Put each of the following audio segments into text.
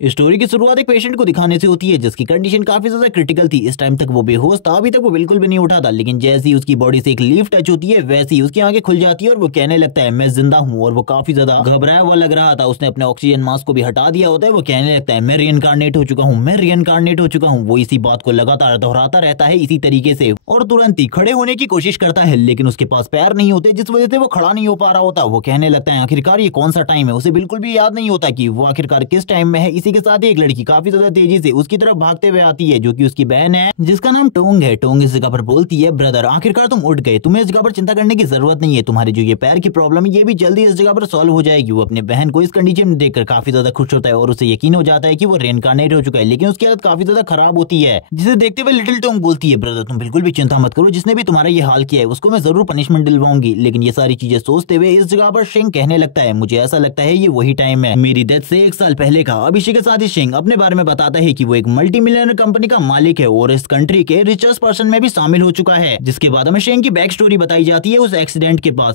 Story की शुरुआत एक पेशेंट को दिखाने से होती है जिसकी कंडीशन काफी ज्यादा क्रिटिकल थी। इस टाइम तक वो बेहोश था, अभी तक वो बिल्कुल भी नहीं उठा था, लेकिन जैसे ही उसकी बॉडी से एक लीफ टच होती है वैसे ही उसकी आंखें खुल जाती है और वो कहने लगता है मैं जिंदा हूँ। और वो काफी ज्यादा घबराया हुआ लग रहा था, उसने अपने ऑक्सीजन मास्क को भी हटा दिया होता है। वो कहने लगता है मैं रीइंकार्नेट हो चुका हूँ, मैं रीइंकार्नेट हो चुका हूँ। वो इसी बात को लगातार दोहराता रहता है इसी तरीके से और तुरंत ही खड़े होने की कोशिश करता है, लेकिन उसके पास पैर नहीं होते जिस वजह से वो खड़ा नहीं हो पा रहा होता। वो कहने लगता है आखिरकार ये कौन सा टाइम है, उसे बिल्कुल भी याद नहीं होता कि वो आखिरकार किस टाइम में है। इसी के साथ ही एक लड़की काफी ज्यादा तेजी से उसकी तरफ भागते हुए आती है जो कि उसकी बहन है जिसका नाम टोंग है। टोंग इस जगह पर बोलती है ब्रदर आखिरकार तुम उठ गए, तुम्हें इस जगह पर चिंता करने की जरूरत नहीं है, तुम्हारी जो ये पैर की प्रॉब्लम है ये भी जल्दी इस जगह पर सॉल्व हो जाएगी। वो अपने बहन को इस कंडीशन में देखकर काफी ज्यादा खुश होता है और उसे यकीन हो जाता है कि वो रेनकार्नेट हो चुका है, लेकिन उसकी हालत काफी ज्यादा खराब होती है जिसे देखते हुए लिटिल टोंग बोलती है ब्रदर तुम बिल्कुल भी चिंता मत करो, जिसने भी तुम्हारा ये हाल किया है उसको मैं जरूर पनिशमेंट दिलवाऊंगी। लेकिन ये सारी चीजें सोचते हुए इस जगह पर शिंग कहने लगता है मुझे ऐसा लगता है ये वही टाइम है मेरी डेथ से 1 साल पहले का। अब इसी के साथ ही शिंग अपने बारे में बताता है कि वो एक मल्टी मिलियनर कंपनी का मालिक है और इस कंट्री के रिचेस्ट पर्सन में भी शामिल हो चुका है। जिसके बाद हमें शेंग की बैक स्टोरी बताई जाती है। उस एक्सीडेंट के बाद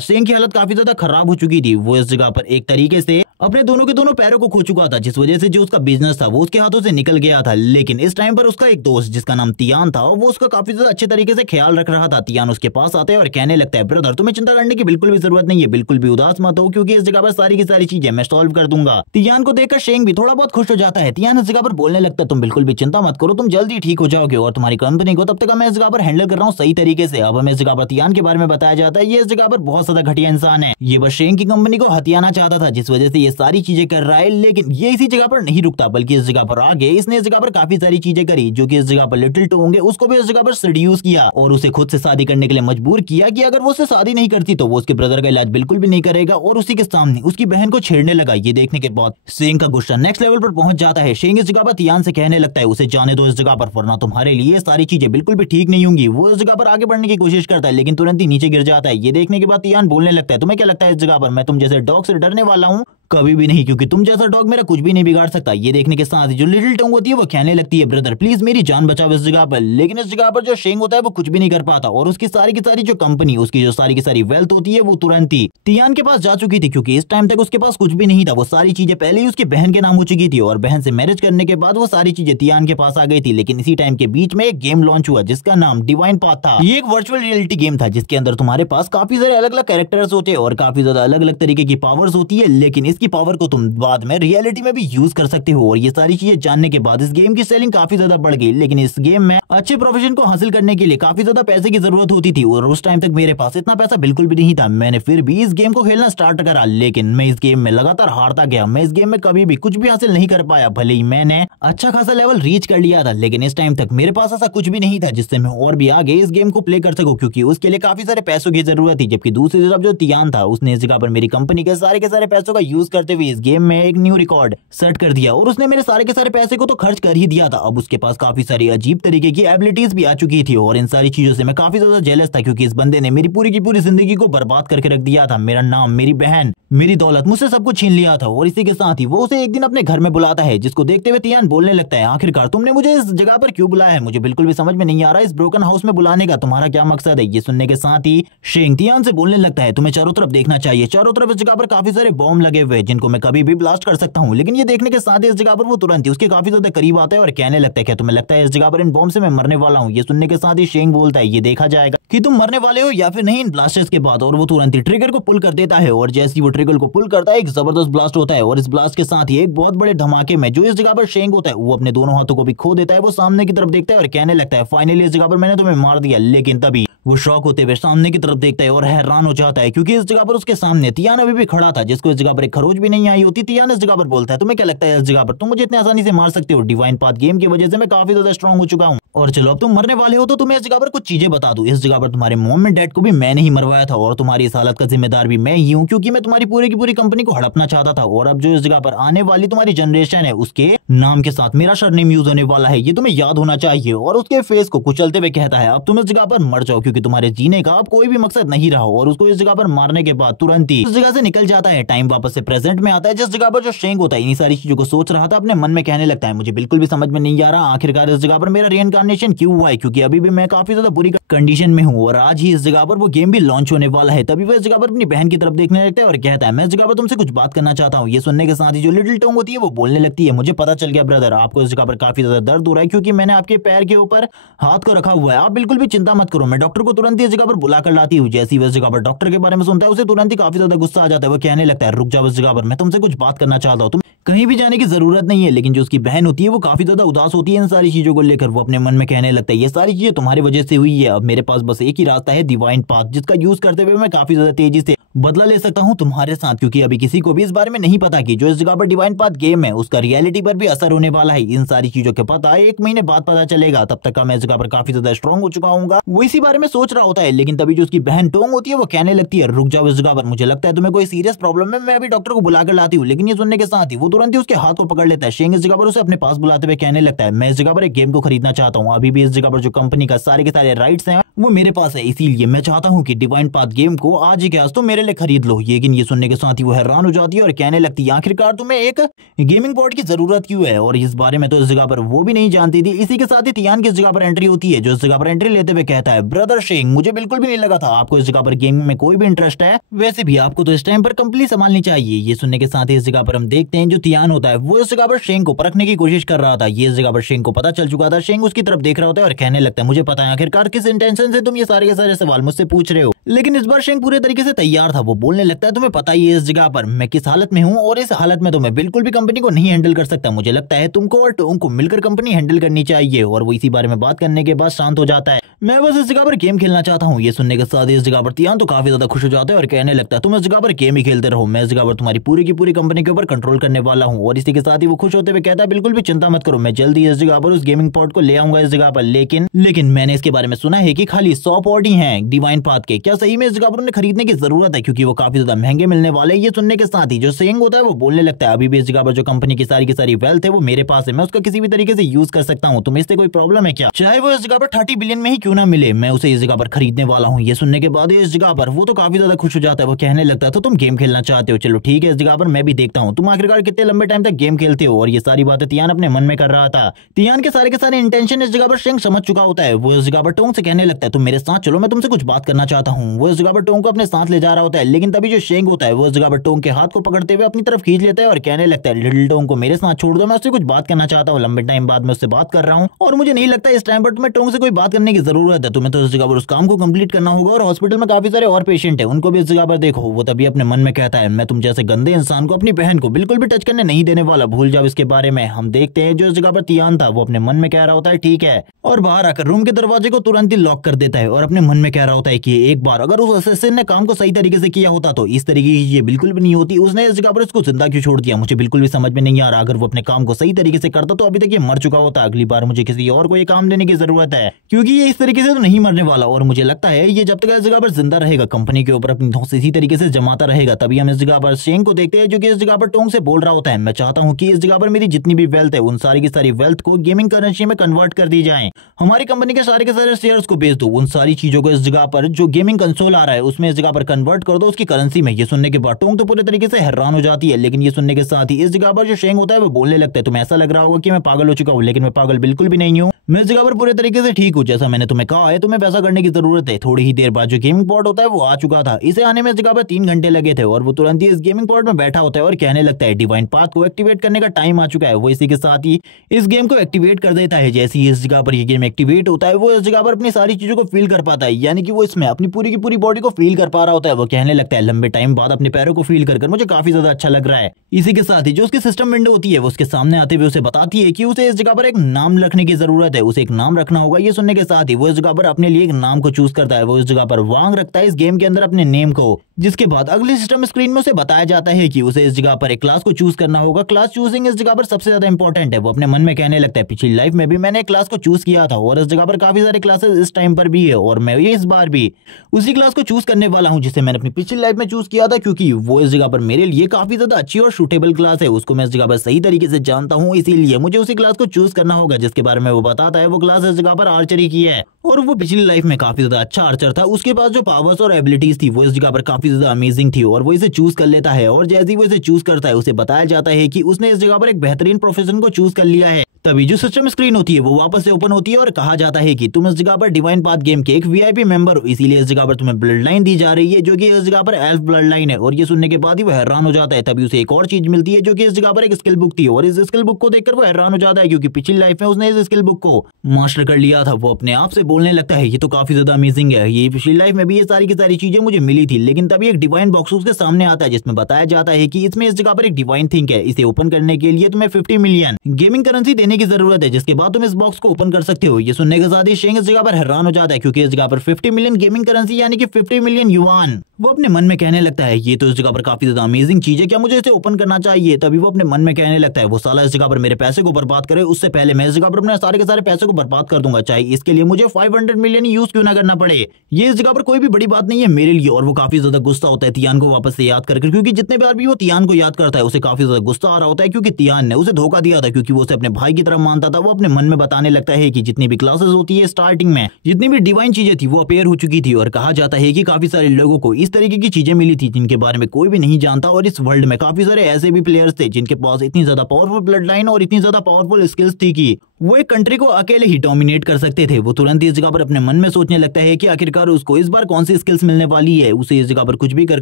शेंग की हालत काफी ज्यादा खराब हो चुकी थी। वो इस जगह पर एक तरीके से अपने दोनों के दोनों पैरों को खो चुका था जिस वजह से जो उसका बिजनेस था वो उसके हाथों से निकल गया था। लेकिन इस टाइम पर उसका एक दोस्त जिसका नाम तियान था वो उसका काफी ज्यादा अच्छे तरीके से ख्याल रख रहा था। तियान उसके पास आता है और कहने लगता है ब्रदर तुम्हें चिंता करने की बिल्कुल भी जरूरत नहीं है, बिल्कुल भी उदास मत हो क्योंकि इस जगह पर सारी की सारी चीजें मैं सॉल्व कर दूंगा। तियान को देखकर शेंग भी थोड़ा बहुत खुश हो जाता है। तियान इस जगह पर बोलने लगता है तुम बिल्कुल भी चिंता मत करो, तुम जल्दी ठीक हो जाओगे और तुम्हारी कंपनी को तब तक मैं इस जगह पर हैंडल कर रहा हूँ सही तरीके से। अब हमें इस जगह पर तियान के बारे में बताया जाता है ये इस जगह पर बहुत ज्यादा घटिया इंसान है, ये बस शेंग की कंपनी को हथियाना चाहता था जिस वजह से ये सारी चीजें कर रहा है। लेकिन ये इसी जगह पर नहीं रुकता बल्कि इस जगह पर आगे इसने इस जगह पर काफी सारी चीजें करी जो कि इस जगह पर लिटिल टोंग है उसको भी इस जगह पर सेड्यूस किया और उसे खुद से शादी करने के लिए मजबूर किया कि अगर वो उससे शादी नहीं करती तो वो उसके ब्रदर का इलाज बिल्कुल भी नहीं करेगा और उसी के सामने उसकी बहन को छेड़ने लगा। ये देखने के बाद शेंग का गुस्सा नेक्स्ट लेवल पर पहुंच जाता है। शेंग इस जगह पर तियान से कहने लगता है उसे जाने दो इस जगह पर, वरना तुम्हारे लिए सारी चीजें बिल्कुल भी ठीक नहीं होंगी। वो इस जगह पर आगे बढ़ने की कोशिश करता है लेकिन तुरंत ही नीचे गिर जाता है। ये देखने के बाद तियान बोलने लगता है तुम्हें क्या लगता है इस जगह पर मैं तुम जैसे डॉग से डरने वाला हूँ? कभी भी नहीं, क्योंकि तुम जैसा डॉग मेरा कुछ भी नहीं बिगाड़ सकता। ये देखने के साथ जो लिटिल टोंग होती है वो कहने लगती है ब्रदर प्लीज मेरी जान बचाओ इस जगह पर। लेकिन इस जगह पर जो शेंग होता है वो कुछ भी नहीं कर पाता और उसकी सारी की सारी जो कंपनी उसकी जो सारी की सारी वेल्थ होती है वो तुरंत ही तियान के पास जा चुकी थी क्योंकि इस टाइम तक उसके पास कुछ भी नहीं था। वो सारी चीजें पहले ही उसकी बहन के नाम हो चुकी थी और बहन से मैरिज करने के बाद वो सारी चीजें तियान के पास आ गई थी। लेकिन इसी टाइम के बीच में एक गेम लॉन्च हुआ जिसका नाम डिवाइन पाथ था। ये एक वर्चुअल रियलिटी गेम था जिसके अंदर तुम्हारे पास काफी सारे अलग अलग कैरेक्टर्स होते हैं और काफी ज्यादा अलग अलग तरीके की पावर्स होती है, लेकिन इसकी पावर को तुम बाद में रियलिटी में भी यूज कर सकते हो। और ये सारी चीजें जानने के बाद इस गेम की सेलिंग काफी ज्यादा बढ़ गई। लेकिन इस गेम में अच्छे प्रोफेशन को हासिल करने के लिए काफी ज्यादा पैसे की जरूरत होती थी और उस टाइम तक मेरे पास इतना पैसा बिल्कुल भी नहीं था। मैंने फिर भी इस गेम को खेलना स्टार्ट करा, लेकिन मैं इस गेम में लगातार हारता गया। मैं इस गेम में कभी भी कुछ भी हासिल नहीं कर पाया। भले ही मैंने अच्छा खासा लेवल रीच कर लिया था, लेकिन इस टाइम तक मेरे पास ऐसा कुछ भी नहीं था जिससे मैं और भी आगे इस गेम को प्ले कर सकूं, क्योंकि उसके लिए काफी सारे पैसों की जरूरत थी। जबकि दूसरी तरफ जो तियान था उसने इस जगह पर मेरी कंपनी के सारे पैसों का यूज करते हुए इस गेम में एक न्यू रिकॉर्ड सेट कर दिया और उसने मेरे सारे के सारे पैसे को तो खर्च कर ही दिया था। अब उसके पास काफी सारी अजीब तरीके की एबिलिटीज भी आ चुकी थी और इन सारी चीजों से मैं काफी ज्यादा जेलस था क्योंकि इस बंदे ने मेरी पूरी की पूरी जिंदगी को बर्बाद करके रख दिया था। मेरा नाम, मेरी बहन, मेरी दौलत, मुझसे सब कुछ छीन लिया था। और इसी के साथ ही वो उसे एक दिन अपने घर में बुलाता है जिसको देखते हुए तियान बोलने लगता है आखिरकार तुमने मुझे इस जगह पर क्यों बुलाया है? मुझे बिल्कुल भी समझ में नहीं आ रहा इस ब्रोकन हाउस में बुलाने का तुम्हारा क्या मकसद है? ये सुनने के साथ ही शेंग तियान से बोलने लगता है तुम्हें चारों तरफ देखना चाहिए, चारों तरफ इस जगह पर काफी सारे बॉम्ब लगे हुए जिनको मैं कभी भी ब्लास्ट कर सकता हूँ। लेकिन ये देखने के साथ ही इस जगह पर वो तुरंत ही उसके काफी ज्यादा करीब आता है और कहने लगता है क्या तुम्हें लगता है इस जगह पर इन बॉम्ब से मैं मरने वाला हूँ? ये सुनने के साथ ही शेंग बोलता है ये देखा जाएगा कि तुम मरने वाले हो या फिर नहीं इन ब्लास्टर्स के बाद। और वो तुरंत ही ट्रिगर को पुल कर देता है और जैसे ही वो ट्रिगर को पुल करता है एक जबरदस्त ब्लास्ट होता है और इस ब्लास्ट के साथ ही एक बहुत बड़े धमाके में जो इस जगह पर शेंग होता है वो अपने दोनों हाथों को भी खो देता है। वो सामने की तरफ देखता है और कहने लगता है फाइनली इस जगह पर मैंने तुम्हें मार दिया। लेकिन तभी वो शॉक होते हुए सामने की तरफ देखता है और हैरान हो जाता है क्योंकि इस जगह पर उसके सामने तियान अभी भी खड़ा था जिसको इस जगह पर एक खरोच भी नहीं आई होती। तियान इस जगह पर बोलता है तुम्हें क्या लगता है इस जगह पर तुम मुझे इतनी आसानी से मार सकते हो? डिवाइन पाथ गेम की वजह से मैं काफी ज्यादा स्ट्रांग हो चुका हूँ और चलो अब तुम मरने वाले हो तो तुम्हें इस जगह पर कुछ चीजें बता दूं। इस जगह पर तुम्हारे मॉम एंड डैड को भी मैंने ही मरवाया था और तुम्हारी इस हालत का जिम्मेदार भी मैं ही हूँ क्योंकि मैं तुम्हारी पूरी की पूरी कंपनी को हड़पना चाहता था। और अब जो इस जगह पर आने वाली तुम्हारी जनरेशन है उसके नाम के साथ मेरा सरनेम यूज होने वाला है, ये तुम्हें याद होना चाहिए। और उसके फेस को कुचलते हुए कहता है अब तुम इस जगह पर मर जाओ क्योंकि तुम्हारे जीने का अब कोई भी मकसद नहीं रहा। और उसको इस जगह पर मारने के बाद तुरंत ही इस जगह से निकल जाता है। टाइम वापस से प्रेजेंट में आता है जिस जगह पर जो शेंग होता है इन सारी चीजों को सोच रहा था। अपने मन में कहने लगता है मुझे बिल्कुल भी समझ में नहीं आ रहा आखिरकार इस जगह पर मेरा रीइंकार्नेशन रिइंकार्नेशन क्यों हुआ है, क्योंकि अभी भी मैं काफी ज्यादा बुरी कंडीशन में हूँ और आज ही इस जगह पर वो गेम भी लॉन्च होने वाला है। तभी वो इस जगह पर अपनी बहन की तरफ देखने लगता है और कहता है मैं इस जगह पर तुमसे कुछ बात करना चाहता हूँ। ये सुनने के साथ ही जो लिटिल टोंग होती है वो बोलने लगती है, मुझे पता चल गया ब्रदर, आपको इस जगह पर काफी ज्यादा दर्द हो रहा है क्योंकि मैंने आपके पैर के ऊपर हाथ को रखा हुआ है। आप बिल्कुल भी चिंता मत करो, मैं डॉक्टर को तुरंत ही इस जगह पर बुला कर लाती हूँ। जैसी इस जगह पर डॉक्टर के बारे में सुनता है उसे तुरंत ही काफी ज्यादा गुस्सा आ जाता है। वो कहने लगता है रुक जाओ इस जगह पर, मैं तुमसे कुछ बात करना चाहता हूँ, तुम कहीं भी जाने की जरूरत नहीं है। लेकिन जो उसकी बहन होती है वो काफी ज्यादा उदास होती है इन सारी चीजों को लेकर। वो अपने मन में कहने लगता है ये सारी चीजें तुम्हारी वजह से हुई है, अब मेरे पास बस एक ही रास्ता है, डिवाइन पाथ, जिसका यूज करते हुए मैं काफी ज्यादा तेजी से बदला ले सकता हूँ तुम्हारे साथ। क्योंकि अभी किसी को भी इस बारे में नहीं पता कि जो इस जगह पर डिवाइन पाथ गेम है उसका रियलिटी पर भी असर होने वाला है। इन सारी चीजों के पता 1 महीने बाद पता चलेगा, तब तक का मैं इस जगह पर काफी ज्यादा स्ट्रॉन्ग हो चुका हूँ। वो इसी बारे में सोच रहा होता है। लेकिन तभी जो उसकी बहन टोंग होती है वो कहने लगती है रुक जाओ इस जगह पर, मुझे लगता है तुम्हें कोई सीरियस प्रॉब्लम है, मैं अभी डॉक्टर को बुला कर लाती हूँ। लेकिन ये सुनने के साथ ही वो तुरंत ही उसके हाथ को पकड़ लेता है। शेंग इस जगह पर उसे अपने पास बुलाते हुए कहने लगता है मैं इस जगह पर एक गेम को खरीदना चाहता हूँ, अभी भी इस जगह पर जो कंपनी का सारे के सारे राइट्स हैं वो मेरे पास है, इसीलिए मैं चाहता हूँ कि डिवाइन पाथ गेम को आज ही के आज तो मेरे लिए खरीद लो। लेकिन ये सुनने के साथ ही वो हैरान हो जाती है और कहने लगती है आखिरकार तुम्हें एक गेमिंग बोर्ड की जरूरत क्यों है, और इस बारे में तो इस जगह पर वो भी नहीं जानती थी। इसी के साथ ही तियान की इस जगह पर एंट्री होती है, जो इस जगह पर एंट्री लेते हुए कहता है ब्रदर शेंग, मुझे बिल्कुल भी नहीं लगा था आपको इस जगह पर गेमिंग में कोई भी इंटरेस्ट है, वैसे भी आपको तो इस टाइम पर कंपनी संभालनी चाहिए। ये सुनने के साथ ही इस जगह पर हम देखते हैं जो तियान होता है वो इस जगह पर शेंग को परखने की कोशिश कर रहा था। ये इस जगह पर शेंग को पता चल चुका था। शेंग उसकी तरफ देख रहा होता है और कहने लगता है मुझे पता है आखिरकार किस इंटेंशन से तुम ये सारे के सारे सवाल मुझसे पूछ रहे हो। लेकिन इस बार शेंग पूरे तरीके से तैयार था। वो बोलने लगता है तुम्हें पता ही है इस जगह पर मैं किस हालत में हूँ, और इस हालत में तो मैं बिल्कुल भी कंपनी को नहीं हैंडल कर सकता, मुझे लगता है तुमको और टोंग को मिलकर कंपनी हैंडल करनी चाहिए। और वो इसी बारे में बात करने के बाद शांत हो जाता है। मैं बस इस जगह पर गेम खेलना चाहता हूँ। ये सुनने के साथ इस जगह पर तियान तो काफी ज्यादा खुश हो जाता है और कहने लगता है तुम इस जगह पर गेम ही खेलते रहो, मैं इस जगह पर तुम्हारी पूरी की पूरी कंपनी के ऊपर कंट्रोल करने वाला हूँ। और इसी के साथ ही वो खुश होते हुए कहता है बिल्कुल भी चिंता मत करो, मैं जल्दी इस जगह पर उस गेमिंग पॉड को ले आऊंगा इस जगह पर। लेकिन मैंने इसके बारे में सुना है कि खाली 100 पॉड ही हैं डिवाइन पाथ के, क्या सही में इस जगह पर उन्हें खरीदने की जरूरत है, क्योंकि वो काफी ज्यादा महंगे मिलने वाले। ये सुनने के साथ ही जो शेंग होता है वो बोलने लगता है अभी भी इस जगह पर जो कंपनी की सारी वेल्थ है वो मेरे पास है, मैं उसका किसी भी तरीके से यूज कर सकता हूँ, तुम्हें इससे कोई प्रॉब्लम है क्या, चाहे वो इस जगह पर 30 बिलियन में ही क्यों ना मिले, मैं उसे इस जगह पर खरीदने वाला हूँ। ये सुनने के बाद इस जगह पर वो तो काफी ज्यादा खुश हो जाता है। वो कहने लगता है तो तुम गेम खेलना चाहते हो, चलो ठीक है, इस जगह पर मैं भी देखता हूँ तुम आखिरकार कितने लंबे टाइम तक गेम खेलते हो। और ये सारी बातें तियान अपने मन में कर रहा था। तियान के सारे इंटेंशन इस जगह पर शेंग समझ चुका होता है। वो इस जगह पर टोंग से कहने लगता है तुम मेरे साथ चलो, मैं तुमसे कुछ बात करना चाहता हूँ। वो इस जगह पर टोंग को अपने साथ ले जा रहा होता है। लेकिन तभी जो शेंग होता है वो इस जगह पर टोंग के हाथ को पकड़ते हुए अपनी तरफ खींच लेता है और कहने लगता है लिटिल टोंग को मेरे साथ छोड़ दो, मैं उससे कुछ बात करना चाहता हूँ, लंबे टाइम बाद मैं उससे बात कर रहा हूँ और मुझे नहीं लगता इस टाइम पर तुम्हें टोंग से कोई बात करने की जरूरत है, तुम्हें तो इस जगह पर उस काम को कंप्लीट करना होगा। और हॉस्पिटल में काफी सारे और पेशेंट है, उनको भी इस जगह पर देखो। वो तभी अपने मन में कहता है मैं तुम जैसे गंदे इंसान को अपनी बहन को बिल्कुल भी टच करने नहीं देने वाला, भूल जाओ इसके बारे में। हम देखते हैं जो इस जगह पर तियान था वो अपने मन में कह रहा होता है ठीक है, और बाहर आकर रूम के दरवाजे को तुरंत ही लॉक कर देता है और अपने मन में कह रहा होता है कि एक बार अगर उस असिस्टेंट ने काम को सही तरीके से किया होता तो इस तरीके की ये बिल्कुल भी नहीं होती, उसने इस जगह पर इसको जिंदा क्यों छोड़ दिया, मुझे बिल्कुल भी समझ में नहीं आ रहा। अगर वो अपने काम को सही तरीके से करता तो अभी तक ये मर चुका होता, अगली बार मुझे किसी और को ये काम देने की जरूरत है, क्योंकि ये इस तरीके से तो नहीं मरने वाला। और मुझे लगता है ये जब तक इस जगह पर जिंदा रहेगा कंपनी के ऊपर अपनी धौंस इसी तरीके से जमाता रहेगा। तभी हम इस जगह पर शेंग को देखते हैं जो कि इस जगह पर टोंग से बोल रहा होता है मैं चाहता हूँ कि इस जगह पर मेरी जितनी भी वेल्थ है उन सारी की सारी वेल्थ को गेमिंग करेंसी में कन्वर्ट कर दी जाए, हमारी कंपनी के सारे शेयर्स को बेच दो, उन सारी चीजों को इस जगह पर जो गेमिंग कंसोल आ रहा है उसमें इस जगह पर कन्वर्ट कर दो उसकी करेंसी में। ये सुनने के बाद टोंग तो पूरे तरीके से हैरान हो जाती है। लेकिन ये सुनने के साथ ही इस जगह पर जो शेंग होता है वो बोलने लगता है तुम्हें ऐसा लग रहा होगा कि मैं पागल हो चुका हूँ, लेकिन मैं पागल बिल्कुल भी नहीं हूँ, मैं इस जगह पर पूरे तरीके से ठीक हूँ, जैसा मैंने तुम्हें कहा है तुम्हें वैसा करने की जरूरत है। थोड़ी ही देर बाद जो गेमिंग पॉड होता है वो आ चुका था, इसे आने में इस जगह पर 3 घंटे लगे थे और वो तुरंत ही इस गेमिंग पॉड में बैठा होता है और कहने लगता है डिवाइन पाथ को एक्टिवेट करने का टाइम आ चुका है। वो इसी के साथ ही इस गेम को एक्टिवेट कर देता है। जैसे ही इस जगह पर ये गेम एक्टिवेट होता है वो इस जगह पर अपनी सारी चीजों को फील कर पाता है, यानी कि वो इसमें अपनी पूरी की पूरी बॉडी को फील कर पा रहा होता है। वो कहने लगता है लंबे टाइम बाद अपने पैरों को फील कर मुझे काफी ज्यादा अच्छा लग रहा है। इसी के साथ ही जो उसकी सिस्टम विंडो होती है वो उसके सामने आते हुए उसे बताती है कि उसे इस जगह पर एक नाम रखने की जरूरत है, उसे एक नाम रखना होगा। ये सुनने के साथ ही वो इस जगह पर अपने लिए एक नाम को चूज करता है। वो इस जगह पर वांग रखता है इस गेम के अंदर अपने नेम को, जिसके बाद अगले सिस्टम स्क्रीन में उसे बताया जाता है कि उसे इस जगह पर एक क्लास को चूज करना होगा। क्लास चूजिंग इस जगह पर सबसे ज्यादा इंपॉर्टेंट है। वो अपने मन में कहने लगता है पिछली लाइफ में भी मैंने एक क्लास को चूज किया था और इस जगह पर काफी सारे क्लासेस इस टाइम पर भी है और मैं ये इस बार भी उसी क्लास को चूज करने वाला हूं जिसे मैंने अपनी पिछली लाइफ में चूज किया था, क्योंकि वो इस जगह पर मेरे लिए काफी ज्यादा अच्छी और सूटेबल क्लास है। उसको मैं इस जगह पर सही तरीके से जानता हूँ, इसीलिए मुझे उसी क्लास को चूज करना होगा जिसके बारे में वो बताता है। वो क्लास इस जगह पर आर्चरी की है और वो पिछली लाइफ में काफी ज्यादा अच्छा आर्चर था। उसके पास जो पावर्स और एबिलिटीज थी वो इस जगह पर काफी ज्यादा अमेजिंग थी और वो इसे चूज कर लेता है। और जैसे ही वो इसे चूज करता है उसे बताया जाता है कि उसने इस जगह पर एक बेहतरीन प्रोफेशन को चूज कर लिया है। तभी जो सिस्टम स्क्रीन होती है वो वापस से ओपन होती है और कहा जाता है कि तुम इस जगह पर डिवाइन पाथ गेम के एक वीआईपी मेंबर हो, इसीलिए इस जगह पर तुम्हें ब्लड लाइन दी जा रही है जो कि इस जगह पर एल्फ ब्लड लाइन है। और ये सुनने के बाद ही वो हैरान हो जाता है। तभी उसे एक और चीज मिलती है जो कि इस जगह पर एक स्किल बुक थी और इस स्किल बुक को देखकर वो हैरान हो जाता है क्योंकि पिछली लाइफ में उसने इस स्किल बुक को मास्टर कर लिया था। वो अपने आप से बोलने लगता है ये तो काफी ज्यादा अमेजिंग है, ये पिछली लाइफ में भी ये सारी की सारी चीजें मुझे मिली थी। लेकिन तभी एक डिवाइन बॉक्स उसके सामने आता है जिसमें बताया जाता है कि इसमें इस जगह पर एक डिवाइन थिंग है, इसे ओपन करने के लिए तुम्हें 50 मिलियन गेमिंग करेंसी देने की जरूरत है, जिसके बाद तुम इस बॉक्स को ओपन कर सकते हो। ये सुनने के साथ ही शेंग इस जगह पर हैरान हो जाता है क्योंकि इस जगह पर 50 मिलियन गेमिंग करेंसी यानी कि 50 मिलियन युआन। वो अपने मन में कहने लगता है ये तो इस जगह पर काफी ज्यादा अमेजिंग चीज है, क्या मुझे इसे ओपन करना चाहिए। तभी वो अपने मन में कहने लगता है वो साला इस जगह पर मेरे पैसे को बर्बाद करे, उससे पहले मैं इस जगह पर अपने सारे के सारे पैसे को बर्बाद कर दूंगा, चाहे इसके लिए मुझे 500 मिलियन यूज क्यों ना करना पड़े। ये इस जगह पर कोई भी बड़ी बात नहीं है मेरे लिए। और वो काफी ज्यादा गुस्सा होता है तियान को वापस से याद करके, क्योंकि जितने बार भी वो तियान को याद करता है उसे काफी ज्यादा गुस्सा आ रहा होता है क्योंकि तियान ने उसे धोखा दिया था, क्योंकि वो उसे अपने भाई की तरह मानता था। वो अपने मन में बताने लगता है कि जितनी भी क्लासेस होती है स्टार्टिंग में जितनी भी डिवाइन चीजें थी वो अपेयर हो चुकी थी और कहा जाता है कि काफी सारे लोगों को इस तरीके की चीजें मिली थी जिनके बारे में कोई भी नहीं जानता। और इस वर्ल्ड में काफी सारे ऐसे भी प्लेयर्स थे जिनके पास इतनी ज्यादा पावरफुल ब्लड लाइन और इतनी ज्यादा पावरफुल स्किल्स थी कि वो एक कंट्री को अकेले ही डोमिनेट कर सकते थे। वो तुरंत इस जगह पर अपने मन में सोचने लगता है कि आखिरकार उसको इस बार कौन सी स्किल्स मिलने वाली है। उसे इस जगह पर कुछ भी कर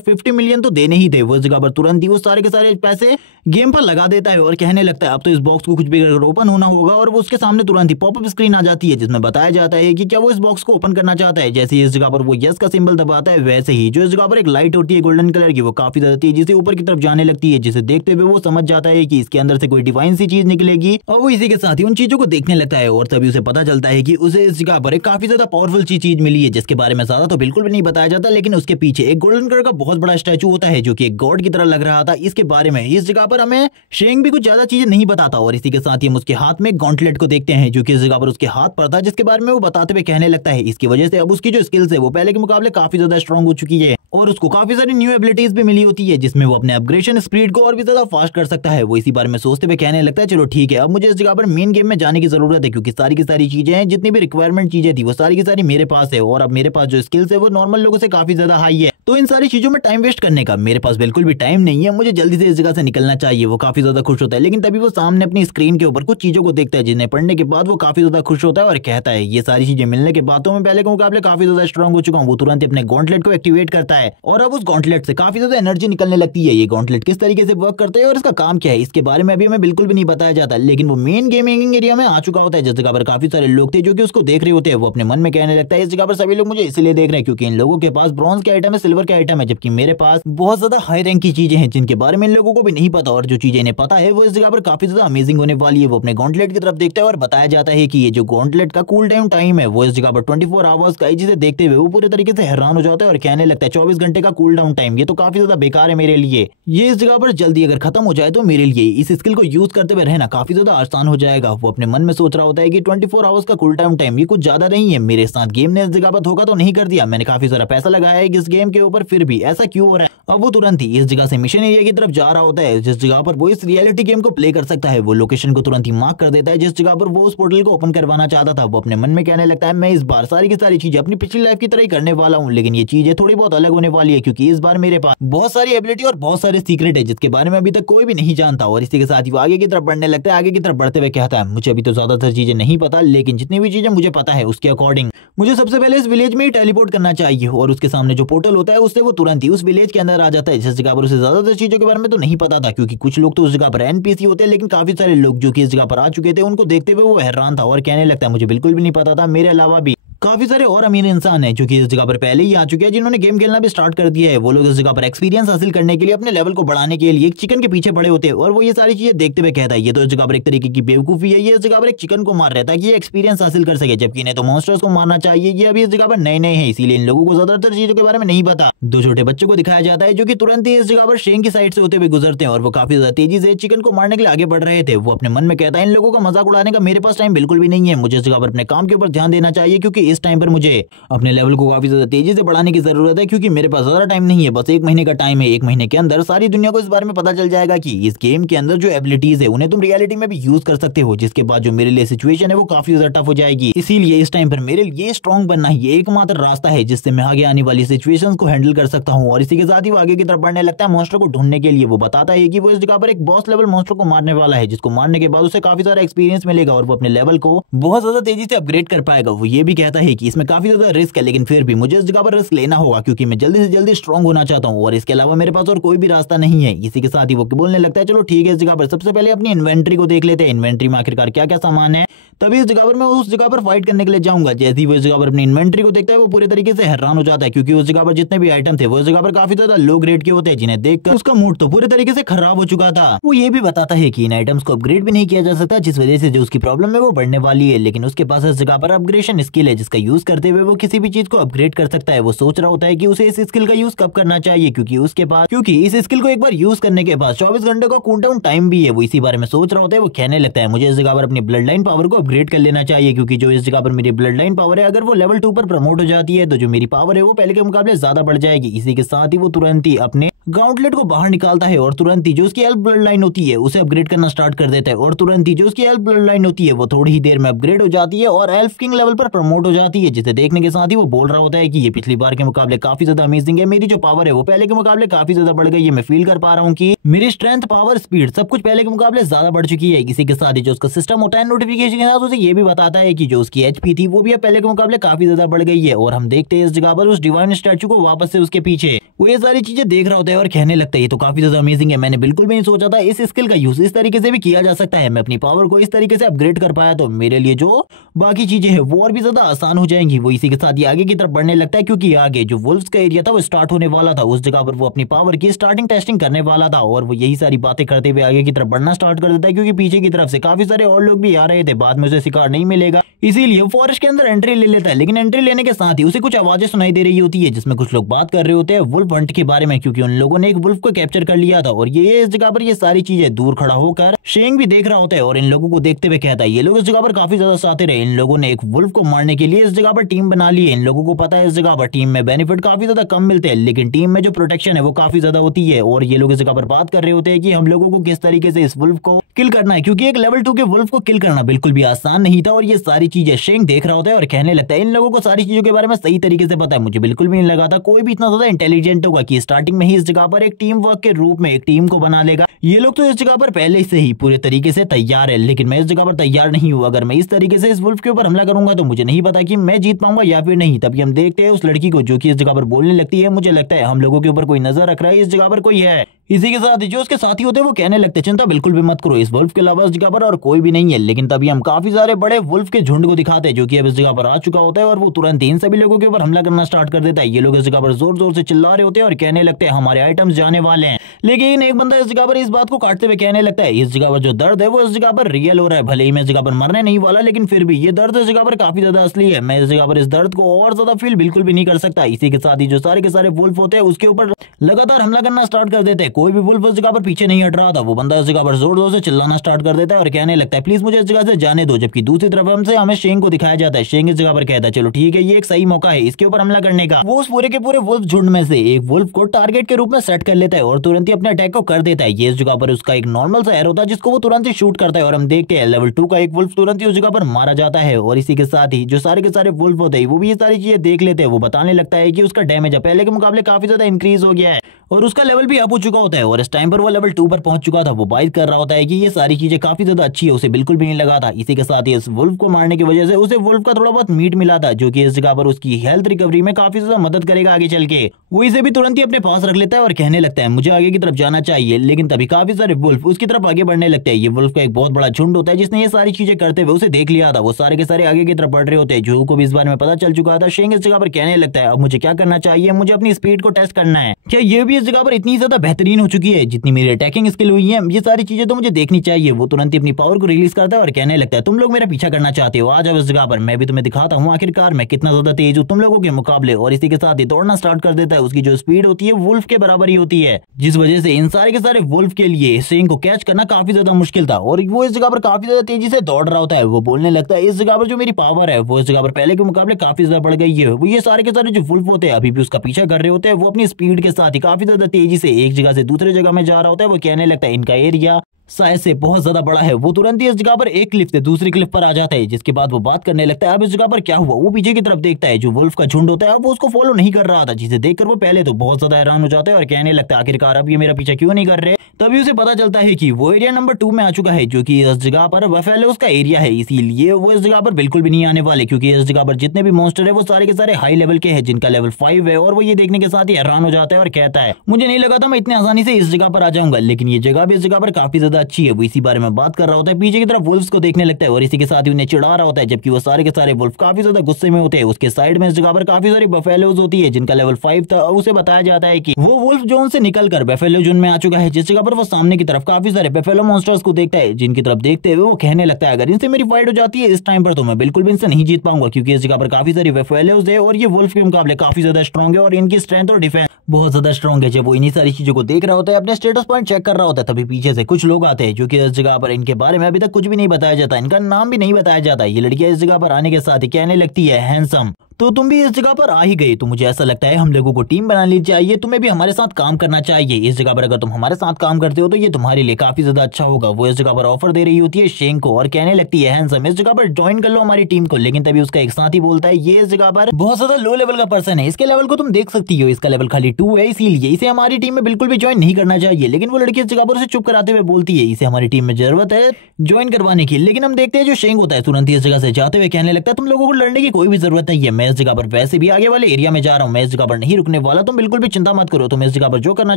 50 मिलियन तो देने ही थे। वो इस जगह पर तुरंत ही वो सारे के सारे पैसे गेम पर लगा देता है और कहने लगता है अब तो इस बॉक्स को कुछ भी कर ओपन होना होगा। और वो उसके सामने तुरंत ही पॉपअप स्क्रीन आ जाती है जिसमें बताया जाता है कि क्या वो इस बॉक्स को ओपन करना चाहता है। जैसे ही इस जगह पर वो यस का सिंबल दबाता है वैसे ही जो इस जगह पर एक लाइट होती है गोल्डन कलर की वो काफी ज्यादा तेजी से ऊपर की तरफ जाने लगती है, जिसे देखते हुए वो समझ जाता है कि इसके अंदर से कोई डिवाइन सी चीज निकलेगी। और वो इसी के साथ ही उन चीजों को देखने लगता है और तभी उसे पता चलता है कि उसे इस जगह पर एक काफी ज्यादा पावरफुल चीज मिली है जिसके बारे में ज्यादा तो बिल्कुल भी नहीं बताया जाता, लेकिन उसके पीछे एक गोल्डन कलर का बहुत बड़ा स्टैचू होता है जो कि एक गॉड की तरह लग रहा था। इसके बारे में इस जगह पर हमें शेंग भी कुछ ज्यादा चीजें नहीं बताता। और इसी के साथ ही हम उसके हाथ में गॉन्टलेट को देखते हैं जो कि इस जगह पर उसके हाथ पर था, जिसके बारे में वो बताते हुए कहने लगता है इसकी वजह से अब उसकी जो स्किल्स है वो पहले के मुकाबले काफी ज्यादा स्ट्रॉन्ग हो चुकी है और उसको काफी सारी न्यू एबिलिटीज भी मिली होती है जिसमें वो अपने अपग्रेडेशन स्पीड को और भी ज्यादा फास्ट कर सकता है। वो इसी बारे में सोचते हुए कहने लगता है चलो ठीक है अब मुझे इस जगह पर मेन गेम में जाने की जरूरत है, क्योंकि सारी की सारी चीजें हैं जितनी भी रिक्वायरमेंट चीजें थी वो सारी की सारी मेरे पास है और अब मेरे पास जो स्किल्स है वो नॉर्मल लोगों से काफी ज्यादा हाई है। तो इन सारी चीजों में टाइम वेस्ट करने का मेरे पास बिल्कुल भी टाइम नहीं है, मुझे जल्दी से इस जगह से निकलना चाहिए। वो काफी ज्यादा खुश होता है, लेकिन तभी वो सामने अपनी स्क्रीन के ऊपर कुछ चीजों को देखता है जिन्हें पढ़ने के बाद वो काफी ज्यादा खुश होता है और कहता है ये सारी चीजें मिलने के बाद तो मैं पहले के मुकाबले काफी ज्यादा स्ट्रॉन्ग हो चुका हूँ। वो तुरंत अपने गॉन्टलेट को एक्टिवेट करता है और अब उस गॉन्टलेट से काफी ज्यादा एनर्जी निकलने लगती है। ये गॉन्टलेट किस तरीके से वर्क करता है और इसका काम क्या है इसके बारे में अभी हमें बिल्कुल भी नहीं बताया जाता, लेकिन वो मेन गेमिंग एरिया में आ चुका होता है जिस जगह पर काफी सारे लोग थे जो कि उसको देख रहे होते हैं। वो अपने मन में कहने लगता है इस जगह पर सभी लोग मुझे इसलिए देख रहे हैं क्योंकि इन लोगों के पास ब्रॉन्ज के आइटम है, सिल्वर के आइटम है, जबकि मेरे पास बहुत ज्यादा हाई रैंक की चीजें हैं जिनके बारे में इन लोगों को भी नहीं पता। और जो चीजें इन्हें पता है वो इस जगह पर काफी ज्यादा अमेजिंग होने वाली है। वो अपने गॉन्टलेट की तरफ देखता है और बताया जाता है कि ये जो गॉन्टलेट का कूल डाउन टाइम है वो इस जगह पर 24 आवर्स का है, जिसे देखते हुए वो पूरे तरीके से हैरान हो जाता है और कहने लगता है 24 घंटे का कूल डाउन टाइम, ये तो काफी ज्यादा बेकार है मेरे लिए। ये इस जगह पर जल्दी अगर खत्म हो जाए तो मेरे लिए इस स्किल को यूज करते हुए रहना काफी ज्यादा आसान हो जाएगा। वो अपने मन में सोच रहा होता है कि 24 आवर्स का कूल डाउन टाइम ये कुछ ज्यादा नहीं है, मेरे साथ गेम ने इस जगह पर धोखा तो नहीं कर दिया, मैंने काफी सारा पैसा लगाया है इस गेम के ऊपर, फिर भी ऐसा क्यों हो रहा है। अब वो तुरंत ही इस जगह से मिशन एरिया की तरफ जा रहा होता है जिस जगह पर वो इस रियलिटी गेम को प्ले कर सकता है। वो लोकेशन को तुरंत ही मार्क कर देता है जिस जगह पर वो उस पोर्टल को ओपन करवाना चाहता था। वो अपने मन में कहने लगता है मैं इस बार सारी की सारी चीजें अपनी पिछली लाइफ की तरह ही करने वाला हूँ, लेकिन ये चीजें थोड़ी बहुत अलग होने वाली है क्योंकि इस बार मेरे पास बहुत सारी एबिलिटी और बहुत सारे सीक्रेट है जिसके बारे में अभी तक कोई भी नहीं जानता। और इसी के साथ ही वो आगे की तरफ बढ़ने लगता है। आगे की तरफ बढ़ते हुए कहता है मुझे अभी तो ज्यादातर चीजें नहीं पता, लेकिन जितनी भी चीजें मुझे पता है उसके अकॉर्डिंग मुझे सबसे पहले इस विलेज में ही टेलीपोर्ट करना चाहिए। और उसके सामने जो पोर्टल होता है उससे वो तुरंत ही उस विलेज के अंदर आ जाता है जिस जगह पर उसे ज्यादातर चीजों के बारे में तो नहीं पता था, क्योंकि कुछ लोग तो उस जगह पर एनपीसी होते हैं, लेकिन काफी सारे लोग जो कि इस जगह पर आ चुके थे उनको देखते हुए वो हैरान था और कहने लगता है मुझे बिल्कुल भी नहीं पता था, मेरे अलावा भी काफी सारे और अमीर इंसान हैं जो कि इस जगह पर पहले ही आ चुके हैं जिन्होंने गेम खेलना भी स्टार्ट कर दिया है। वो लोग इस जगह पर एक्सपीरियंस हासिल करने के लिए अपने लेवल को बढ़ाने के लिए एक चिकन के पीछे पड़े होते हैं और वो ये सारी चीजें देखते हुए कहता है ये तो इस जगह पर एक तरीके की बेवकूफी है, ये इस जगह पर एक चिकन को मार रहा था कि ये एक्सपीरियंस हासिल कर सके, जबकि इन्हें तो मॉन्स्टर्स को मारना चाहिए। ये अभी इस जगह पर नए नए हैं इसीलिए इन लोगों को ज्यादातर चीजों के बारे में नहीं पता। दो छोटे बच्चों को दिखाया जाता है जो कि तुरंत ही इस जगह पर शेंग की साइड से होते हुए गुजरते हैं और वो काफी ज्यादा तेजी से चिकन को मारने के लिए आगे बढ़ रहे थे। वो अपने मन में कहता है इन लोगों का मजाक उड़ाने का मेरे पास टाइम बिल्कुल भी नहीं है, मुझे इस जगह पर अपने काम के ऊपर ध्यान देना चाहिए क्योंकि इस टाइम पर मुझे अपने लेवल को काफी ज्यादा तेजी से बढ़ाने की जरूरत है, क्योंकि मेरे पास ज्यादा टाइम नहीं है, बस 1 महीने का टाइम है। 1 महीने के अंदर सारी दुनिया को इस बारे में पता चल जाएगा कि इस गेम के अंदर जो एबिलिटीज है उन्हें तुम रियलिटी में भी यूज कर सकते हो, जिसके बाद जो मेरे लिए सिचुएशन है वो काफी ज्यादा टफ हो जाएगी। इसीलिए इस टाइम पर मेरे लिए स्ट्रॉन्ग बनना ही एकमात्र रास्ता है जिससे मैं आगे आने वाली सिचुएशंस को हैंडल कर सकता हूँ। और इसी के साथ ही वो आगे की तरफ बढ़ने लगता है मॉन्स्टर को ढूंढने के लिए। वो बताता है कि वो इस जगह पर एक बॉस लेवल मॉन्स्टर को मारने वाला है, जिसको मारने के बाद उसे काफी सारा एक्सपीरियंस मिलेगा और वो अपने लेवल को बहुत ज्यादा तेजी से अपग्रेड कर पाएगा। वो ये भी कहता है कि इसमें काफी ज्यादा रिस्क है, लेकिन फिर भी मुझे इस जगह पर रिस्क लेना होगा, क्योंकि मैं जल्दी से जल्दी स्ट्रॉन्ग होना चाहता हूँ और इसके अलावा मेरे पास और कोई भी रास्ता नहीं है। इसी के साथ ही वो बोलने लगता है चलो ठीक है, इस जगह पर सबसे पहले अपनी इन्वेंट्री को देख लेते हैं, इन्वेंट्री में आखिरकार क्या क्या सामान है, तभी इस जगह पर मैं उस जगह पर फाइट करने के लिए जाऊंगा। जैसे ही वो इस जगह पर अपनी इन्वेंट्री को देखता है वो पूरे तरीके से हैरान हो जाता है, क्योंकि उस जगह पर जितने भी आइटम थे वो इस जगह पर काफी ज्यादा लो ग्रेड के होते हैं, जिन्हें देखकर उसका मूड तो पूरे तरीके से खराब हो चुका था। वो ये भी बताता है कि इन आइटम्स को अपग्रेड भी नहीं किया जा सकता, जिस वजह से जो उसकी प्रॉब्लम है वो बढ़ने वाली है, लेकिन उसके पास इस जगह पर अपग्रेडेशन स्किल है, जिसका यूज करते हुए वो किसी भी चीज को अपग्रेड कर सकता है। वो सोच रहा होता है कि उसे इस स्किल का यूज कब करना चाहिए, क्योंकि इस स्किल को एक बार यूज करने के बाद 24 घंटे का कूलडाउन टाइम भी है। वो इसी बारे में सोच रहा होता है। वो कहने लगता है मुझे इस जगह पर अपनी ब्लड लाइन पावर को अपग्रेड कर लेना चाहिए, क्योंकि जो इस जगह पर मेरी ब्लड लाइन पावर है अगर वो लेवल 2 पर प्रमोट हो जाती है तो जो मेरी पावर है वो पहले के मुकाबले ज्यादा बढ़ जाएगी। इसी के साथ ही वो तुरंत ही अपने गॉन्टलेट को बाहर निकालता है और तुरंत ही जो उसकी हेल्प ब्लड लाइन होती है उसे अपग्रेड करना स्टार्ट कर देता है, और तुरंत ही जो उसकी हेल्प ब्लड लाइन होती है वो थोड़ी ही देर में अपग्रेड हो जाती है और एल्फ किंग लेवल पर प्रमोट हो जाती है, जिसे देखने के साथ ही वो बोल रहा होता है कि ये पिछली बार के मुकाबले काफी ज्यादा अमेजिंग है। मेरी जो पावर है वो पहले के मुकाबले काफी ज्यादा बढ़ गई है। मैं फील कर पा रहा हूँ कि मेरी स्ट्रेंथ, पावर, स्पीड सब कुछ पहले के मुकाबले ज्यादा बढ़ चुकी है। इसी के साथ ही जो उसका सिस्टम होता है नोटिफिकेशन के साथ उसे ये भी बताता है कि जो उसकी एचपी थी वो भी अब पहले के मुकाबले काफी ज्यादा बढ़ गई है। और हम देखते हैं इस जगह पर उस डिवाइन स्टैचू को वापस से उसके पीछे वो ये सारी चीजें देख रहा होता है और कहने लगता है ये तो काफी ज्यादा अमेजिंग है, मैंने बिल्कुल भी नहीं सोचा था इस स्किल का यूज इस तरीके से भी किया जा सकता है। मैं अपनी पावर को इस तरीके से अपग्रेड कर पाया तो मेरे लिए जो बाकी चीजें हैं वो और भी ज्यादा आसान हो जाएंगी। वो इसी के साथ ही आगे की तरफ बढ़ने लगता है, क्योंकि आगे जो वुल्फ्स का एरिया था वो स्टार्ट होने वाला था। उस जगह पर वो अपनी पावर की स्टार्टिंग टेस्टिंग करने वाला था और वो यही सारी बातें करते हुए आगे की तरफ बढ़ना स्टार्ट कर देता है, क्योंकि पीछे की तरफ से काफी सारे और लोग भी आ रहे थे। बाद में उसे शिकार नहीं मिलेगा, इसीलिए वो फॉरेस्ट के अंदर एंट्री ले लेता है। लेकिन एंट्री लेने के साथ ही उसे कुछ आवाजें सुनाई दे रही होती है, जिसमें कुछ लोग बात कर रहे होते हैं वुल्फ हंट के बारे में, क्योंकि उन लोगों ने एक वुल्फ को कैप्चर कर लिया था। और ये इस जगह पर ये सारी चीजें दूर खड़ा होकर शेंग भी देख रहा होता है और इन लोगों को देखते हुए कहता है ये लोग इस जगह पर काफी ज्यादा साथिर है। इन लोगों ने एक वुल्फ को मारने के लिए इस जगह पर टीम बना ली है। इन लोगों को पता है इस जगह पर टीम में बेनिफिट काफी ज्यादा कम मिलते हैं, लेकिन टीम में जो प्रोटेक्शन है वो काफी ज्यादा होती है। और ये लोग इस जगह पर बात कर रहे होते हैं कि हम लोगों को किस तरीके से इस वुल्फ को किल करना है, क्योंकि एक लेवल 2 के वुल्फ को किल करना बिल्कुल भी आसान नहीं था। और ये सारी चीजें शेंग देख रहा होता है और कहने लगता है इन लोगों को सारी चीजों के बारे में सही तरीके से पता है। मुझे बिल्कुल भी नहीं लगा था कोई भी इतना ज्यादा इंटेलिजेंट होगा कि स्टार्टिंग में ही इस जगह पर एक टीम वर्क के रूप में एक टीम को बना लेगा। ये लोग तो इस जगह पर पहले से ही पूरे तरीके से तैयार है, लेकिन मैं इस जगह पर तैयार नहीं हूँ। अगर मैं इस तरीके से इस वुल्फ के ऊपर हमला करूंगा तो मुझे नहीं पता कि मैं जीत पाऊंगा या फिर नहीं। तभी हम देखते हैं उस लड़की को जो कि इस जगह पर बोलने लगती है मुझे लगता है हम लोगों के ऊपर कोई नजर रख रहा है, इस जगह पर कोई है। इसी के साथ जो उसके साथी होते हैं वो कहने लगते हैं चिंता बिल्कुल भी मत करो, इस वुल्फ के अलावा इस जगह पर और कोई भी नहीं है। लेकिन तभी हम काफी सारे बड़े वुल्फ के झुंड को दिखाते हैं जो कि अब इस जगह पर आ चुका होता है और वो तुरंत इन सभी लोगों के ऊपर हमला करना स्टार्ट कर देता है। ये लोग इस जगह पर जोर जोर से चिल्ला रहे होते हैं और कहने लगते हैं हमारे आइटम्स जाने वाले हैं। लेकिन एक बंदा इस जगह पर इस बात को काटते हुए कहने लगता है इस जगह पर जो दर्द है वो इस जगह पर रियल हो रहा है। भले ही मैं इस जगह पर मरने नहीं वाला, लेकिन फिर भी ये दर्द इस जगह पर काफी ज्यादा असली है। मैं इस जगह पर इस दर्द को और ज्यादा फील बिल्कुल भी नहीं कर सकता। इसी के साथ ही जो सारे के सारे वुल्फ होते हैं उसके ऊपर लगातार हमला करना स्टार्ट कर देते हैं। कोई भी वुल्फ इस जगह पर पीछे नहीं हट रहा था। वो बंदा इस जगह पर जोर जोर से चिल्लाना स्टार्ट कर देता है और कहने लगता है प्लीज मुझे इस जगह से जाने दो। जबकि दूसरी तरफ हमसे हमें शेंग को दिखाया जाता है। शेंग इस जगह पर कहता है चलो ठीक है ये एक सही मौका है इसके ऊपर हमला करने का। वो उस पूरे के पूरे वुल्फ झुंड में से एक वुल्फ को टारगेट के रूप में सेट कर लेता है और तुरंत ही अपने अटैक को कर देता है। ये इस जगह पर उसका एक नॉर्मल सा एरो होता है जिसको वो तुरंत ही शूट करता है और हम देखते हैं लेवल 2 का एक वुल्फ तुरंत ही उस जगह पर मारा जाता है। और इसी के साथ ही जो सारे के सारे वुल्फ होते हैं वो भी ये सारी चीजें देख लेते हैं। वो बताने लगता है कि उसका डैमेज पहले के मुकाबले काफी ज्यादा इंक्रीज हो गया है और उसका लेवल भी अप हो चुका होता है और इस टाइम पर वो लेवल 2 पर पहुंच चुका था। वो बात कर रहा होता है कि ये सारी चीजें काफी ज्यादा अच्छी है, उसे बिल्कुल भी नहीं लगा था। इसी के साथ ही इस वुल्फ को मारने की वजह से उसे वुल्फ का थोड़ा बहुत मीट मिला था जो कि इस जगह पर उसकी हेल्थ रिकवरी में काफी ज्यादा मदद करेगा आगे चल के। वो इसे भी तुरंत ही अपने पास रख लेता है और कहने लगता है मुझे आगे की तरफ जाना चाहिए। लेकिन तभी काफी सारे वुल्फ उसकी तरफ आगे बढ़ने लगते हैं। ये वुल्फ का एक बहुत बड़ा झुंड होता है जिसने ये सारी चीजें करते हुए उसे देख लिया था। वो सारे के सारे आगे की तरफ बढ़ रहे होते हैं। जो को भी इस बारे में पता चल चुका था। शेंग इस जगह पर कहने लगता है अब मुझे क्या करना चाहिए, मुझे अपनी स्पीड को टेस्ट करना है। क्या ये भी इस जगह पर इतनी ज्यादा बेहतरीन हो चुकी है जितनी मेरी अटैकिंग स्किल हुई है, ये सारी चीजें तो मुझे देखनी चाहिए। वो तुरंत ही अपनी पावर को रिलीज करता है और कहने लगता है तुम लोग मेरा पीछा करना चाहते हो, आ जाओ इस जगह पर, मैं भी तुम्हें दिखाता हूँ आखिरकार मैं कितना ज्यादा तेज हूँ तुम लोगों के मुकाबले। और इसी के साथ ही दौड़ना स्टार्ट कर देता है। उसकी जो स्पीड होती है वुल्फ के बराबर ही होती है, जिस वजह से इन सारे के सारे वुल्फ के लिए शेंग को कैच करना काफी ज्यादा मुश्किल था। और वो इस जगह पर काफी ज्यादा तेजी से दौड़ रहा होता है। वो बोलने लगता है इस जगह पर जो मेरी पावर है वो इस जगह पर पहले के मुकाबले काफी ज्यादा बढ़ गई है। वो ये सारे के सारे जो वुल्फ होते हैं अभी भी उसका पीछा कर रहे होते हैं। वो अपनी स्पीड के साथ ही काफी ज्यादा तेजी से एक जगह से दूसरे जगह में जा रहा होता है। वो कहने लगता है इनका एरिया शायद से बहुत ज्यादा बड़ा है। वो तुरंत ही इस जगह पर एक क्लिफ से दूसरी क्लिफ पर आ जाता है, जिसके बाद वो बात करने लगता है अब इस जगह पर क्या हुआ। वो पीछे की तरफ देखता है, जो वुल्फ का झुंड होता है अब वो उसको फॉलो नहीं कर रहा था, जिसे देखकर वो पहले तो बहुत ज्यादा हैरान हो जाता है और कहने लगता है आखिरकार अब ये मेरा पीछा क्यों नहीं कर रहे। तभी उसे पता चलता है कि वो एरिया नंबर 2 में आ चुका है, जो कि इस जगह पर बफेलो उसका एरिया है, इसीलिए वो इस जगह पर बिल्कुल भी नहीं आने वाले, क्योंकि इस जगह पर जितने भी मॉन्स्टर है वो सारे के सारे हाई लेवल के हैं, जिनका लेवल 5 है। और वो ये देखने के साथ ही हैरान हो जाता है और कहता है मुझे नहीं लगा था मैं इतनी आसानी से इस जगह पर आ जाऊंगा, लेकिन ये जगह भी इस जगह पर काफी ज्यादा अच्छी है। वो इसी बारे में बात कर रहा होता है, पीछे की तरफ वुल्फ्स को देखने लगता है और इसी के साथ ही उन्हें चिढ़ा रहा होता है, जबकि वो सारे के सारे वुल्फ काफी ज्यादा गुस्से में होते हैं। उसके साइड में इस जगह पर काफी सारी बफेलोज होती है, जिनका लेवल 5 था। उसे बताया जाता है कि वो वुल्फ जोन से निकलकर बफेलो जोन में आ चुका है, जिस जगह पर वो सामने की तरफ काफी सारे बफेलो मॉन्स्टर्स को देखता है, जिनकी तरफ देखते हुए वो कहने लगता है अगर इनसे मेरी फाइट हो जाती है इस टाइम पर तो मैं बिल्कुल भी इनसे नहीं जीत पाऊंगा, क्योंकि इस जगह पर काफी सारी बफेलोज है और ये वुल्फ के मुकाबले काफी ज्यादा स्ट्रॉन्ग है और इनकी स्ट्रेंथ और डिफेंस बहुत ज्यादा स्ट्रॉन्ग है। जब वो इन्हीं सारी चीजों को देख रहा होता है, अपने स्टेटस पॉइंट चेक कर रहा होता है, तभी पीछे से कुछ लोग आते हैं, जो कि इस जगह पर इनके बारे में अभी तक कुछ भी नहीं बताया जाता, इनका नाम भी नहीं बताया जाता। ये लड़कियां इस जगह पर आने के साथ ही कहने लगती है हैंडसम तो तुम भी इस जगह पर आ ही गई, तो मुझे ऐसा लगता है हम लोगों को टीम बना ली चाहिए, तुम्हें भी हमारे साथ काम करना चाहिए। इस जगह पर अगर तुम हमारे साथ काम करते हो तो ये तुम्हारे लिए काफी ज्यादा अच्छा होगा। वो इस जगह पर ऑफर दे रही होती है शेंग को और कहने लगती है हैंडसम इस जगह पर ज्वाइन कर लो हमारी टीम को। लेकिन तभी उसका एक साथी बोलता है ये इस जगह पर बहुत ज्यादा लो लेवल का पर्सन है, इसके लेवल को तुम देख सकती हो, इसका लेवल खाली 2 है, इसीलिए इसे हमारी टीम में बिल्कुल भी ज्वाइन नहीं करना चाहिए। लेकिन वो लड़की इस जगह पर उसे चुप कराते हुए बोलती है इसे हमारी टीम में जरूरत है ज्वाइन करवाने की। लेकिन हम देखते हैं जो शेंग होता है तुरंत ही इस जगह से जाते हुए कहने लगता है तुम लोगों को लड़ने की कोई भी जरूरत नहीं है, मैं इस जगह पर वैसे भी आगे वाले एरिया में जा रहा हूँ, मैं इस जगह पर नहीं रुकने वाला, तुम बिल्कुल भी चिंता मत करो, तुम इस जगह पर जो करना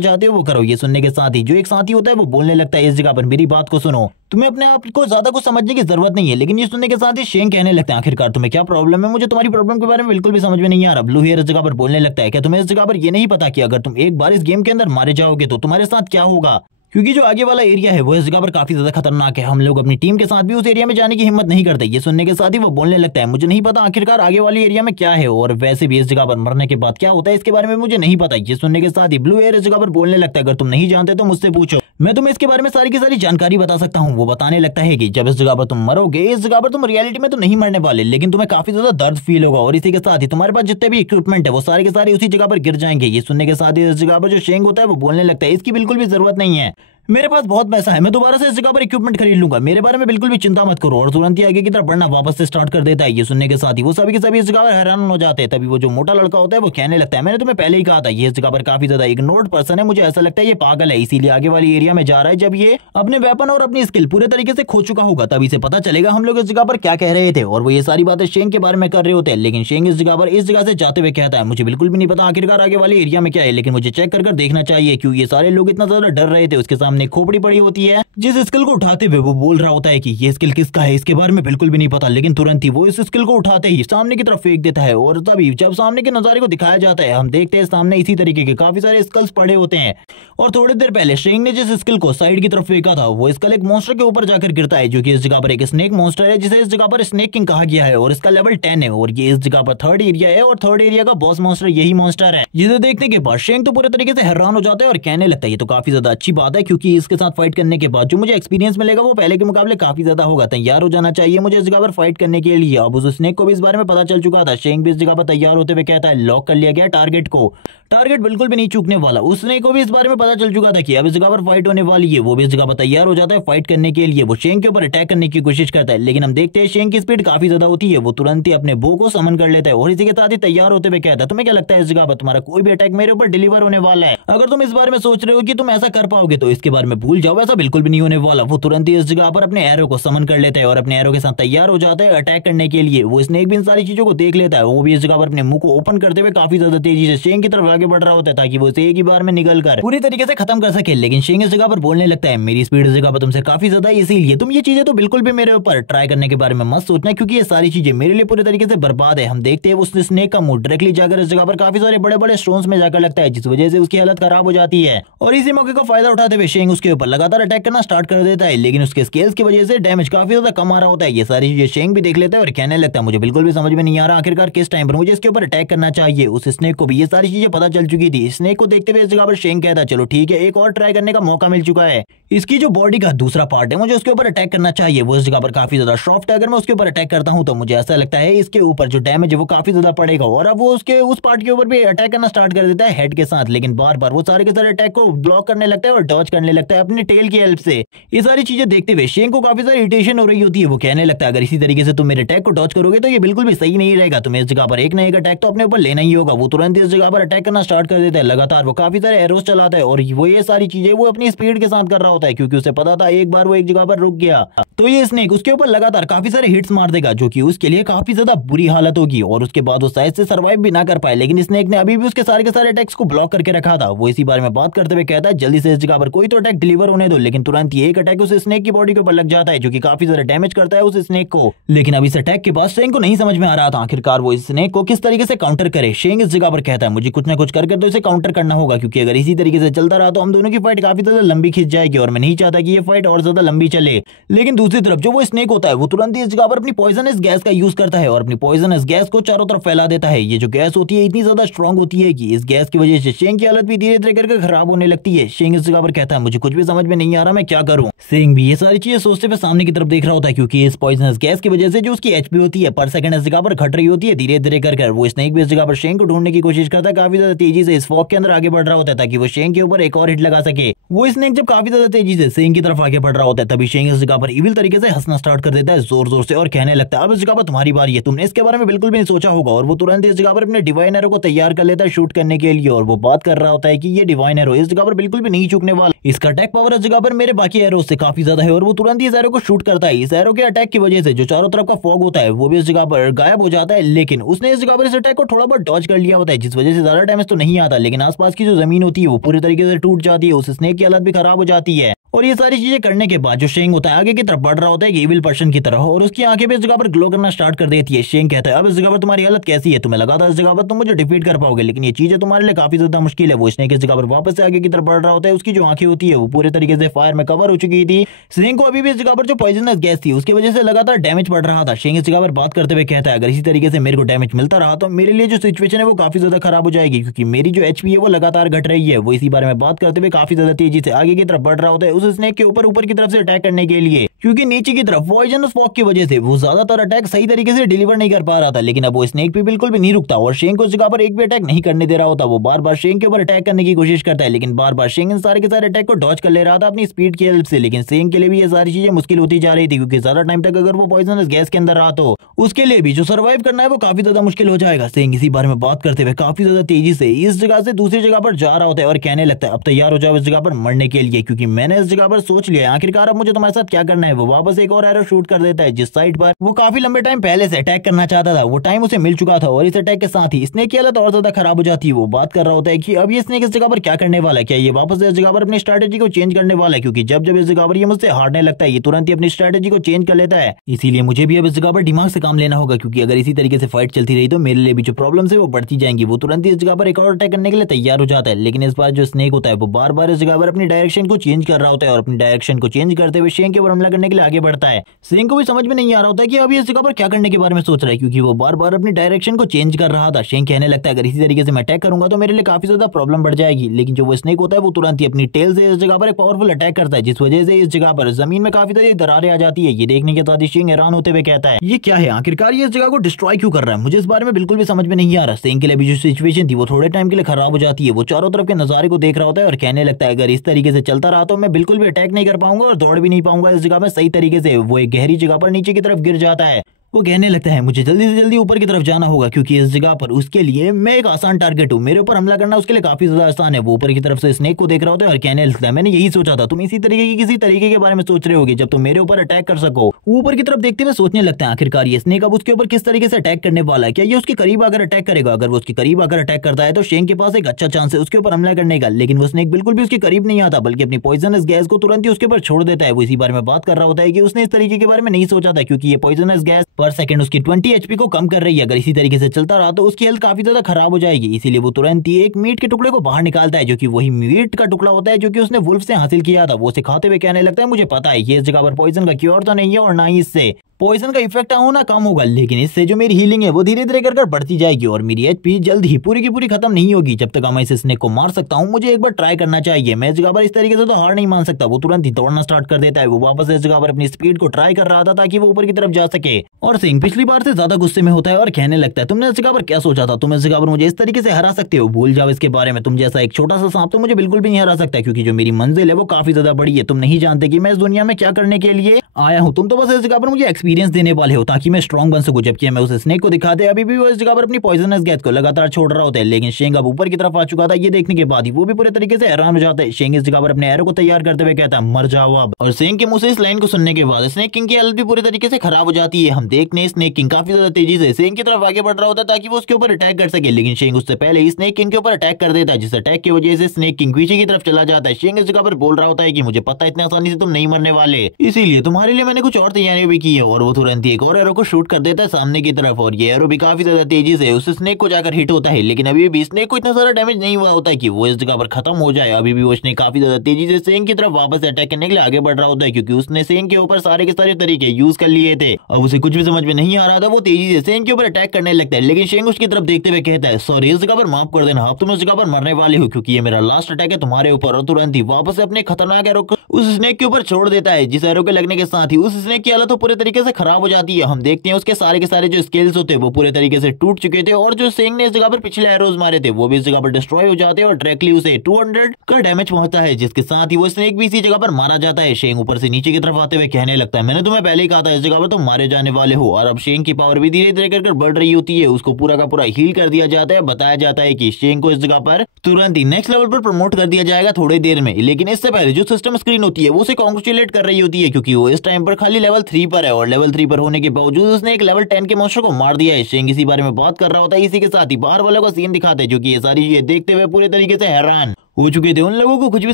चाहते हो वो करो। ये सुनने के साथ ही जो एक साथी होता है वो बोलने लगता है इस जगह पर मेरी बात को सुनो, तुम्हें अपने आप को ज्यादा कुछ समझने की जरूरत नहीं है। लेकिन ये सुनने के साथ ही शेंग कहने लगता है आखिरकार तुम्हें क्या प्रॉब्लम है, मुझे तुम्हारी प्रॉब्लम के बारे में बिल्कुल भी समझ में नहीं आ रहा। ब्लू हेयर इस जगह पर बोलने लगता है क्या तुम्हें इस जगह पर ये नहीं पता कि अगर तुम एक बार इस गेम के अंदर मारे जाओगे तो तुम्हारे साथ क्या होगा, क्योंकि जो आगे वाला एरिया है वो इस जगह पर काफी ज्यादा खतरनाक है, हम लोग अपनी टीम के साथ भी उस एरिया में जाने की हिम्मत नहीं करते। ये सुनने के साथ ही वो बोलने लगता है मुझे नहीं पता आखिरकार आगे वाली एरिया में क्या है और वैसे भी इस जगह पर मरने के बाद क्या होता है इसके बारे में मुझे नहीं पता। ये सुनने के साथ ही ब्लू एयर इस जगह पर बोलने लगता है अगर तुम नहीं जानते तो मुझसे पूछो, मैं तुम्हें इसके बारे में सारी की सारी जानकारी बता सकता हूँ। वो बताने लगता है कि जब इस जगह पर तुम मरोगे इस जगह पर तुम रियलिटी में तो नहीं मरने वाले, लेकिन तुम्हें काफी ज्यादा दर्द फील होगा और इसी के साथ ही तुम्हारे पास जितने भी इक्विपमेंट है वो सारे के सारे उसी जगह पर गिर जाएंगे। ये सुनने के साथ ही इस जगह पर जो शेंग होता है वो बोलने लगता है इसकी बिल्कुल भी जरूरत नहीं है, मेरे पास बहुत पैसा है, मैं दोबारा से इस जगह पर इक्विपमेंट खरीद लूंगा, मेरे बारे में बिल्कुल भी चिंता मत करो। और तुरंत ही आगे की तरफ बढ़ना वापस से स्टार्ट कर देता है। ये सुनने के साथ ही वो सभी के सभी इस जगह पर हैरान हो जाते हैं। तभी वो जो मोटा लड़का होता है वो कहने लगता है मैंने तुम्हें पहले ही कहा था ये इस जगह पर काफी ज्यादा इग्नोर्ड पर्सन है, मुझे ऐसा लगता है ये पागल है, इसीलिए आगे वाली एरिया में जा रहा है। जब ये अपने वेपन और अपनी स्किल पूरे तरीके से खो चुका होगा तभी से पता चलेगा हम लोग इस जगह पर क्या कह रहे थे। और वो ये सारी बातें शेंग के बारे में कर रहे होते हैं, लेकिन शेंग इस जगह से जाते हुए कहता है मुझे बिल्कुल भी नहीं पता आखिरकार आगे वाले एरिया में क्या है, लेकिन मुझे चेक कर देखना चाहिए, क्यों ये सारे लोग इतना ज्यादा डर रहे थे। उसके सामने खोपड़ी पड़ी होती है, जिस स्किल को उठाते हुए वो बोल रहा होता है कि ये स्किल किसका है इसके बारे में बिल्कुल भी नहीं पता, लेकिन तुरंत ही वो इस स्किल को उठाते ही सामने की तरफ फेंक देता है। और तभी जब सामने के नजारे को दिखाया जाता है हम देखते हैं सामने इसी तरीके के काफी सारे स्कल्स पड़े होते हैं। और थोड़ी देर पहले शेंग ने जिस स्किल को साइड की तरफ फेंका था वो स्किल एक मॉन्स्टर के ऊपर जाकर गिरता है, जो कि इस जगह पर एक स्नेक मॉन्स्टर है, जिसे इस जगह पर स्नेक किंग कहा गया है और इसका लेवल 10 है। और ये इस जगह पर 3rd एरिया है और 3rd एरिया का बॉस मॉन्स्टर यही मॉन्स्टर है, जिसे देखने के बाद शेंग तो पूरे तरीके से हैरान हो जाता है और कहने लगता है ये तो काफी ज्यादा अच्छी बात है, क्योंकि इसके साथ फाइट करने के बाद जो मुझे एक्सपीरियंस मिलेगा वो पहले के मुकाबले काफी ज्यादा होगा, तैयार हो जाना चाहिए मुझे इस जगह पर फाइट करने के लिए। अब उस स्नेक को भी इस बारे में पता चल चुका था। शेंग भी इस जगह पर तैयार होते हुए कहता है लॉक कर लिया गया टारगेट को, टारगेट बिल्कुल भी नहीं चूकने वाला। उस स्नेक को भी इस बारे में पता चल चुका था कि अब इस जगह पर फाइट होने वाली है, वो भी इस जगह पर तैयार हो जाता है फाइट करने के लिए। वो शेंग के ऊपर अटैक करने की कोशिश करता है, लेकिन हम देखते हैं शेंग की स्पीड काफी ज्यादा होती है, वो तुरंत ही अपने बो को समन कर लेता है और इसी के साथ ही तैयार होते हुए कहता है तुम्हें क्या लगता है इस जगह पर तुम्हारा कोई भी अटैक मेरे ऊपर डिलीवर होने वाला है, अगर तुम इस बारे में सोच रहे हो कि तुम ऐसा कर पाओगे तो इसके बारे में भूल जाओ, ऐसा बिल्कुल भी नहीं होने वाला। वो तुरंत ही इस जगह पर अपने एरो को समन कर लेता है और अपने एरो के साथ तैयार हो जाता है अटैक करने के लिए। वो स्नेक भी इन सारी चीजों को देख लेता है, वो भी इस जगह पर अपने मुंह को ओपन करते हुए काफी ज्यादा तेजी से शेंग की तरफ आगे बढ़ रहा होता है ताकि वो इसे एक ही बार में निकल कर पूरी तरीके से खत्म कर सके। लेकिन शेंग इस जगह पर बोलने लगता है, मेरी स्पीड इस जगह पर तुमसे काफी ज्यादा है, इसीलिए तुम ये चीजें तो बिल्कुल भी मेरे ऊपर ट्राई करने के बारे में मत सोचना, क्योंकि ये सारी चीजें मेरे लिए पूरी तरीके से बर्बाद है। हम देखते हैं उस स्नेक का मुंह डायरेक्टली जाकर इस जगह पर काफी सारे बड़े बड़े स्टोन्स में जाकर लगता है, जिस वजह से उसकी हालत खराब हो जाती है। और इसी मौके का फायदा उठाते हुए शेंग उसके ऊपर लगातार अटैक करना स्टार्ट कर देता है, लेकिन उसके स्केल्स की वजह से डैमेज काफी ज्यादा कम आ रहा होता है। ये सारी चीजें शेंग भी देख लेता है और कहने लगता है, मुझे बिल्कुल भी समझ में नहीं आ रहा आखिरकार किस टाइम पर मुझे इसके ऊपर अटैक करना चाहिए। उस स्नेक को भी ये सारी चीजें पता चल चुकी थी। स्नेक को देखते हुए इस जगह पर शेंग कहता है, चलो ठीक है, एक और ट्राई करने का मौका मिल चुका है। इसकी जो बॉडी का दूसरा पार्ट है, मुझे उसके ऊपर अटैक करना चाहिए। वो इस जगह पर काफी ज्यादा सॉफ्ट है, अगर मैं उसके ऊपर अटैक करता हूं तो मुझे ऐसा लगता है इसके ऊपर जो डैमेज है वो काफी ज्यादा पड़ेगा। और अब वो उसके उस पार्ट के ऊपर भी अटैक करना स्टार्ट कर देता है हेड के साथ, लेकिन बार बार वो सारे के सारे अटैक को ब्लॉक करने लगता है और डॉज करने लगता है अपनी टेल की हेल्प से। ये सारी चीजें देखते हुए शेंग को काफी सारी इरिटेशन हो रही होती है। वो कहने लगता है, अगर इसी तरीके से तुम मेरे अटैक को डॉज करोगे तो ये बिल्कुल भी सही नहीं रहेगा, तुम्हें इस जगह पर एक ना एक अटैक तो अपने ऊपर लेना ही होगा। वो तुरंत इस जगह पर अटैक करना स्टार्ट कर देता है, लगातार वो काफी सारे एरोस चलाता है और वो ये सारी चीजें वो अपनी स्पीड के साथ कर रहा होता है, क्योंकि उसे पता था एक बार वो एक जगह पर रुक गया तो ये स्नेक उसके ऊपर लगातार काफी सारे हिट्स मार देगा, जो कि उसके लिए काफी ज्यादा बुरी हालत होगी और उसके बाद वो शायद से सर्वाइव भी ना कर पाए। लेकिन स्नेक ने अभी भी उसके सारे के सारे अटैक्स को ब्लॉक करके रखा था। वो इसी बारे में बात करते हुए कहता है, जल्दी से इस जगह पर कोई तो अटैक डिलीवर होने दो। लेकिन तुरंत ही एक अटैक उस स्नेक की बॉडी के ऊपर लग जाता है, जो कि काफी ज्यादा डैमेज करता है उस स्नेक को। लेकिन अब इस अटैक के बाद शेंग को नहीं समझ में आ रहा था आखिरकार वो इस स्नेक को किस तरीके से काउंटर करे। शेंग इस जगह पर कहता है, मुझे कुछ ना कुछ करके तो इसे काउंटर करना होगा, क्योंकि अगर इसी तरीके से चलता रहा तो हम दोनों की फाइट काफी ज्यादा लंबी खिंच जाएगी और मैं नहीं चाहता कि ये फाइट और ज्यादा लंबी चले। लेकिन दूसरी तरफ जो वो स्नेक होता है वो तुरंत ही इस जगह पर अपनी पॉइजनस गैस का यूज करता है और अपनी पॉइजनस गैस को चारों तरफ फैला देता है। ये जो गैस होती है इतनी ज्यादा स्ट्रांग होती है कि इस गैस की वजह से शेंग की हालत भी धीरे धीरे करके खराब होने लगती है। शेंग इस जगह पर कहता है, मुझे कुछ भी समझ में नहीं आ रहा, मैं क्या करूं। शेंग भी ये सारी चीजें सोचते हुए सामने की तरफ देख रहा होता है, क्योंकि इस पॉइजनस गैस की वजह से जो उसकी एचपी होती है पर सेकंड इस जगह पर घट रही होती है धीरे धीरे कर। वो स्नेक भी इस जगह पर शेंग को ढूंढने की कोशिश करता है, काफी ज्यादा तेजी से इस फॉग के अंदर आगे बढ़ रहा होता है ताकि वो शेंग के ऊपर एक और हिट लगा सके। वो स्नेक जब काफी ज्यादा तेजी से शेंग की तरफ आगे बढ़ रहा होता है तभी शेंग इस जगह पर इविल तरीके से हंसना स्टार्ट कर देता है जोर जोर से और कहने लगता है, अब इस जगह पर तुम्हारी बारी है, तुमने इसके बारे में बिल्कुल भी नहीं सोचा होगा। और वो तुरंत इस जगह पर अपने डिवाइन एरो को तैयार कर लेता है शूट करने के लिए और वो बात कर रहा होता है कि ये डिवाइन एरो इस जगह पर बिल्कुल भी नहीं चूकने वाला, इसका अटैक पावर इस जगह पर मेरे बाकी एरो से काफी ज्यादा है। और वो तुरंत ही इस एरो को शूट करता है। इस एरो के अटैक की वजह से जो चारों तरफ का फॉग होता है वो भी इस जगह पर गायब हो जाता है, लेकिन उसने इस जगह पर इस अटैक को थोड़ा बहुत डॉज कर लिया होता है, जिस वजह से ज्यादा डैमेज तो नहीं आता, लेकिन आसपास की जो जमीन होती है वो पूरी तरीके से टूट जाती है, उस स्नेक की हालत भी खराब हो जाती है। और ये सारी चीजें करने के बाद जो शेंग होता है आगे की तरफ बढ़ रहा होता है एक इविल पर्सन की तरह और उसकी आंखें भी इस जगह पर ग्लो करना स्टार्ट कर देती है। शेंग कहता है, अब इस जगह पर तुम्हारी हालत कैसी है, तुम्हें लगा था इस जगह पर तुम मुझे डिफीट कर पाओगे, लेकिन ये चीजें तुम्हारे लिए काफी ज्यादा मुश्किल है। वो स्नेक इस जगह पर वापस से आगे की तरफ बढ़ रहा होता है, उसकी जो आंखें होती है वो पूरे तरीके से फायर में कवर हो चुकी थी। शेंग को अभी भी इस जगह पर जो पॉइजनस गैस थी उसकी वजह से लगातार डैमेज पड़ रहा था। शेंग इस जगह पर बात करते हुए कहता है, अगर इसी तरीके से मेरे को डैमेज मिलता रहा तो मेरे लिए जो सिचुएशन है वो काफी ज्यादा खराब हो जाएगी, क्योंकि मेरी जो एचपी है वो लगातार घट रही है। वो इसी बारे में बात करते हुए काफी ज्यादा तेजी से आगे की तरफ बढ़ रहा होता है उस स्नेक के ऊपर की तरफ से अटैक करने के लिए, क्योंकि नीचे की तरफ पॉइजनस फॉग की वजह से वो ज्यादातर अटैक सही तरीके से डिलीवर नहीं कर पा रहा था। लेकिन अब वो स्नेक भी बिल्कुल भी नहीं रुकता और शेंग को इस जगह पर एक भी अटैक नहीं करने दे रहा होता। वो बार बार शेंग के ऊपर अटैक करने की कोशिश करता है, लेकिन बार बार शेंग इन सारे के सारे अटैक को डॉज कर ले रहा था अपनी स्पीड की हेल्प से। लेकिन शेंग के लिए भी ये सारी चीजें मुश्किल होती जा रही थी, क्योंकि ज्यादा टाइम तक अगर वो पॉइजनस गैस के अंदर रहा तो उसके लिए भी जो सर्वाइव करना है वो काफी ज्यादा मुश्किल हो जाएगा। शेंग इसी बारे में बात करते हुए काफी ज्यादा तेजी से इस जगह से दूसरी जगह पर जा रहा होता है और कहने लगता है, अब तैयार हो जाओ इस जगह पर मरने के लिए, क्योंकि मैंने इस जगह पर सोच लिया आखिरकार अब मुझे तुम्हारे साथ क्या करना है। वो वापस एक और एरो शूट कर देता है जिस साइड पर वो काफी लंबे टाइम पहले से अटैक करना चाहता था। वो टाइम उसे मिल चुका था और इस अटैक के साथ ही स्नेक की हालत और ज्यादा खराब हो जाती है। वो बात कर रहा होता है कि अब ये स्नेक इस जगह पर क्या करने वाला है, क्या ये वापस इस जगह पर अपनी स्ट्रेटेजी को चेंज करने वाला है, क्योंकि जब जब इस जगह पर ये मुझसे हारने लगता है ये तुरंत ही अपनी स्ट्रेटेजी को चेंज कर लेता है। इसीलिए मुझे भी अब इस जगह पर दिमाग से काम लेना होगा, क्योंकि अगर इसी तरीके से फाइट चलती रही तो मेरे लिए भी जो प्रॉब्लम है वो बढ़ती जाएंगी। वो तुरंत ही इस जगह पर एक और अटैक करने के लिए तैयार हो जाता है, लेकिन इस बार जो स्नेक होता है वो बार बार इस जगह पर अपनी डायरेक्शन को चेंज कर रहा होता है और अपनी डायरेक्शन को चेंज करते हुए शेंग के ऊपर हमला करने के लिए आगे बढ़ता है। शेंग को भी समझ में नहीं आ रहा होता कि अभी इस जगह पर क्या करने के बारे में सोच रहा है, क्योंकि वो बार बार अपनी डायरेक्शन को चेंज कर रहा था। शेंग कहने लगता है, अगर इसी तरीके से मैं अटैक करूंगा तो मेरे लिए काफी ज्यादा प्रॉब्लम बढ़ जाएगी। लेकिन जो वो स्नेक होता है वो तुरंत ही अपनी टेल से इस जगह पर एक पावरफुल अटैक करता है, जिस वजह से इस जगह पर जमीन में काफी सारी दरारें आ जाती है। ये देखने के बाद शेंग हैरान होते हुए कहता है, ये क्या है, आखिरकार ये इस जगह को डिस्ट्रॉय क्यों कर रहा है, मुझे इस बारे में बिल्कुल भी समझ में नहीं आ रहा। शेंग के लिए भी जो सिचुएशन थी वो थोड़े टाइम के लिए खराब हो जाती है। वो चारों तरफ के नजारे को देख रहा होता है और कहने लगता है, अगर इस तरीके से चलता रहा तो मैं बिल्कुल भी अटैक नहीं कर पाऊंगा और दौड़ भी नहीं पाऊंगा इस जगह में सही तरीके से। वो एक गहरी जगह पर नीचे की तरफ गिर जाता है वो कहने लगता है मुझे जल्दी से जल्दी ऊपर की तरफ जाना होगा क्योंकि इस जगह पर उसके लिए मैं एक आसान टारगेट हूँ, मेरे ऊपर हमला करना उसके लिए काफी ज्यादा आसान है। वो ऊपर की तरफ से स्नेक को देख रहा होता है और कहने लगता है मैंने यही सोचा था, तुम इसी तरीके की किसी तरीके के बारे में सोच रहे होगे जब तुम मेरे ऊपर अटैक कर सको। ऊपर की तरफ देखते हुए सोचने लगता है आखिरकार ये स्नेक अब उसके ऊपर किस तरीके से अटैक करने वाला है, क्या ये उसके करीब आकर अटैक करेगा? अगर वो उसके करीब आकर अटैक करता है तो शेंग के पास एक अच्छा चांस है उसके ऊपर हमला करने का, लेकिन वो स्नेक बिल्कुल भी उसके करीब नहीं आता बल्कि अपनी पॉइजनस गैस को तुरंत ही उसके ऊपर छोड़ देता है। वो इसी बारे में बात कर रहा होता है कि उसने इस तरीके के बारे में नहीं सोचा था क्योंकि ये पॉइजनस गैस पर सेकंड उसकी 20 एचपी को कम कर रही है। अगर इसी तरीके से चलता रहा तो उसकी हेल्थ काफी ज्यादा खराब हो जाएगी, इसीलिए वो तुरंत ही एक मीट के टुकड़े को बाहर निकालता है जो कि वही मीट का टुकड़ा होता है जो कि उसने वुल्फ से हासिल किया था। वो उसे खाते हुए कहने लगता है मुझे पता है ये इस जगह पर पॉइजन का क्योर तो नहीं है और ना ही इससे पॉइजन का इफेक्ट होना कम होगा, लेकिन इससे जो मेरी हीलिंग है वो धीरे धीरे कर बढ़ती जाएगी और मेरी एचपी जल्द ही पूरी की पूरी खत्म नहीं होगी। जब तक मैं इस स्नेक को मार सकता हूँ मुझे एक बार ट्राई करना चाहिए, मैं इस जगह पर इस तरीके से तो हार नहीं मान सकता। वो तुरंत ही दौड़ना स्टार्ट कर देता है। वो वापस इस जगह पर अपनी स्पीड को ट्राई कर रहा था ताकि वो ऊपर की तरफ जा सके और सिंह पिछली बार से ज्यादा गुस्से में होता है और कहने लगता है तुमने इस जगह पर क्या सोचा था, तुम इस जगह पर मुझे इस तरीके से हरा सकते हो, भूल जाओ इसके बारे में, तुम जैसा एक छोटा सा सांप तो मुझे बिल्कुल भी नहीं हरा सकता क्योंकि जो मेरी मंजिल है वो काफी ज्यादा बड़ी है। तुम नहीं जानते कि मैं इस दुनिया में क्या करने के लिए आया हूँ, तुम तो बस इस जगह पर मुझे एक्सपीरियंस देने वाले हो ताकि मैं स्ट्रॉन्ग बन सकूं। जबकि मैं उस स्नेक को दिखाते अभी भी वो इस जगह पर अपनी पॉइजनस गैस को लगातार छोड़ रहा होता है, लेकिन शेंग अब ऊपर की तरफ आ चुका था। ये देखने के बाद ही वो भी पूरे तरीके से हैरान हो जाता है। शेंग इस जगह पर अपने एरो को तैयार करते हुए कहता है मर जाओ अब, और शेंग के मुंह से इस लाइन को सुनने के बाद स्नेक किंग की हालत भी पूरी तरीके से खराब हो जाती है। हम देखते हैं स्नेक किंग काफी ज्यादा तेजी से शेंग की तरफ आगे बढ़ रहा होता है ताकि वो उसके ऊपर अटैक कर सके, लेकिन शेंग उससे पहले ही स्नेक किंग के ऊपर अटैक कर देता है, जिस अटैक की वजह से स्नेक किंग पीछे की तरफ चला जाता है। शेंग इस जगह पर बोल रहा होता है कि मुझे पता है इतनी आसानी से तुम नहीं मरने वाले, इसीलिए तुम्हारे लिए मैंने कुछ और तैयारियां भी की है, और वो तुरंत ही एक और एरो को शूट कर देता है सामने की तरफ और ये एरो भी काफी ज्यादा तेजी से उस स्नेक को जाकर हिट होता है, लेकिन अभी भी स्नेक को इतना सारा डैमेज नहीं हुआ होता है कि वो इस जगह पर खत्म हो जाए। अभी भी वो स्नेक काफी ज्यादा तेजी से शेंग की तरफ वापस अटैक करने के लिए आगे बढ़ रहा होता है क्योंकि उसने शेंग के ऊपर सारे के सारे तरीके यूज कर लिए थे। अब उसे कुछ भी समझ में नहीं आ रहा था, वो तेजी से शेंग के ऊपर अटैक करने लगता है, लेकिन शेंग उसकी तरफ देखते हुए कहता है सॉरी इस जगह पर माफ कर देना, अब तुम इस जगह पर मरने वाले हो क्योंकि ये मेरा लास्ट अटैक है तुम्हारे ऊपर। और तुरंत ही वापस अपने खतरनाक एरो को उस स्नेक के ऊपर छोड़ देता है, जिस एरो के लगने के साथ ही उस स्नेक की हालत तो पूरे तरीके से खराब हो जाती है। हम देखते हैं उसके सारे के सारे जो स्किल्स होते हैं वो पूरे तरीके से टूट चुके थे और जो शेंग ने इस जगह पर पिछले एरोज मारे थे वो भी इस जगह पर डिस्ट्रॉय हो जाते हैं और डायरेक्टली उसे 200 का डैमेज पहुंचता है, जिसके साथ ही वो स्नेक भी इसी जगह पर मारा जाता है। शेंग ऊपर से नीचे की तरफ आते हुए कहने लगता है मैंने तुम्हें पहले ही कहा था इस जगह पर तुम मारे जाने वाले हो, और अब शेंग की पावर भी धीरे धीरे कर बढ़ रही होती है। उसको पूरा का पूरा हील कर दिया जाता है। बताया जाता है कि शेंग को इस जगह पर तुरंत ही नेक्स्ट लेवल पर प्रमोट कर दिया जाएगा थोड़ी देर में, लेकिन इससे पहले जो सिस्टम स्क्रीन होती है वो उसे कांग्रेचुलेट कर रही होती है क्योंकि वो इस टाइम पर खाली लेवल 3 पर है और लेवल 3 पर होने के बावजूद उसने एक लेवल 10 के मॉन्स्टर को मार दिया है। शेंग इसी बारे में बात कर रहा होता है, इसी के साथ ही बाहर वालों का सीन दिखाते हैं जो कि ये सारी चीजें देखते हुए पूरे तरीके से हैरान हो चुके थे। उन लोगों को कुछ भी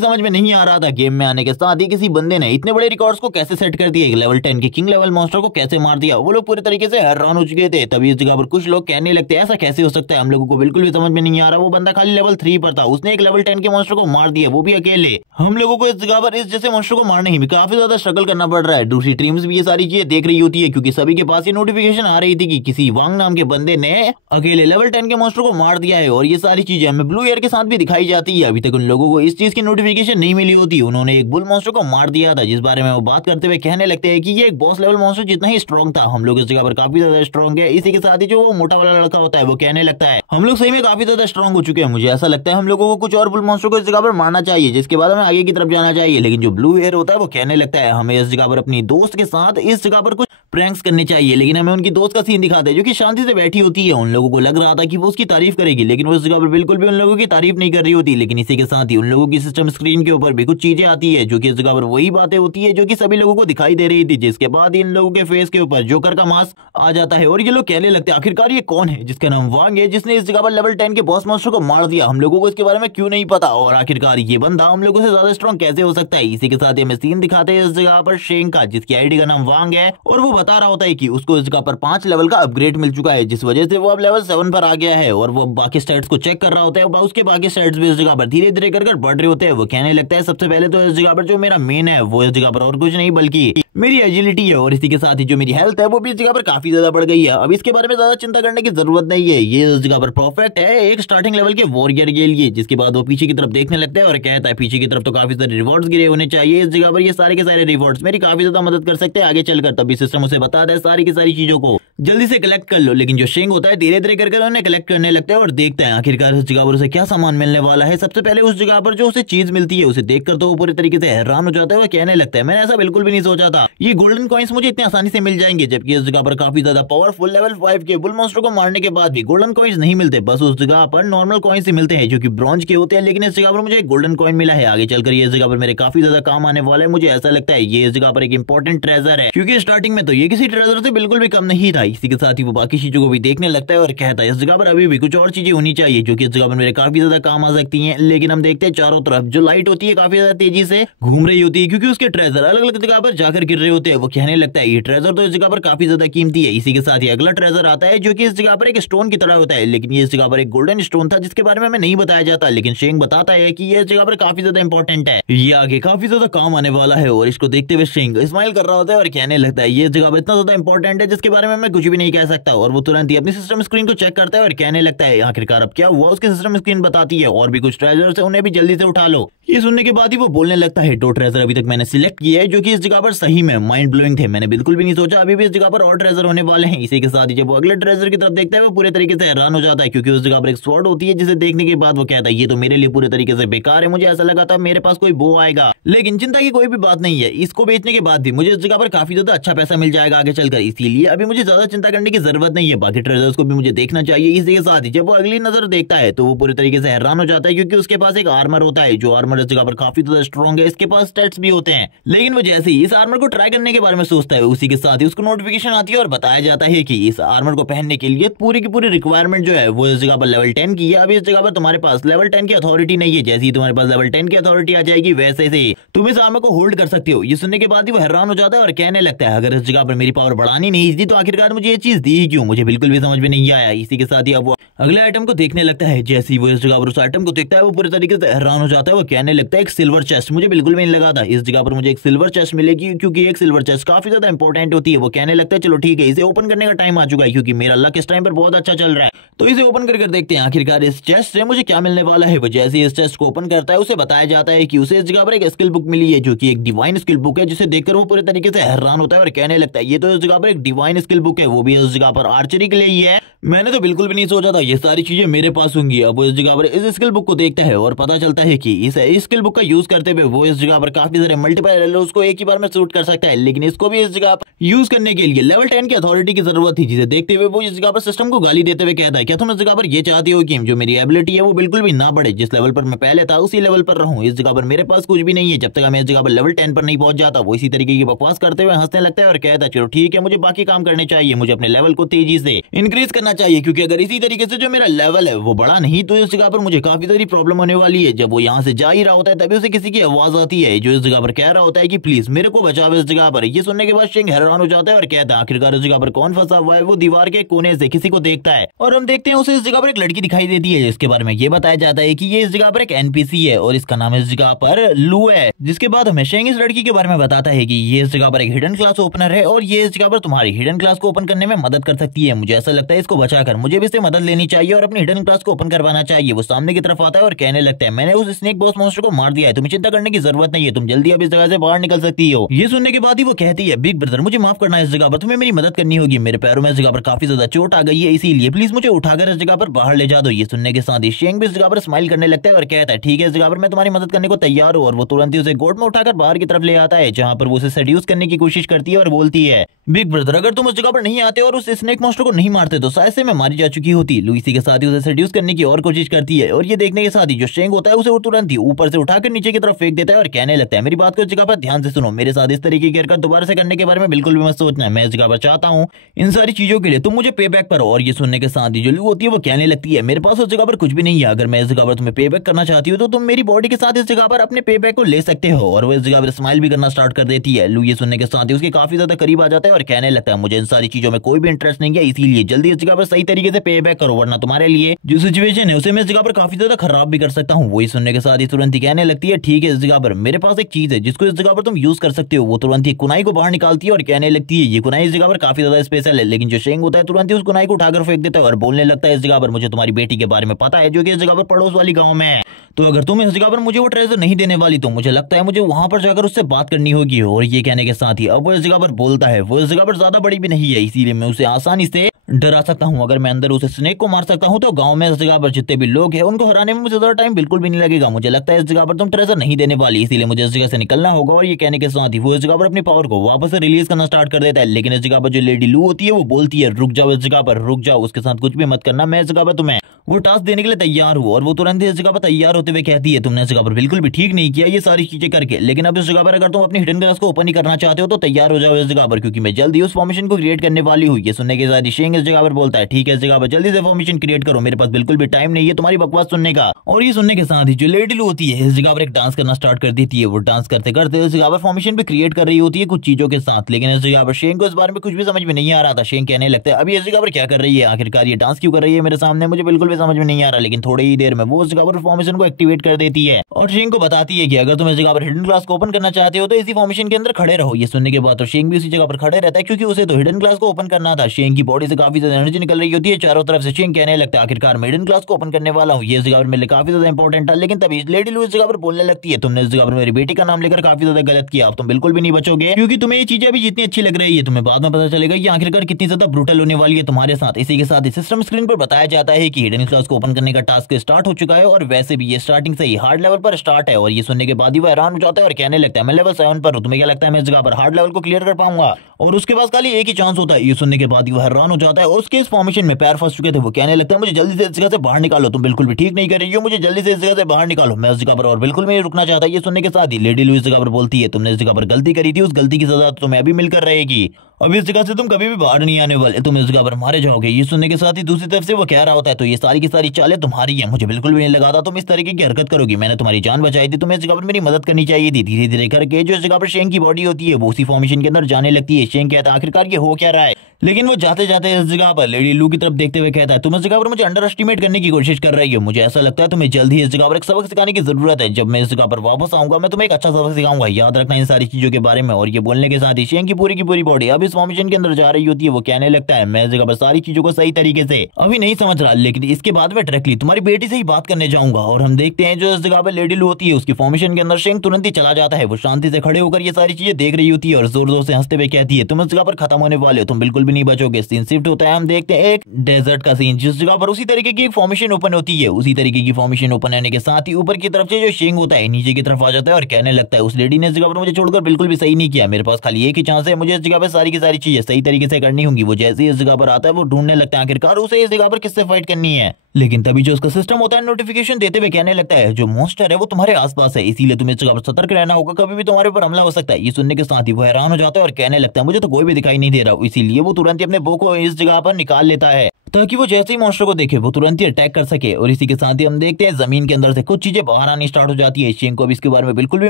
समझ में नहीं आ रहा था गेम में आने के साथ ही किसी बंदे ने इतने बड़े रिकॉर्ड्स को कैसे सेट कर दिए, लेवल 10 के किंग लेवल मॉन्स्टर को कैसे मार दिया। वो लोग पूरे तरीके से हैरान हो चुके थे। तभी इस जगह पर कुछ लोग कहने लगते ऐसा कैसे हो सकता है, हम लोगों को बिल्कुल भी समझ में नहीं आ रहा। वो बंदा खाली लेवल 3 पर था, उसने एक लेवल 10 के मॉन्स्टर को मार दिया, वो भी अकेले। हम लोगों को इस जगह पर इस जैसे मॉन्स्टर को मारने में काफी ज्यादा स्ट्रगल करना पड़ रहा है। दूसरी टीम्स भी ये सारी चीजें देख रही होती है क्योंकि सभी के पास ये नोटिफिकेशन आ रही थी कि किसी वांग नाम के बंदे ने अकेले लेवल 10 के मॉन्स्टर को मार दिया है, और ये सारी चीजें हमें ब्लू एयर के साथ भी दिखाई जाती है। अभी तक उन लोगों को इस चीज की नोटिफिकेशन नहीं मिली होती। उन्होंने एक बुल मॉन्स्टर को मार दिया था, जिस बारे में वो बात करते हुए कहने लगते हैं कि ये एक बॉस लेवल मॉन्स्टर जितना ही स्ट्रॉन्ग था, हम लोग इस जगह पर काफी ज्यादा स्ट्रॉन्ग है। इसी के साथ ही जो वो मोटा वाला लड़का होता है वो कहने लगता है हम लोग सही में काफी ज्यादा स्ट्रॉन्ग हो चुके हैं, मुझे ऐसा लगता है हम लोगों को कुछ और बुल मॉन्स्टर को इस जगह पर मारना चाहिए, जिसके बाद हमें आगे की तरफ जाना चाहिए। लेकिन जो ब्लू एयर होता है वो कहने लगता है हमें इस जगह पर अपनी दोस्त के साथ इस जगह पर कुछ प्रैंक्स करने चाहिए। लेकिन हमें उनकी दोस्त का सीन दिखाते हैं जो कि शांति से बैठी होती है। उन लोगों को लग रहा था कि वो उसकी तारीफ करेगी, लेकिन वो इस जगह पर बिल्कुल भी उन लोगों की तारीफ नहीं कर रही होती। लेकिन इसी के साथ ही उन लोगों की सिस्टम स्क्रीन के ऊपर भी कुछ चीजें आती है जो कि इस जगह पर वही बातें होती है जो कि सभी लोगों को दिखाई दे रही थी, जिसके बाद इन लोगों के फेस के ऊपर जोकर का मास्क आ जाता है और ये लोग कहने लगते हैं आखिरकार ये कौन है जिसका नाम वांग है, जिसने इस जगह पर लेवल 10 के बॉस मॉन्स्टर को मार दिया, हम लोगों को इसके बारे में क्यों नहीं पता, और आखिरकार ये बंदा हम लोगों से ज्यादा स्ट्रॉन्ग कैसे हो सकता है। इसी के साथ हमें सीन दिखाते हैं इस जगह पर शेंग का, जिसकी आईडी का नाम वांग है, और वो बता रहा होता है कि उसको इस जगह पर 5 लेवल का अपग्रेड मिल चुका है, जिस वजह से वो अब लेवल 7 पर आ गया है, और वो बाकी स्टैट्स को चेक कर रहा होता है। उसके बाकी स्टैट्स भी इस जगह पर धीरे धीरे कर बढ़ रहे होते हैं। वो कहने लगता है सबसे पहले तो इस जगह पर जो मेरा मेन है वो इस जगह पर और कुछ नहीं बल्कि मेरी एजिलिटी है, और इसी के साथ ही जो मेरी हेल्थ है वो भी इस जगह पर काफी ज्यादा बढ़ गई है। अब इसके बारे में ज्यादा चिंता करने की जरूरत नहीं है, ये इस जगह पर परफेक्ट है एक स्टार्टिंग लेवल के वॉरियर के लिए। जिसके बाद वो पीछे की तरफ देखने लगता है और कहता है पीछे की तरफ तो काफी सारे रिवॉर्ड्स गिरे होने चाहिए, इस जगह पर ये सारे के सारे रिवॉर्ड्स मेरी काफी ज्यादा मदद कर सकते हैं आगे चलकर। तभी सिस्टम उसे बताता है सारी की सारी चीजों को, जल्दी से कलेक्ट कर लो। लेकिन जो शेंग होता है धीरे धीरे करके उन्हें कलेक्ट करने लगता है और देखता है आखिरकार उस जगह पर उसे क्या सामान मिलने वाला है। सबसे पहले उस जगह पर जो उसे चीज मिलती है उसे देखकर तो वो पूरे तरीके से हैरान हो जाता है और कहने लगता है मैंने ऐसा बिल्कुल भी नहीं सोचा था, ये गोल्डन कॉइन्स मुझे इतनी आसानी से मिल जाएंगे। जबकि इस जगह पर काफी ज्यादा पावरफुल लेवल 5 के बुल मॉन्स्टर को मारने के बाद भी गोल्डन कॉइन्स नहीं मिलते, बस उस जगह पर नॉर्मल कॉइन्स ही मिलते हैं जो कि ब्रॉन्ज के होते हैं। लेकिन इस जगह पर मुझे एक गोल्डन कॉइन मिला है, आगे चलकर ये जगह पर मेरे काफी ज्यादा काम आने वाला है। मुझे ऐसा लगता है ये इस जगह पर एक इंपॉर्टेंट ट्रेजर है, क्योंकि स्टार्टिंग में तो ये किसी ट्रेजर से बिल्कुल भी कम नहीं था। इसी के साथ ही वो बाकी चीजों को भी देखने लगता है और कहता है इस जगह पर अभी भी कुछ और चीजें होनी चाहिए जो कि इस जगह पर मेरे काफी ज्यादा काम आ सकती हैं। लेकिन हम देखते हैं चारों तरफ जो लाइट होती है काफी ज्यादा तेजी से घूम रही होती है, क्योंकि उसके ट्रेजर अलग अलग जगह पर जाकर गिर रहे होते हैं। वो कहने लगता है ये ट्रेजर तो इस जगह पर काफी ज्यादा कीमती है। इसी के साथ ही अगला ट्रेजर आता है जो कि इस जगह पर एक स्टोन की तरह होता है, लेकिन ये इस जगह पर एक गोल्डन स्टोन था जिसके बारे में हमें नहीं बताया जाता। लेकिन शेंग बताता है कि ये इस जगह पर काफी ज्यादा इंपॉर्टेंट है, ये आगे काफी ज्यादा काम आने वाला है। और इसको देखते हुए शेंग स्माइल कर रहा होता है और कहने लगता है ये जगह पर इतना ज्यादा इंपॉर्टेंट है जिसके बारे में मैं कुछ भी नहीं कह सकता। और वो तुरंत ही अपनी सिस्टम स्क्रीन को चेक करता है और कहने लगता है आखिरकार अब क्या हुआ। उसके सिस्टम स्क्रीन बताती है और भी कुछ ट्रेजर्स है, उन्हें भी जल्दी से उठा लो। ये सुनने के बाद ही वो बोलने लगता है 2 ट्रेजर अभी तक मैंने सिलेक्ट किए हैं जो कि इस जगह पर सही में माइंड ब्लोइंग थे, मैंने बिल्कुल भी नहीं सोचा अभी भी इस जगह पर और ट्रेजर होने वाले हैं। इसी के साथ ही जब वो अगले ट्रेजर की तरफ देखता है वो पूरे तरीके से हैरान हो जाता है, क्योंकि उस जगह पर एक स्वॉर्ड होती है जिसे देखने के बाद वो कहता है ये तो मेरे लिए पूरे तरीके से बेकार है, मुझे ऐसा लगा था मेरे पास कोई बो आएगा। लेकिन चिंता की कोई भी बात नहीं है, इसको बेचने के बाद भी मुझे इस जगह पर काफी ज्यादा अच्छा पैसा मिल जाएगा आगे चलकर, इसीलिए अभी मुझे ज्यादा चिंता करने की जरूरत नहीं है, बाकी ट्रेजर्स को भी मुझे देखना चाहिए। इसी के साथ ही जब वो अगली नजर देखता है तो वो पूरे तरीके से हैरान हो जाता है, क्योंकि उसके पास एक आर्मर होता है जो आर्मर इस जगह पर काफी ज्यादा स्ट्रॉन्ग है, इसके पास स्टैट्स भी होते हैं। लेकिन वो जैसे ही इस आर्मर को ट्राई करने के बारे में सोचता है उसी के साथ ही उसको नोटिफिकेशन आती है और बताया जाता है कि इस आर्मर को पहनने के लिए पूरी की पूरी रिक्वायरमेंट जो है वो इस जगह पर लेवल 10 की है। अभी इस जगह पर तुम्हारे पास लेवल 10 की अथॉरिटी नहीं है, जैसे ही तुम्हारे पास लेवल 10 की अथॉरिटी आ जाएगी वैसे ही तुम इस आर्मर को होल्ड कर सकते हो। ये सुनने के बाद ही वो हैरान हो जाता है और कहने लगता है अगर इस जगह पर मेरी पावर बढ़ानी नहीं थी तो आखिरकार मुझे ये चीज दी क्यों, मुझे बिल्कुल भी समझ में नहीं आया। इसी के साथ ही अब वो अगले आइटम को देखने लगता है, जैसे ही वो इस जगह पर उस आइटम को देखता है वो पूरे तरीके से हैरान हो जाता है। वो कहने लगता है एक सिल्वर चेस्ट, मुझे बिल्कुल भी नहीं लगा था इस जगह पर मुझे एक सिल्वर चेस्ट मिलेगी, क्योंकि एक सिल्वर चेस्ट काफी ज्यादा इंपॉर्टेंट होती है। वो कहने लगता है चलो ठीक है इसे ओपन करने का टाइम आ चुका है, क्योंकि मेरा लक इस टाइम पर बहुत अच्छा चल रहा है, तो इसे ओपन कर देखते हैं आखिरकार इस चेस्ट से मुझे क्या मिलने वाला है। वो जैसे ही इस चेस्ट को ओपन करता है उसे बताया जाता है कि उसे इस जगह पर एक स्किल बुक मिली है जो कि एक डिवाइन स्किल बुक है, जिसे देखकर वो पूरे तरीके से हैरान होता है और कहने लगता है ये तो इस जगह पर एक डिवाइन स्किल बुक है, वो भी इस जगह पर आर्चरी के लिए ही है, मैंने तो बिल्कुल भी नहीं सोचा था ये सारी चीजें मेरे पास होंगी। अब वो इस जगह पर इस स्किल बुक को देखता है और पता चलता है कि इस स्किल बुक का यूज करते हुए वो इस जगह पर काफी सारे मल्टीपल एरोस को एक ही बार में शूट कर सकता है। लेकिन इसको भी इस जगह पर यूज करने के लिए लेवल 10 की अथॉरिटी की जरूरत थी, जिसे देखते हुए वो इस जगह पर सिस्टम को गाली देते हुए कहता है क्या तुम इस जगह पर ये चाहती हो कि जो मेरी एबिलिटी है वो बिल्कुल भी ना बढ़े, जिस लेवल पर मैं पहले था उसी लेवल पर रहूं। इस जगह पर मेरे पास कुछ भी नहीं है, जब तक मैं इस जगह पर लेवल 10 पर नहीं पहुंच जाता। वो इसी तरीके की बकवास करते हुए हंसने लगता है और कहता है चलो ठीक है मुझे बाकी काम करने चाहिए, मुझे अपने लेवल को तेजी से इंक्रीज करना चाहिए, क्योंकि अगर इसी तरीके से जो मेरा लेवल है वो बढ़ा नहीं तो इस जगह पर मुझे काफी सारी प्रॉब्लम होने वाली है। जब वो यहाँ से जा ही रहा होता है तभी उसे किसी की आवाज आती है जो इस जगह पर कह रहा होता है कि प्लीज मेरे को बचाओ इस जगह पर। ये सुनने के बाद शेंग हैरान हो जाता है और कहता है आखिरकार इस जगह पर कौन फंसा हुआ है। वो दीवार के कोने से किसी को देखता है और हम देखते हैं उसे इस जगह पर एक लड़की दिखाई देती है, जिसके बारे में ये बताया जाता है कि ये इस जगह पर एक एनपीसी है और इसका नाम इस जगह पर लू है। जिसके बाद हमें शेंग इस लड़की के बारे में बताता है कि ये इस जगह पर एक हिडन क्लास ओपनर है और ये इस जगह पर तुम्हारी हिडन क्लास को ओपन करने में मदद कर सकती है। मुझे ऐसा लगता है इसको बचाकर मुझे भी इससे मदद लेनी चाहिए और अपनी हिडन क्लास को ओपन करवाना चाहिए। वो सामने की तरफ आता है और कहने लगता है मैंने उस स्नेक बॉस मॉन्स्टर को मार दिया है, तुम्हें चिंता करने की जरूरत नहीं है, तुम जल्दी अब इस जगह से बाहर निकल सकती हो। ये सुनने के बाद ही वो कहती है बिग ब्रदर मुझे माफ करना है, इस जगह पर तुम्हें मेरी मदद करनी होगी, मेरे पैरों में इस जगह पर काफी ज्यादा चोट आ गई है, इसीलिए प्लीज मुझे उठाकर इस जगह पर बाहर ले जा दो। ये सुनने के साथ ही शेंग भी इस जगह पर स्माइल करने लगता है और कहता है ठीक है इस जगह पर मैं तुम्हारी मदद करने को तैयार हूँ। और वो तुरंत ही उसे गोद में उठाकर बाहर की तरफ ले आता है, जहाँ पर वो उसे सेड्यूस करने की कोशिश करती है और बोलती है बिग ब्रदर अगर तुम उस जगह पर नहीं आते और उस स्नेक मॉन्स्टर को नहीं मारते तो शायद से मैं मारी जा चुकी होती। लुइसी के साथ ही उसे सेड्यूस करने की और कोशिश करती है और ये देखने के साथ ही जो शेंग होता है उसे वो तुरंत ही ऊपर से उठाकर नीचे की तरफ फेंक देता है और कहने लगता है मेरी बात को इस जगह पर ध्यान से सुनो, मेरे साथ इस तरीके की हरकत दोबारा से करने के बारे में बिल्कुल भी मत सोचना, मैं इस जगह पर चाहता हूँ इन सारी चीजों के लिए तुम मुझे पे बैक करो। और ये सुनने के साथ ही जो लू होती है वो कहने लगती है मेरे पास उस जगह पर कुछ भी नहीं है, अगर मैं इस जगह पर तुम्हें पे बैक करना चाहती हूँ तो तुम मेरी बॉडी के साथ इस जगह पर अपने पे बैक को ले सकते हो। और वो इस जगह पर स्माइल भी करना स्टार्ट कर देती है। लू ये सुनने के साथ ही उसके काफी ज्यादा करीब आ जाता है और कहने लगता है मुझे इन सारी चीजों में कोई भी इंटरेस्ट नहीं है, इसीलिए जल्दी इस जगह पर सही तरीके से पे बैक करो, वरना तुम्हारे लिए जो सिचुएशन है उसे मैं इस जगह पर काफी ज्यादा खराब भी कर सकता हूँ। वही सुनने के साथ ही तुरंत ही कहने लगती है ठीक है इस जगह पर मेरे पास एक चीज है जिसको इस जगह पर तुम यूज कर सकते हो। वो तुरंत ही कुनाई को बाहर निकालती है और कहने लगती है ये कुनाई इस जगह पर काफी ज्यादा स्पेशल है। लेकिन जो शेंग होता है तुरंत ही उस कुनाई को उठाकर फेंक देता है और बोलने लगता है इस जगह पर मुझे तुम्हारी बेटी के बारे में पता है जो कि इस जगह पर पड़ोस वाली गांव में है, तो अगर तुम इस जगह पर मुझे वो ट्रेजर नहीं देने वाली तो मुझे लगता है मुझे वहां पर जाकर उससे बात करनी होगी। और ये कहने के साथ ही अब वो इस जगह पर बोलता है, वो इस जगह पर ज्यादा बड़ी भी नहीं है, इसीलिए मैं उसे आसानी से डरा सकता हूँ। अगर मैं अंदर उसे स्नेक को मार सकता हूँ तो गांव में इस जगह पर जितने भी लोग हैं उनको हराने में मुझे ज्यादा टाइम बिल्कुल भी नहीं लगेगा। मुझे लगता है इस जगह पर तुम ट्रेजर नहीं देने वाली, इसीलिए मुझे इस जगह से निकलना होगा। और ये कहने के साथ ही वो इस जगह पर अपनी पावर को वापस से रिलीज करना स्टार्ट कर देता है। लेकिन इस जगह पर जो लेडी लू होती है वो बोलती है, रुक जाओ, इस जगह पर रुक जाओ, उसके साथ कुछ भी मत करना, मैं इस जगह पर तुम्हें वो टास्क देने के लिए तैयार हूँ। और वो तुरंत इस जगह पर तैयार होते हुए कहती है, तुमने इस जगह पर बिल्कुल भी ठीक नहीं किया ये सारी चीजें करके, लेकिन अब इस जगह पर अगर तुम अपनी हिडन क्लास को ओपन ही करना चाहते हो तो तैयार हो जाओ इस जगह पर, क्योंकि मैं जल्दी उस फॉर्मेशन को क्रिएट करने वाली हूँ। ये सुनने के साथ शेंग इस जगह पर बोलता है, ठीक है, इस जगह पर जल्दी से फॉर्मेशन क्रिएट करो, मेरे पास बिल्कुल भी टाइम नहीं है तुम्हारी बकवास सुनने का। और ये सुनने के साथ ही जो लेडी लू होती है इस जगह पर एक डांस करना स्टार्ट कर देती है। वो डांस करते करते इस जगह पर फॉर्मेशन भी क्रिएट कर रही होती है कुछ चीजों के साथ, लेकिन इस जगह पर शेंग को इस बारे में कुछ भी समझ में नहीं आ रहा था। शेंग कहने लगता है, अभी इस जगह पर क्या कर रही है, आखिरकार ये डांस क्यों कर रही है मेरे सामने, मुझे बिल्कुल भी समझ में नहीं आ रहा। लेकिन थोड़ी ही देर में वो उस जगह पर फॉर्मेशन को एक्टिवेट कर देती है और शेंग को बताती है कि अगर तुम इस जगह पर हिडन क्लास को ओपन करना चाहते हो तो इसी फॉर्मेशन के अंदर खड़े रहो। ये सुनने के बाद तो शेंग भी उसी जगह पर खड़े रहता है, क्योंकि उसे तो हिडन क्लास को ओपन करना था। शेंग की बॉडी से काफी ज्यादा एनर्जी निकल रही होती है चारों तरफ से। शेंग कहने लगता है, आखिरकार मैं हिडन क्लास को ओपन करने वाला हूँ, ये इस जगह पर मेरे लिए काफी ज्यादा इंपॉर्टेंट था। लेकिन तभी लेडी लू इस जगह पर बोलने लगती है, तुमने इस जगह पर मेरी बेटी का नाम लेकर काफी ज्यादा गलत किया, अब तुम बिल्कुल भी नहीं बचोगे, क्योंकि तुम्हें ये चीजें अभी जितनी अच्छी लग रही है तुम्हें बाद में पता चलेगा कि आखिरकार कितनी ज्यादा ब्रूटल होने वाली है तुम्हारे साथ। इसी के साथ सिस्टम स्क्रीन पर बताया जाता है कि हिडन क्लास को ओपन करने का टास्क स्टार्ट हो चुका है और वैसे भी ये स्टार्टिंग से ही हार्ड लेवल पर स्टार्ट है। और ये सुनने के बाद ही वो हैरान हो जाता है और कहने लगता है, मैं लेवल 7 पर हूं, तुम्हें क्या लगता है मैं इस जगह पर हार्ड लेवल को क्लियर कर पाऊंगा? और उसके पास खाली एक ही चांस होता है। ये सुनने के बाद ही वो हैरान हो जाता है और उसके इस फॉर्मेशन में पैर फंस चुके थे। वो कहने लगता है, मुझे जल्दी से इस जगह से बाहर निकालो, तुम बिल्कुल भी ठीक नहीं कर रही हो, मुझे जल्दी से इस जगह से बाहर निकालो, मैं इस जगह पर और बिल्कुल नहीं रुकना चाहता। ये सुनने के साथ ही लेडी लू इस जगह पर बोलती है, तुमने इस जगह पर गलती करी थी, उस गलती की सजा तुम्हें अभी मिलकर रहेगी, अब इस जगह से तुम कभी भी बाहर नहीं आने वाले, तुम इस जगह पर मारे जाओगे। ये सुनने के साथ ही दूसरी तरफ से वो कह रहा होता है, तो ये सारी की सारी चालें तुम्हारी है, मुझे बिल्कुल भी नहीं लगा था तुम इस तरीके की हरकत करोगी, मैंने तुम्हारी जान बचाई थी, तुम्हें इस जगह पर मेरी मदद करनी चाहिए थी। धीरे धीरे करके जो इस जगह पर शेंग की बॉडी होती है वो उसी फॉर्मेशन के अंदर जाने लगती है। शेंग कहता है, आखिरकार ये हो क्या रहा है? लेकिन वो जाते जाते इस जगह पर लेडी लू की तरफ देखते हुए कहता है, तुम इस जगह पर मुझे अंडर एस्टिमेट करने की कोशिश कर रही हो, मुझे ऐसा लगता है तुम्हें जल्द ही इस जगह पर एक सबक सिखाने की जरूरत है। जब मैं इस जगह पर वापस आऊंगा मैं तुम्हें एक अच्छा सबक सिखाऊंगा, याद रखना इन सारी चीजों के बारे में। और ये बोलने के साथ ही शेंग की पूरी बॉडी अब इस फॉर्मेशन के अंदर जा रही होती है। वो कहने लगता है, मैं इस जगह पर सारी चीजों को सही तरीके से अभी नहीं समझ रहा, लेकिन इसके बाद में डायरेक्टली तुम्हारी बेटी से ही बात करने जाऊंगा। और हम देखते हैं जो इस जगह पर लेडी लू होती है उसकी फॉर्मेशन के अंदर शेंग तुरंत ही चला जाता है। वो शांति से खड़े होकर ये सारी चीजें देख रही होती है और जोर जोर से हंसते हुए कहती है, तुम इस जगह पर खत्म होने वाले हो, तुम बिल्कुल भी नहीं बचोगे। सीन शिफ्ट होता है, हम देखते हैं एक डेजर्ट का सीन, जिस जगह पर उसी तरीके की एक फॉर्मेशन ओपन होती है। उसी तरीके की फॉर्मेशन ओपन होने के साथ ही ऊपर की तरफ से जो शेंग होता है नीचे की तरफ आ जाता है और कहने लगता है, उस लेडी ने इस जगह पर मुझे छोड़कर बिल्कुल भी सही नहीं किया, मेरे पास खाली एक ही चांस है, मुझे इस जगह पर सारी की सारी चीजें सही तरीके से करनी होंगी। वो जैसे ही इस जगह पर आता है वो ढूंढने लगता है आखिरकार उसे इस जगह पर किससे फाइट करनी है। लेकिन तभी जो उसका सिस्टम होता है नोटिफिकेशन देते हुए कहने लगता है, जो मॉन्स्टर है वो तुम्हारे आसपास है, इसीलिए तुम्हें इस जगह पर सतर्क रहना होगा, कभी भी तुम्हारे ऊपर हमला हो सकता है। ये सुनने के साथ ही वो हैरान हो जाता है और कहने लगता है, मुझे तो कोई भी दिखाई नहीं दे रहा, इसीलिए वो तुरंत ही अपने बो को इस जगह पर निकाल लेता है ताकि वो जैसे ही मॉन्स्टर को देखे वो तुरंत ही अटैक कर सके। और इसी के साथ ही हम देखते हैं जमीन के अंदर से कुछ चीजें बाहर आनी स्टार्ट हो जाती है। शेंग को भी इसके बारे में बिल्कुल भी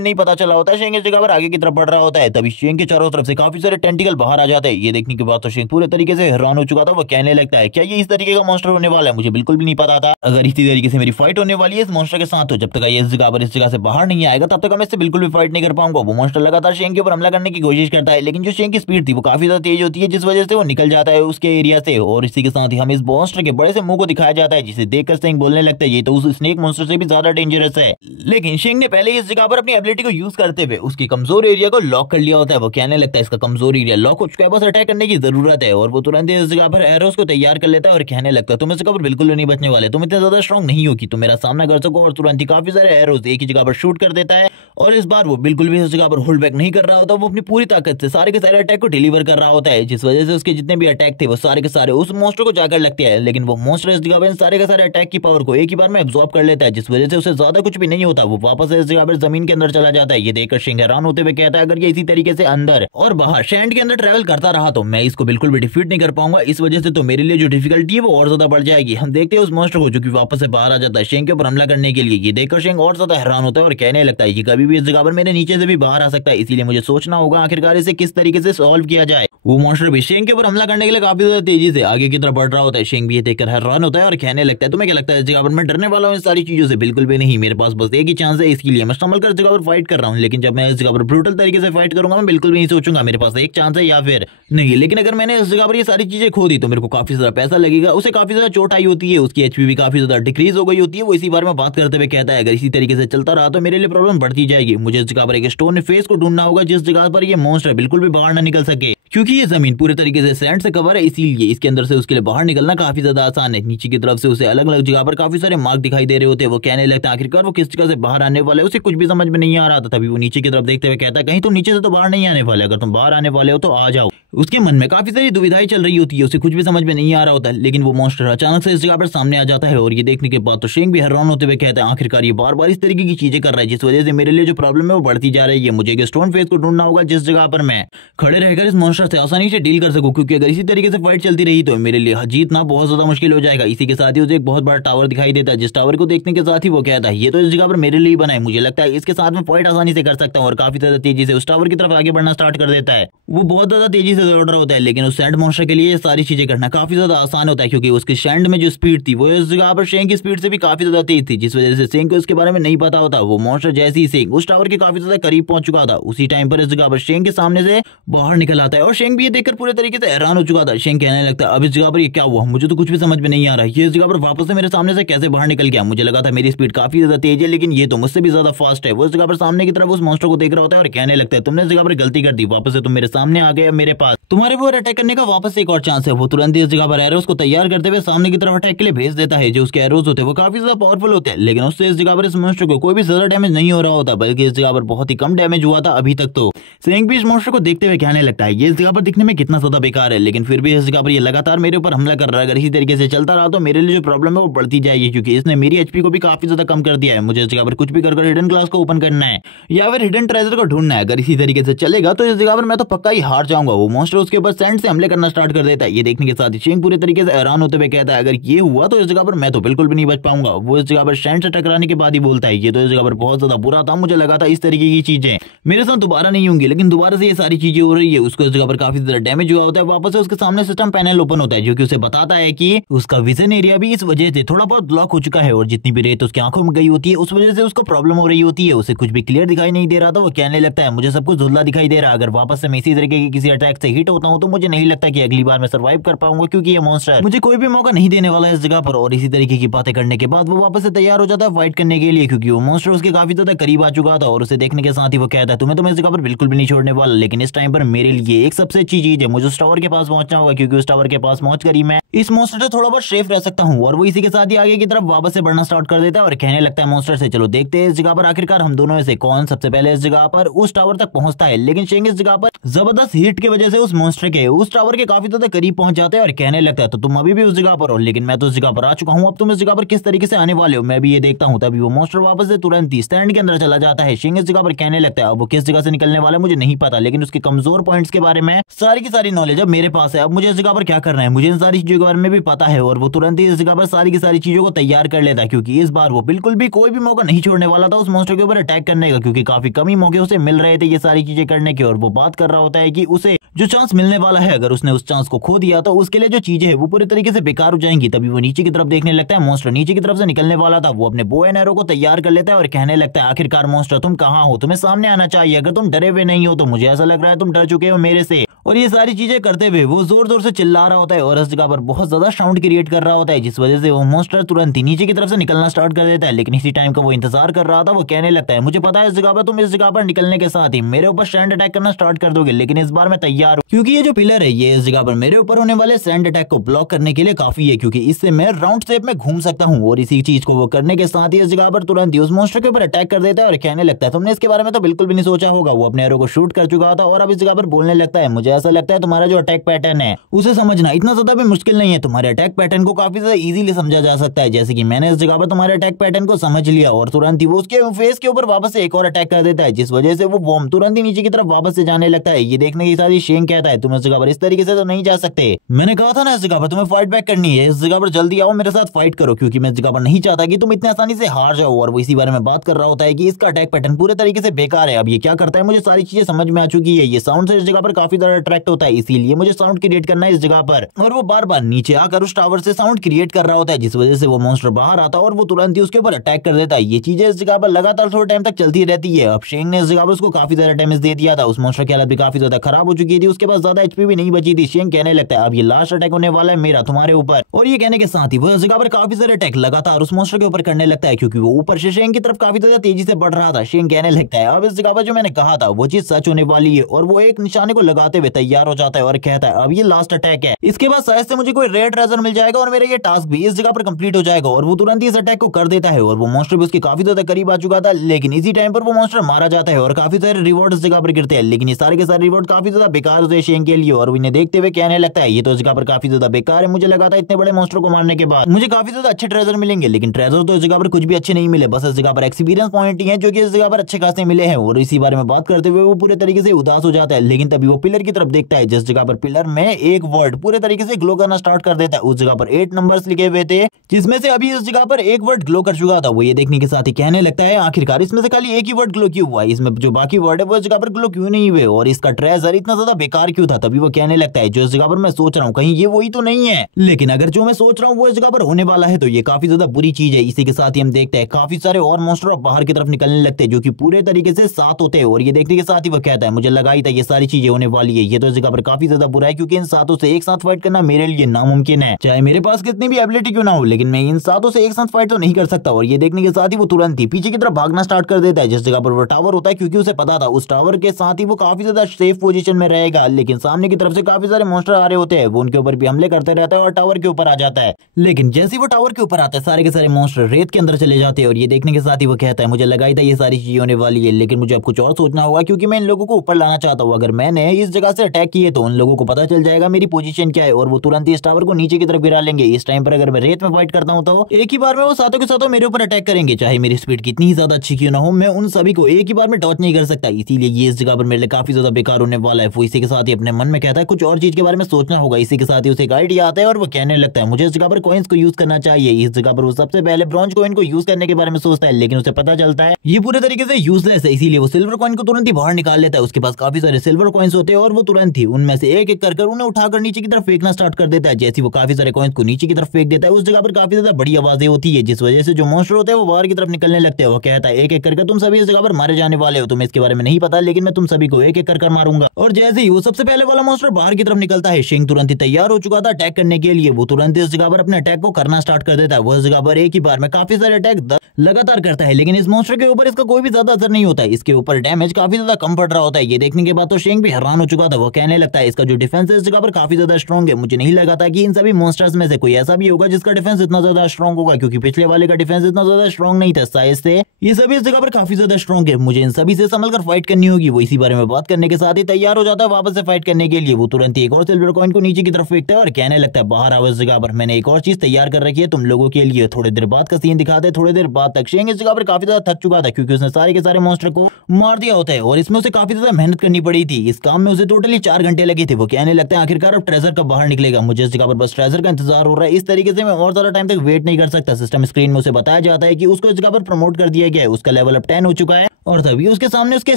नहीं पता चला होता है, शेंग इस जगह पर आगे की तरफ बढ़ रहा होता है। तभी शेंग के चारों तरफ से काफी सारे टेंटिकल बाहर आ जाते हैं। ये देखने के बाद तो शेंग पूरे तरीके से हैरान हो चुका था। वो कहने लगता है, क्या ये इस तरीके का मॉन्स्टर होने वाला है, मुझे बिल्कुल भी नहीं पता था। अगर इसी तरीके से मेरी फाइट होने वाली है इस मॉन्स्टर के साथ, तो जब तक ये इस जगह से बाहर नहीं आएगा तब तक मैं इससे बिल्कुल भी फाइट नहीं कर पाऊंगा। वो मॉन्स्टर लगातार शेंग के ऊपर हमला करने की कोशिश करता है, लेकिन जो शेंग की स्पीड थी वो काफी ज्यादा तेज होती है, जिस वजह से वो निकल जाता है उसके एरिया से। और इसी के साथ ही हम इस मॉन्स्टर के बड़े से मुंह को दिखाया जाता है, जिसे देखकर शेंग बोलने लगता है, ये तो उस स्नेक मॉन्स्टर से भी ज्यादा डेंजरस है। लेकिन शेंग ने पहले इस जगह पर अपनी एबिलिटी को यूज करते हुए उसकी कमजोर एरिया को लॉक कर लिया होता है। वो कहने लगता है, इसका कमजोर एरिया लॉक हो चुका है, बस अटैक करने की जरूरत है। और वो तुरंत इस जगह पर एरोस को तैयार कर लेता है और कहने लगता है, तुम इस जगह पर बिल्कुल नहीं बचने वाले, तुम इतने ज्यादा स्ट्रॉन्ग नहीं हो कि तुम मेरा सामना कर सको। और तुरंत ही काफी सारे एरोस एक ही जगह पर शूट कर देता है और इस बार वो बिल्कुल भी इस जगह पर होल्ड बैक नहीं कर रहा होता, वो अपनी पूरी ताकत से सारे के सारे अटैक को डिलीवर कर रहा होता है, जिस वजह से उसके जितने भी अटैक थे वो सारे के सारे उस मॉन्स्टर को जाकर लगते हैं। लेकिन वो मॉन्स्टर इस जगह पर सारे के सारे अटैक की पावर को एक ही बार में एब्जॉर्ब कर लेता है, जिस वजह से उसे ज्यादा कुछ भी नहीं होता, वो वापस इस जगह पर जमीन के अंदर चला जाता है। ये देखकर शेंग हैरान होते हुए कहता है, अगर ये इसी तरीके से अंदर और बाहर सैंड के अंदर ट्रैवल करता रहा तो मैं इसको बिल्कुल भी डिफीट नहीं कर पाऊंगा, इस वजह से तो मेरे लिए जो डिफिकल्टी है वो और ज्यादा बढ़ जाएगी। हम देखते हैं उस मॉन्स्टर को जो कि वापस से बाहर आ जाता है शेंग के ऊपर हमला करने के लिए। ये देखकर शेंग और ज्यादा हैरान होता है और कहने लगता है कि कभी भी इस जगह पर मेरे नीचे से भी बाहर आ सकता है, इसीलिए मुझे सोचना होगा आखिरकार इसे किस तरीके से सॉल्व किया जाए। वो मॉन्स्टर भी शेंग के ऊपर हमला करने के लिए काफी ज्यादा तेजी से आगे की तरफ बढ़ रहा होता होता है। शेंग भी ये देखकर हैरान होता है और कहने लगता है तुम्हें क्या लगता है इस जगह पर मैं डरने वाला हूँ इन सारी चीजों से? बिल्कुल भी नहीं, मेरे पास बस एक ही चांस है, इसके लिए मैं संभल कर इस जगह पर फाइट कर रहा हूँ। लेकिन जब मैं इस जगह पर ब्रूटल तरीके से फाइट करूंगा मैं बिल्कुल भी नहीं सोचूंगा मेरे पास एक चांस है या फिर नहीं। लेकिन अगर मैंने इस जगह पर ये सारी चीजें खो दी तो मेरे को काफी ज्यादा पैसा लगेगा, उसे काफी ज्यादा चोट आई होती है, उसकी एचपी भी काफी ज्यादा डिक्रीज हो गई होती है। वो इसी बारे में बात करते हुए कहता है अगर इसी तरीके से चलता रहा तो मेरे लिए प्रॉब्लम बढ़ती जाएगी। मुझे इस जगह पर एक स्टोन फेस को ढूंढना होगा जिस जगह पर ये मॉन्स्टर बिल्कुल भी बाहर न निकल सके, क्योंकि ये जमीन पूरे तरीके से सैंड से कवर है, इसीलिए इसके अंदर से उसके लिए बाहर निकलना काफी ज्यादा आसान है। नीचे की तरफ से उसे अलग अलग जगह पर काफी सारे मार्क दिखाई दे रहे होते हैं। वो कहने लगता है आखिरकार वो किस जगह से बाहर आने वाले, उसे कुछ भी समझ में नहीं आ रहा था। तभी वो नीचे की तरफ देखते हुए कहता है कहीं तुम नीचे से तो बाहर नहीं आने वाले, अगर तुम बाहर आने वाले हो तो आ जाओ। उसके मन में काफी सारी दुविधाएं चल रही होती है, उसे कुछ भी समझ में नहीं आ रहा होता है। लेकिन वो मॉन्स्टर अचानक से इस जगह पर सामने आ जाता है और ये देखने के बाद तो शेंग भी हैरान होते हुए कहता है आखिरकार ये बार बार इस तरीके की चीजें कर रहा है जिस वजह से मेरे लिए जो प्रॉब्लम है वो बढ़ती जा रही है। मुझे एक स्टोन फेस को ढूंढना होगा जिस जगह पर मैं खड़े रहकर इस मॉन्स्टर से आसानी से डील कर सकूं, क्योंकि अगर इसी तरीके से फाइट चलती रही तो मेरे लिए जीतना बहुत ज्यादा मुश्किल हो जाएगा। इसी के साथ ही उसे एक बहुत बड़ा टावर दिखाई देता है, जिस टावर को देखने के साथ ही वो कहता है ये तो इस जगह पर मेरे लिए बना है, मुझे लगता है इसके साथ में फाइट आसानी से कर सकता हूँ। और काफी ज्यादा तेजी से उस टावर की तरफ आगे बढ़ना स्टार्ट कर देता है। वो बहुत ज्यादा तेजी से दौड़ रहा होता है, लेकिन उस सैंड मॉन्स्टर के लिए ये सारी चीजें करना काफी ज्यादा आसान होता है, क्योंकि उसकी सैंड में जो स्पीड थी वो इस जगह पर शेंग की स्पीड से भी काफी ज्यादा तेज थी, जिस वजह से शेंग को इसके बारे में नहीं पता होता। वो मॉन्स्टर जैसे ही शेंग उस टावर के काफी ज्यादा करीब पहुंच चुका था, उसी टाइम पर इस जगह पर शेंग के सामने से बाहर निकल आता है और शेंग भी ये देखकर पूरे तरीके से हैरान हो चुका था। शेंग कहने लगता है अब इस जगह पर ये क्या हुआ, मुझे तो कुछ भी समझ में नहीं आ रहा, ये इस जगह पर वापस से मेरे सामने से कैसे बाहर निकल गया? मुझे लगा था मेरी स्पीड काफी ज्यादा तेज है, लेकिन ये तो मुझसे भी ज्यादा फास्ट है। वो इस जगह पर सामने की तरफ उस मॉन्स्टर को देख रहा होता है और कहने लगता है तुमने इस जगह पर गलती कर दी, वापस से तुम मेरे सामने आ गए, मेरे पास तुम्हारे ऊपर अटैक करने का वापस से एक और चांस है। वो तुरंत इस जगह पर एरोस को तैयार करते हुए सामने की तरफ अटैक के लिए भेज देता है। जो उसके एरोस होते हैं वो काफी ज्यादा पावरफुल होते हैं, लेकिन उससे इस जगह पर इस मॉन्स्टर को कोई भी ज्यादा डैमेज नहीं हो रहा होता, बल्कि इस जगह पर बहुत ही कम डैमेज हुआ था अभी तक। तो शेंग भी इस मॉन्स्टर को देखते हुए कहने लगता है ये इस जगह पर दिखने में कितना ज्यादा बेकार है, लेकिन फिर भी इस जगह पर ये लगातार मेरे ऊपर हमला कर रहा है। अगर इसी तरीके से चलता रहा तो मेरे लिए जो प्रॉब्लम है वो बढ़ती जाएगी, क्योंकि इसने मेरी एचपी को भी काफी ज्यादा कम कर दिया है। मुझे इस जगह पर कुछ भी कर हिडन क्लास को ओपन करना है या फिर हिडन ट्रेजर को ढूंढना है। अगर इसी तरीके से चलेगा तो इस जगह पर मैं तो पक्का ही हार जाऊंगा। वो मॉन्स्टर उसके ऊपर सैंड से हमले करना स्टार्ट कर देता है। ये देखने के साथ ही शेंग पूरे तरीके से हैरान होते हुए कहता है अगर ये हुआ तो इस जगह पर मैं तो बिल्कुल भी नहीं बच पाऊंगा। वो इस जगह पर सैंड से टकराने के बाद ही बोलता है ये तो इस जगह पर बहुत ज्यादा बुरा था, मुझे लगा था इस तरीके की चीजें मेरे साथ दोबारा नहीं होंगी, लेकिन दोबारा से ये सारी चीजें हो रही है। उसको इस जगह पर काफी ज्यादा डैमेज हुआ होता है। वापस से उसके सामने सिस्टम पैनल ओपन होता है, जो कि उसे बताता है कि उसका विजन एरिया भी इस वजह से थोड़ा बहुत ब्लॉक हो चुका है और जितनी भी रेत उसकी आंखों में गई होती है उस वजह से उसको प्रॉब्लम हो रही होती है। उसे कुछ भी क्लियर दिखाई नहीं दे रहा था। वो कहने लगता है मुझे सब कुछ धुंधला दिखाई दे रहा है, अगर वापस से मैं इसी तरीके की किसी अटैक से हिट होता हूं तो मुझे नहीं लगता कि अगली बार मैं सर्वाइव कर पाऊंगा, क्योंकि ये मॉन्स्टर मुझे कोई भी मौका नहीं देने वाला है इस जगह पर। और इसी तरीके की बातें करने के बाद वो वापस से तैयार हो जाता है फाइट करने के लिए, क्योंकि वो मॉन्स्टर उसके काफी ज्यादा करीब आ चुका था। और उसे देखने के साथ ही वो कहता है तुम्हें तो मैं इस जगह पर बिल्कुल भी नहीं छोड़ने वाला, लेकिन इस टाइम पर मेरे लिए एक सबसे अच्छी चीज है, मुझे उस टावर के पास पहुंचना होगा, क्योंकि उस टावर के पास पहुंच कर ही मैं इस मॉन्स्टर से थोड़ा बहुत सेफ रह सकता हूं। और वो इसी के साथ ही आगे की तरफ वापस से बढ़ना स्टार्ट कर देता है और कहने लगता है मॉन्स्टर से चलो देखते हैं इस जगह पर आखिरकार हम दोनों में से कौन सबसे पहले इस जगह पर उस टावर तक पहुंचता है। लेकिन शेंग इस जगह पर जबरदस्त हीट की वजह से उस मॉन्स्टर के उस टावर के काफी ज्यादा करीब पहुंच जाते हैं और कहने लगता है तो तुम अभी भी उस जगह पर हो, लेकिन मैं तो उस जगह पर आ चुका हूं, अब तुम इस जगह पर किस तरीके से आने वाले हो मैं भी ये देखता हूं। तभी वो मॉन्स्टर वापस से तुरंत ही स्टैंड के अंदर चला जाता है। शेंग इस जगह पर कहने लगता है अब वो किस जगह से निकलने वाला है मुझे नहीं पता, लेकिन उसके कमजोर पॉइंट्स के बारे में सारी की सारी नॉलेज अब मेरे पास है। अब मुझे इस जगह पर क्या करना है मुझे इन सारी चीजों के बारे में भी पता है। और वो तुरंत ही इस जगह पर सारी की सारी चीजों को तैयार कर लेता है, क्योंकि इस बार वो बिल्कुल भी कोई भी मौका नहीं छोड़ने वाला था उस मॉन्स्टर के ऊपर अटैक करने का, क्योंकि काफी कम ही मौके उसे मिल रहे थे ये सारी चीजें करने के। और वो बात कर रहा होता है कि उसे जो चांस मिलने वाला है अगर उसने उस चांस को खो दिया तो उसके लिए जो चीजें है वो पूरी तरीके से बेकार हो जाएंगी। तभी वो नीचे की तरफ देखने लगता है, मॉन्स्टर नीचे की तरफ से निकलने वाला था। वो अपने बो एंड एरो को तैयार कर लेता है और कहने लगता है आखिरकार मॉन्स्टर तुम कहां हो, तुम्हें सामने आना चाहिए, अगर तुम डरे हुए नहीं हो तो मुझे ऐसा लग रहा है तुम डर चुके हो मेरे से। और ये सारी चीजें करते हुए वो जोर जोर से चिल्ला रहा होता है और इस जगह पर बहुत ज्यादा साउंड क्रिएट कर रहा होता है, जिस वजह से वो मॉन्स्टर तुरंत ही नीचे की तरफ से निकलना स्टार्ट कर देता है। लेकिन इसी टाइम का वो इंतजार कर रहा था। वो कहने लगता है मुझे पता है इस जगह पर तुम इस जगह पर निकलने के साथ ही मेरे ऊपर सैंड अटैक करना स्टार्ट कर दोगे, लेकिन इस बार मैं तैयार हूँ, क्योंकि ये जो पिलर है ये इस जगह पर मेरे ऊपर होने वाले सैंड अटैक को ब्लॉक करने के लिए काफी है, क्योंकि इससे मैं राउंड शेप में घूम सकता हूँ। और इसी चीज को वो करने के साथ ही इस जगह पर तुरंत ही उस मॉन्स्टर के ऊपर अटैक कर देता है और कहने लगता है तुमने इसके बारे में तो बिल्कुल भी नहीं सोचा होगा। वो अपने एरो को शूट कर चुका था और अब इस जगह पर बोलने लगता है मुझे ऐसा लगता है तुम्हारा जो अटैक पैटर्न है उसे समझना इतना ज्यादा भी मुश्किल नहीं है, तुम्हारे अटैक पैटर्न को काफी ज्यादा इजीली समझा जा सकता है। जैसे कि मैंने इस जगह पर तुम्हारे अटैक पैटर्न को समझ लिया और तुरंत ही वो उसके फेस के ऊपर वापस से एक और अटैक कर देता है, जिस वजह से वो बॉम्ब तुरंत ही नीचे की तरफ वापस से जाने लगता है। ये देखने के साथ ही शेंग कहता है तुम इस जगह पर इस तरीके से तो नहीं जा सकते, मैंने कहा था ना इस जगह पर तुम्हें फाइट बैक करनी है, इस जगह पर जल्दी आओ मेरे साथ फाइट करो, क्योंकि मैं इस जगह पर नहीं चाहता कि तुम इतने आसानी से हार जाओ। और वो इसी बारे में बात कर रहा होता है कि इसका अटैक पैटर्न पूरे तरीके से बेकार है। अब ये क्या करता है मुझे सारी चीजें समझ में आ चुकी है। ये साउंड से इस जगह पर काफी ज्यादा अट्रैक्ट होता है, इसीलिए मुझे साउंड क्रिएट करना है इस जगह पर। और वो बार बार नीचे आकर उस टावर से साउंड क्रिएट कर रहा होता है, जिस वजह से वो मॉन्स्टर बाहर आता है और वो तुरंत ही उसके ऊपर अटैक कर देता है। ये चीजें इस जगह पर लगातार थोड़े टाइम तक चलती रहती है। अब शेंग ने इस जगह पर उसको काफी ज्यादा डैमेज दे दिया था, उस मॉन्स्टर की हालत भी काफी ज्यादा खराब हो चुकी थी, उसके पास ज्यादा एचपी भी नहीं बची थी। शेंग कहने लगता है अब ये लास्ट अटैक होने वाला है मेरा तुम्हारे ऊपर। और ये कहने के साथ ही वो इस जगह पर काफी सारे अटैक लगातार उस मॉन्स्टर के ऊपर करने लगता है, क्योंकि वो ऊपर से शेंग की तरफ काफी ज्यादा तेजी से बढ़ रहा था। शेंग कहने लगता है अब इस जगह पर जो मैंने कहा था वो चीज सच होने वाली है, और वो एक निशाने को लगाते हुए तैयार हो जाता है और कहता है अब ये लास्ट अटैक है, इसके बाद शायद से मुझे कोई रेयर ट्रेजर मिल जाएगा और मेरा ये टास्क भी इस जगह पर कंप्लीट हो जाएगा। और वो तुरंत ही इस अटैक को कर देता है और वो मॉन्स्टर भी उसके काफी ज्यादा करीब आ चुका था, लेकिन इसी टाइम पर वो मॉन्स्टर मारा जाता है और काफी सारे रिवॉर्ड इस जगह पर गिरते हैं, लेकिन ये सारे के सारे रिवॉर्ड काफी ज्यादा बेकार होते हैं शेंग के लिए। और इन्हें देखते हुए कहने लगता है ये तो इस जगह पर काफी ज्यादा बेकार है, मुझे लगा था इतने बड़े मॉन्स्टर को मारने के बाद मुझे काफी ज्यादा अच्छे ट्रेजर मिलेंगे, लेकिन ट्रेजर तो इस जगह पर कुछ भी अच्छे नहीं मिले, बस इस जगह पर एक्सपीरियंस पॉइंट ही है जो कि इस जगह पर अच्छे खासे मिले हैं। और इसी बारे में बात करते हुए वो पूरे तरीके से उदास हो जाता है, लेकिन तभी वो पिलर की तरफ देखता है जिस जगह पर पिलर में एक वर्ड पूरे तरीके से ग्लो करना स्टार्ट कर देता है। उस जगह पर 8 नंबर्स लिखे हुए थे, जिसमें से अभी इस जगह पर एक वर्ड ग्लो कर चुका था। वो ये देखने के साथ ही कहने लगता है आखिरकार इसमें से खाली एक ही वर्ड ग्लो क्यों हुआ, इसमें जो बाकी वर्ड है वो इस जगह पर ग्लो क्यों नहीं हुए, और इसका ट्रेजर इतना ज्यादा बेकार क्यों था। तभी वो कहने लगता है जो इस जगह पर मैं सोच रहा हूँ कहीं ये वही तो नहीं है, लेकिन अगर जो मैं सोच रहा हूँ वो इस जगह पर होने वाला है तो ये काफी ज्यादा बुरी चीज है। इसी के साथ ही हम देखते हैं काफी सारे और मॉन्स्टर बाहर की तरफ निकलने लगते हैं जो कि पूरे तरीके से साथ होते हैं। और ये देखने के साथ ही वो कहता है मुझे लगा ही था ये सारी चीजें होने वाली है, ये तो इस जगह पर काफी ज्यादा बुरा है, क्योंकि इन सातों से एक साथ फाइट करना मेरे लिए नामुमकिन है, चाहे मेरे पास कितनी भी एबिलिटी क्यों ना हो, लेकिन मैं इन सातों से एक साथ फाइट तो नहीं कर सकता। और ये देखने के साथ ही वो तुरंत ही पीछे की तरफ भागना स्टार्ट कर देता है जिस जगह पर वो टावर होता है, क्योंकि उसे पता था उस टावर के साथ ही वो काफी ज्यादा सेफ पोजीशन में रहेगा। लेकिन सामने की तरफ से काफी सारे मॉन्स्टर आ रहे होते हैं, वो उनके ऊपर भी हमले करते रहता है और टावर के ऊपर आ जाता है। लेकिन जैसे वो टावर के ऊपर आता है सारे के सारे मॉन्स्टर रेत के अंदर चले जाते हैं। और ये देखने के साथ ही वो कहता है मुझे लगा ही था ये सारी चीजें होने वाली है, लेकिन मुझे अब कुछ और सोचना होगा, क्योंकि मैं इन लोगों को ऊपर लाना चाहता हूँ। अगर मैंने इस जगह से अटैक किए तो उन लोगों को पता चल जाएगा मेरी पोजीशन क्या है और वो तुरंत ही इस टावर को नीचे की तरफ गिरा लेंगे। इस टाइम पर अगर मैं रेत में फाइट करता हूँ तो एक ही बार में वो सातों के सातों मेरे ऊपर अटैक करेंगे, चाहे मेरी स्पीड कितनी ही ज्यादा अच्छी क्यों ना हो, मैं उन सभी को एक ही बार में टॉच नहीं कर सकता। इसीलिए ये इस जगह पर मेरे लिए काफी ज्यादा बेकार होने वाला है। वो इसी के साथ ही अपने मन में कहता है कुछ और चीज के बारे में सोचना होगा। इसी के साथ ही उसे एक आइडिया आता है और वो कहने लगता है मुझे इस जगह पर कॉइन्स को यूज करना चाहिए। इस जगह पर वो सबसे पहले ब्रॉन्ज कॉइन को यूज करने के बारे में सोचता है, लेकिन उसे पता चलता है ये पूरे तरीके से यूजलेस है, इसीलिए वो सिल्वर कॉइन को तुरंत ही बाहर निकाल लेता है। उसके पास काफी सारे सिल्वर कॉइन्स होते हैं और वो तुरंत ही उनमें से एक एक कर उन्हें उठाकर नीचे की तरफ फेंकना स्टार्ट कर देता है। जैसे वो काफी सारे कॉइन्स को नीचे की तरफ फेंक देता है उस जगह पर काफी ज्यादा बड़ी आवाजें होती है, जिस वजह से जो मॉन्स्टर होते हैं वो बाहर की तरफ निकलने लगते हैं। वो कहता है एक एक करके तुम सभी इस जगह पर मारे जाने वाले हो, तुम्हें इसके बारे में नहीं पता, लेकिन मैं तुम सभी को एक एक कर मारूंगा। और जैसे ही वो सबसे पहले वाला मॉन्स्टर बाहर की तरफ निकलता है, शेंग तुरंत ही तैयार हो चुका था अटैक करने के लिए। वो तुरंत इस जगह पर अपने अटैक को करना स्टार्ट कर देता है। वो इस जगह पर एक ही बार में काफी सारे अटैक लगातार करता है, लेकिन इस मॉन्स्टर के ऊपर इसका कोई भी ज्यादा असर नहीं होता है, इसके ऊपर डैमेज काफी ज्यादा कम पड़ रहा होता है। ये देखने के बाद तो शेंग भी हैरान हो चुका था। वो कहने लगता है इसका जो डिफेंस है इस जगह पर काफी ज्यादा स्ट्रॉन्ग है, मुझे नहीं लगा था कि इन सभी मॉन्स्टर्स में से कोई ऐसा भी होगा जिसका डिफेंस इतना ज्यादा स्ट्रॉन्ग होगा, क्योंकि पिछले वाले का डिफेंस इतना ज्यादा स्ट्रॉन्ग नहीं था। शायद से ये सभी इस जगह पर काफी ज्यादा स्ट्रॉन्ग है, मुझे इन सभी से संभल कर फाइट करनी होगी। वो इसी बारे में बात करने के साथ ही तैयार हो जाता है वापस से फाइट करने के लिए। वो तुरंत एक और सिल्वर कॉइन को नीचे की तरफ फेंकता है और कहने लगता है बाहर आओ इस जगह पर, मैंने एक और चीज तैयार कर रखी है तुम लोगों के लिए। थोड़ी देर बाद का सीन दिखाते हैं। थोड़ी देर बाद तक शेंग इस जगह पर काफी ज्यादा थक चुका था, क्योंकि उसने सारे के सारे मॉन्स्टर को मार दिया होता है और इसमें उसे काफी ज्यादा मेहनत करनी पड़ी थी। इस काम में उसे टोटली 4 घंटे लगे थे। वो कहने लगता है आखिरकार अब ट्रेजर कब बाहर निकलेगा, मुझे इस जगह पर बस ट्रेजर का इंतजार हो रहा है, इस तरीके से मैं और ज्यादा टाइम तक वेट नहीं कर सकता। सिस्टम स्क्रीन में उसे बताया जाता है कि उसको इस जगह पर प्रमोट कर दिया गया है, उसका लेवल अब 10 हो चुका है और तभी उसके सामने उसके